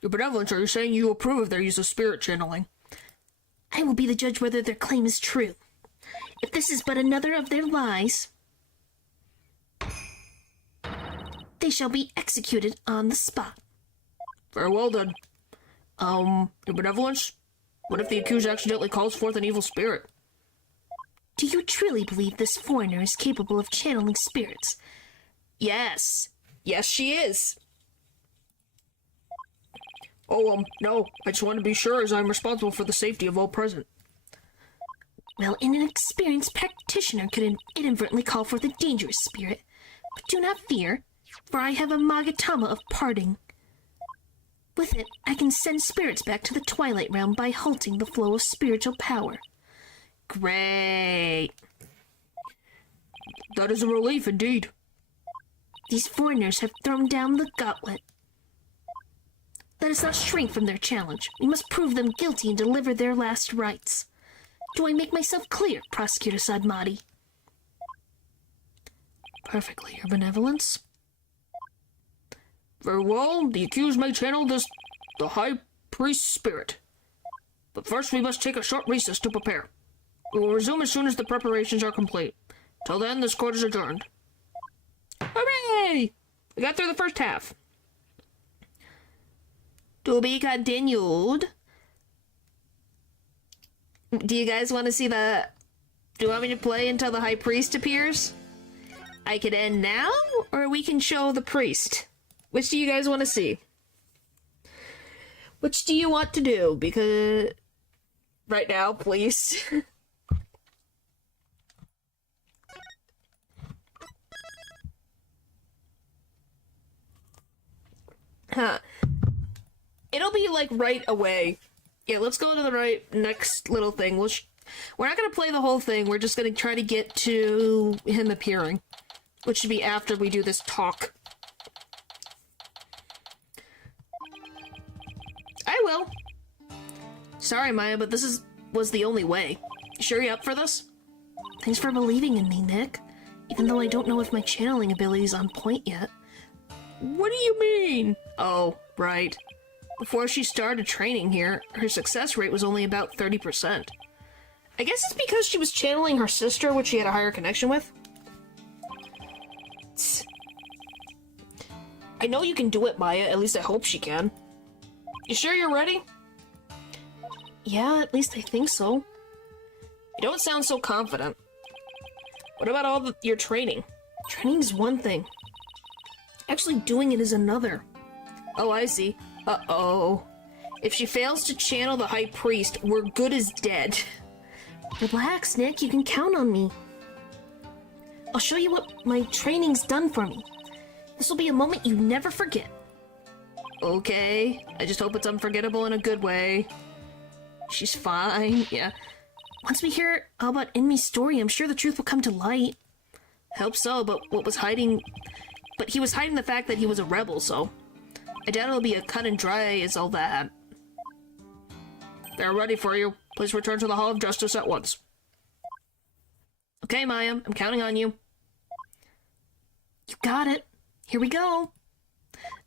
Your benevolence, are you saying you approve of their use of spirit channeling? I will be the judge whether their claim is true. If this is but another of their lies, they shall be executed on the spot. Very well then. Your benevolence? What if the accused accidentally calls forth an evil spirit? Do you truly believe this foreigner is capable of channeling spirits? Yes. Yes, she is. Oh, no. I just want to be sure as I'm responsible for the safety of all present. Well, an inexperienced practitioner could inadvertently call forth a dangerous spirit. But do not fear, for I have a Magatama of parting. With it, I can send spirits back to the Twilight Realm by halting the flow of spiritual power. Great. That is a relief indeed. These foreigners have thrown down the gauntlet. Let us not shrink from their challenge. We must prove them guilty and deliver their last rites. Do I make myself clear, Prosecutor Sadmati? Perfectly, Your Benevolence. Very well, the accused may channel the High Priest's spirit. But first we must take a short recess to prepare. We will resume as soon as the preparations are complete. Till then, this court is adjourned. Hooray! We got through the first half. To be continued. Do you guys want to see the... Do you want me to play until the High Priest appears? I could end now, or we can show the priest. Which do you guys want to see? Which do you want to do? Because... Right now, please. Huh. It'll be like right away. Yeah, let's go to the next little thing. We're not gonna play the whole thing. We're just gonna try to get to him appearing, which should be after we do this talk. I will. Sorry, Maya, but this was the only way. You sure you're up for this? Thanks for believing in me, Nick. Even though I don't know if my channeling ability is on point yet. What do you mean? Oh, right. Before she started training here, her success rate was only about 30%. I guess it's because she was channeling her sister, which she had a higher connection with. I know you can do it, Maya. At least I hope she can. You sure you're ready? Yeah, at least I think so. You don't sound so confident. What about all your training? Training's one thing. Actually doing it is another. Oh, I see. Uh-oh. If she fails to channel the High Priest, we're good as dead. Relax, Nick. You can count on me. I'll show you what my training's done for me. This will be a moment you never forget. Okay. I just hope it's unforgettable in a good way. She's fine, yeah. Once we hear all about Enmi's story, I'm sure the truth will come to light. Hope so, but he was hiding the fact that he was a rebel, so I doubt it'll be a cut and dry as all that. They're ready for you. Please return to the Hall of Justice at once. Okay, Maya, I'm counting on you. You got it. Here we go.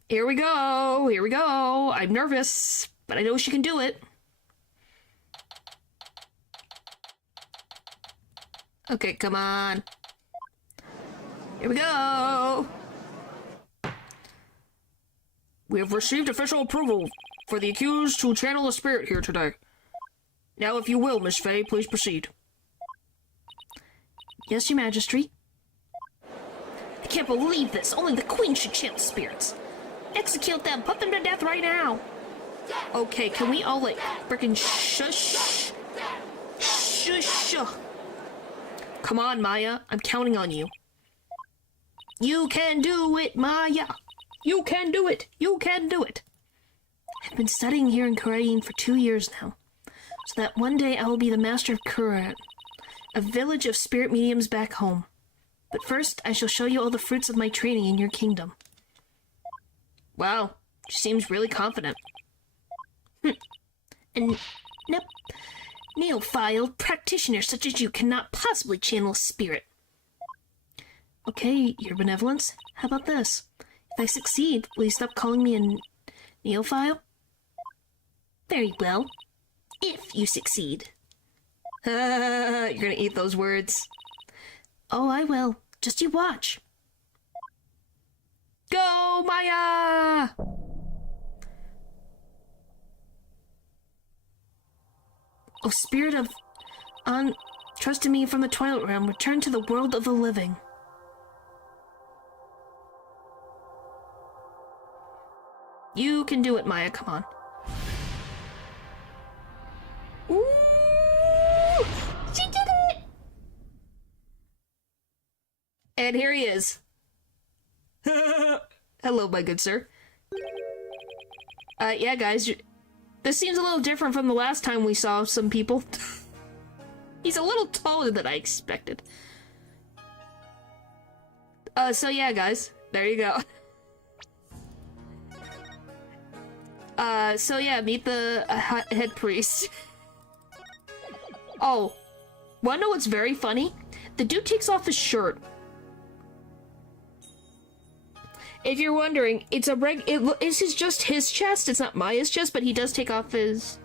Here we go. Here we go. I'm nervous, but I know she can do it. Okay, come on. Here we go. We have received official approval for the accused to channel a spirit here today. Now, if you will, Miss Faye, please proceed. Yes, Your Majesty. I can't believe this. Only the Queen should channel spirits. Execute them. Put them to death right now. Okay, can we all, like, frickin' shush? Shush. Come on, Maya. I'm counting on you. You can do it, Maya. You can do it. You can do it. I've been studying here in Korean for 2 years now, so that one day I will be the master of Korean, a village of spirit mediums back home. But first, I shall show you all the fruits of my training in your kingdom. Wow, she seems really confident. And nope, neophile practitioners such as you cannot possibly channel a spirit. Okay, Your Benevolence, how about this? If I succeed, will you stop calling me a neophile? Very well. If you succeed. You're gonna eat those words. Oh, I will. Just you watch. Go, Maya! O spirit of trust in me from the Twilight Realm, return to the world of the living. You can do it, Maya. Come on. Ooh! She did it! And here he is. Hello, my good sir. Yeah, guys. This seems a little different from the last time we saw some people. He's a little taller than I expected. So yeah, guys. There you go. So yeah, meet the head priest. Oh, wanna know what's very funny? The dude takes off his shirt. If you're wondering, it's a this is just his chest, it's not Maya's chest, but he does take off his...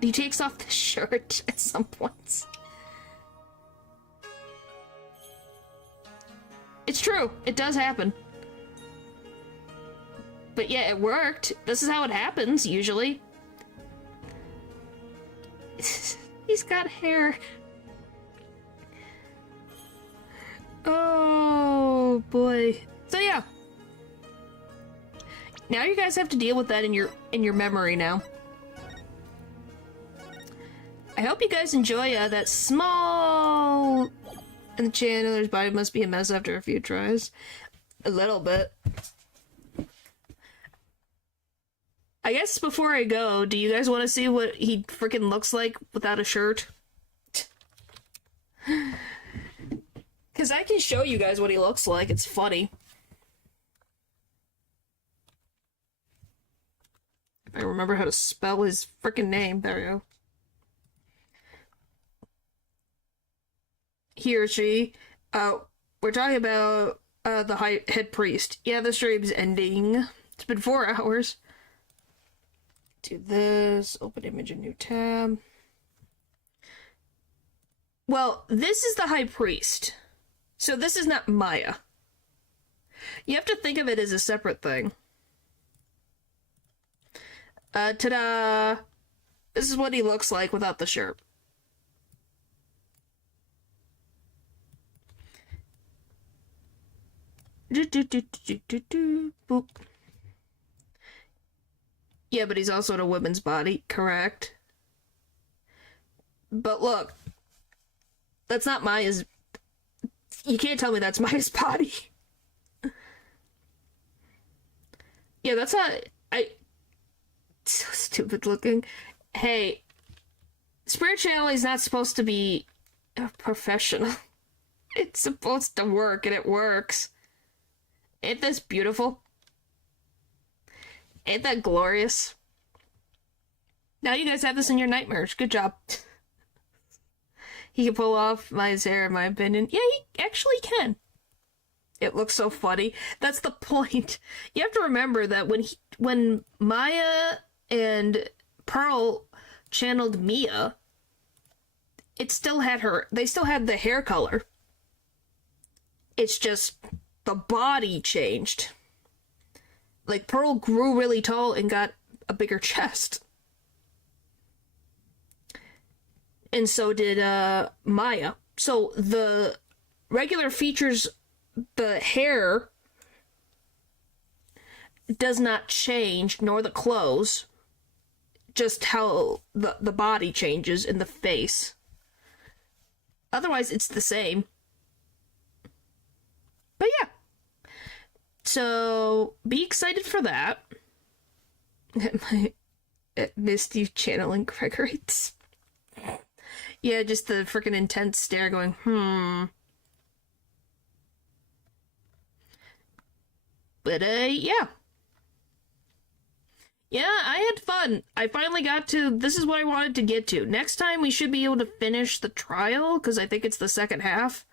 He takes off the shirt at some points. It's true, it does happen. But yeah, it worked. This is how it happens, usually. He's got hair. Oh, boy. So yeah. Now you guys have to deal with that in your memory now. I hope you guys enjoy that small... And the channeler's body must be a mess after a few tries. A little bit. I guess before I go, do you guys want to see what he freaking looks like without a shirt? Because I can show you guys what he looks like. It's funny. If I remember how to spell his freaking name. There we go. He or she. We're talking about the head priest. Yeah, the stream's ending. It's been 4 hours. Do this, open image, a new tab. Well, this is the high priest. So this is not Maya. You have to think of it as a separate thing. Ta-da! This is what he looks like without the shirt. Boop. Yeah, but he's also in a woman's body, correct? But look, that's not Maya's... You can't tell me that's Maya's body. Yeah, that's not... So stupid looking. Hey, spirit channeling is not supposed to be professional. It's supposed to work, and it works. Ain't this beautiful? Ain't that glorious? Now you guys have this in your nightmares. Good job. He can pull off Maya's hair, in my opinion. Yeah, he actually can. It looks so funny. That's the point. You have to remember that when Maya and Pearl channeled Mia, they still had the hair color. It's just the body changed. Like, Pearl grew really tall and got a bigger chest. And so did Maya. So the regular features, the hair does not change, nor the clothes. Just how the body changes in the face. Otherwise, it's the same. But yeah. So, be excited for that. Missed you channeling Gregory. Yeah, just the freaking intense stare going, But, yeah. Yeah, I had fun. I finally got to, this is what I wanted to get to. Next time we should be able to finish the trial, because I think it's the second half.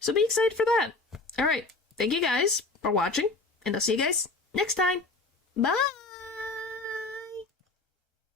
So be excited for that. Alright, thank you guys for watching, and I'll see you guys next time. Bye!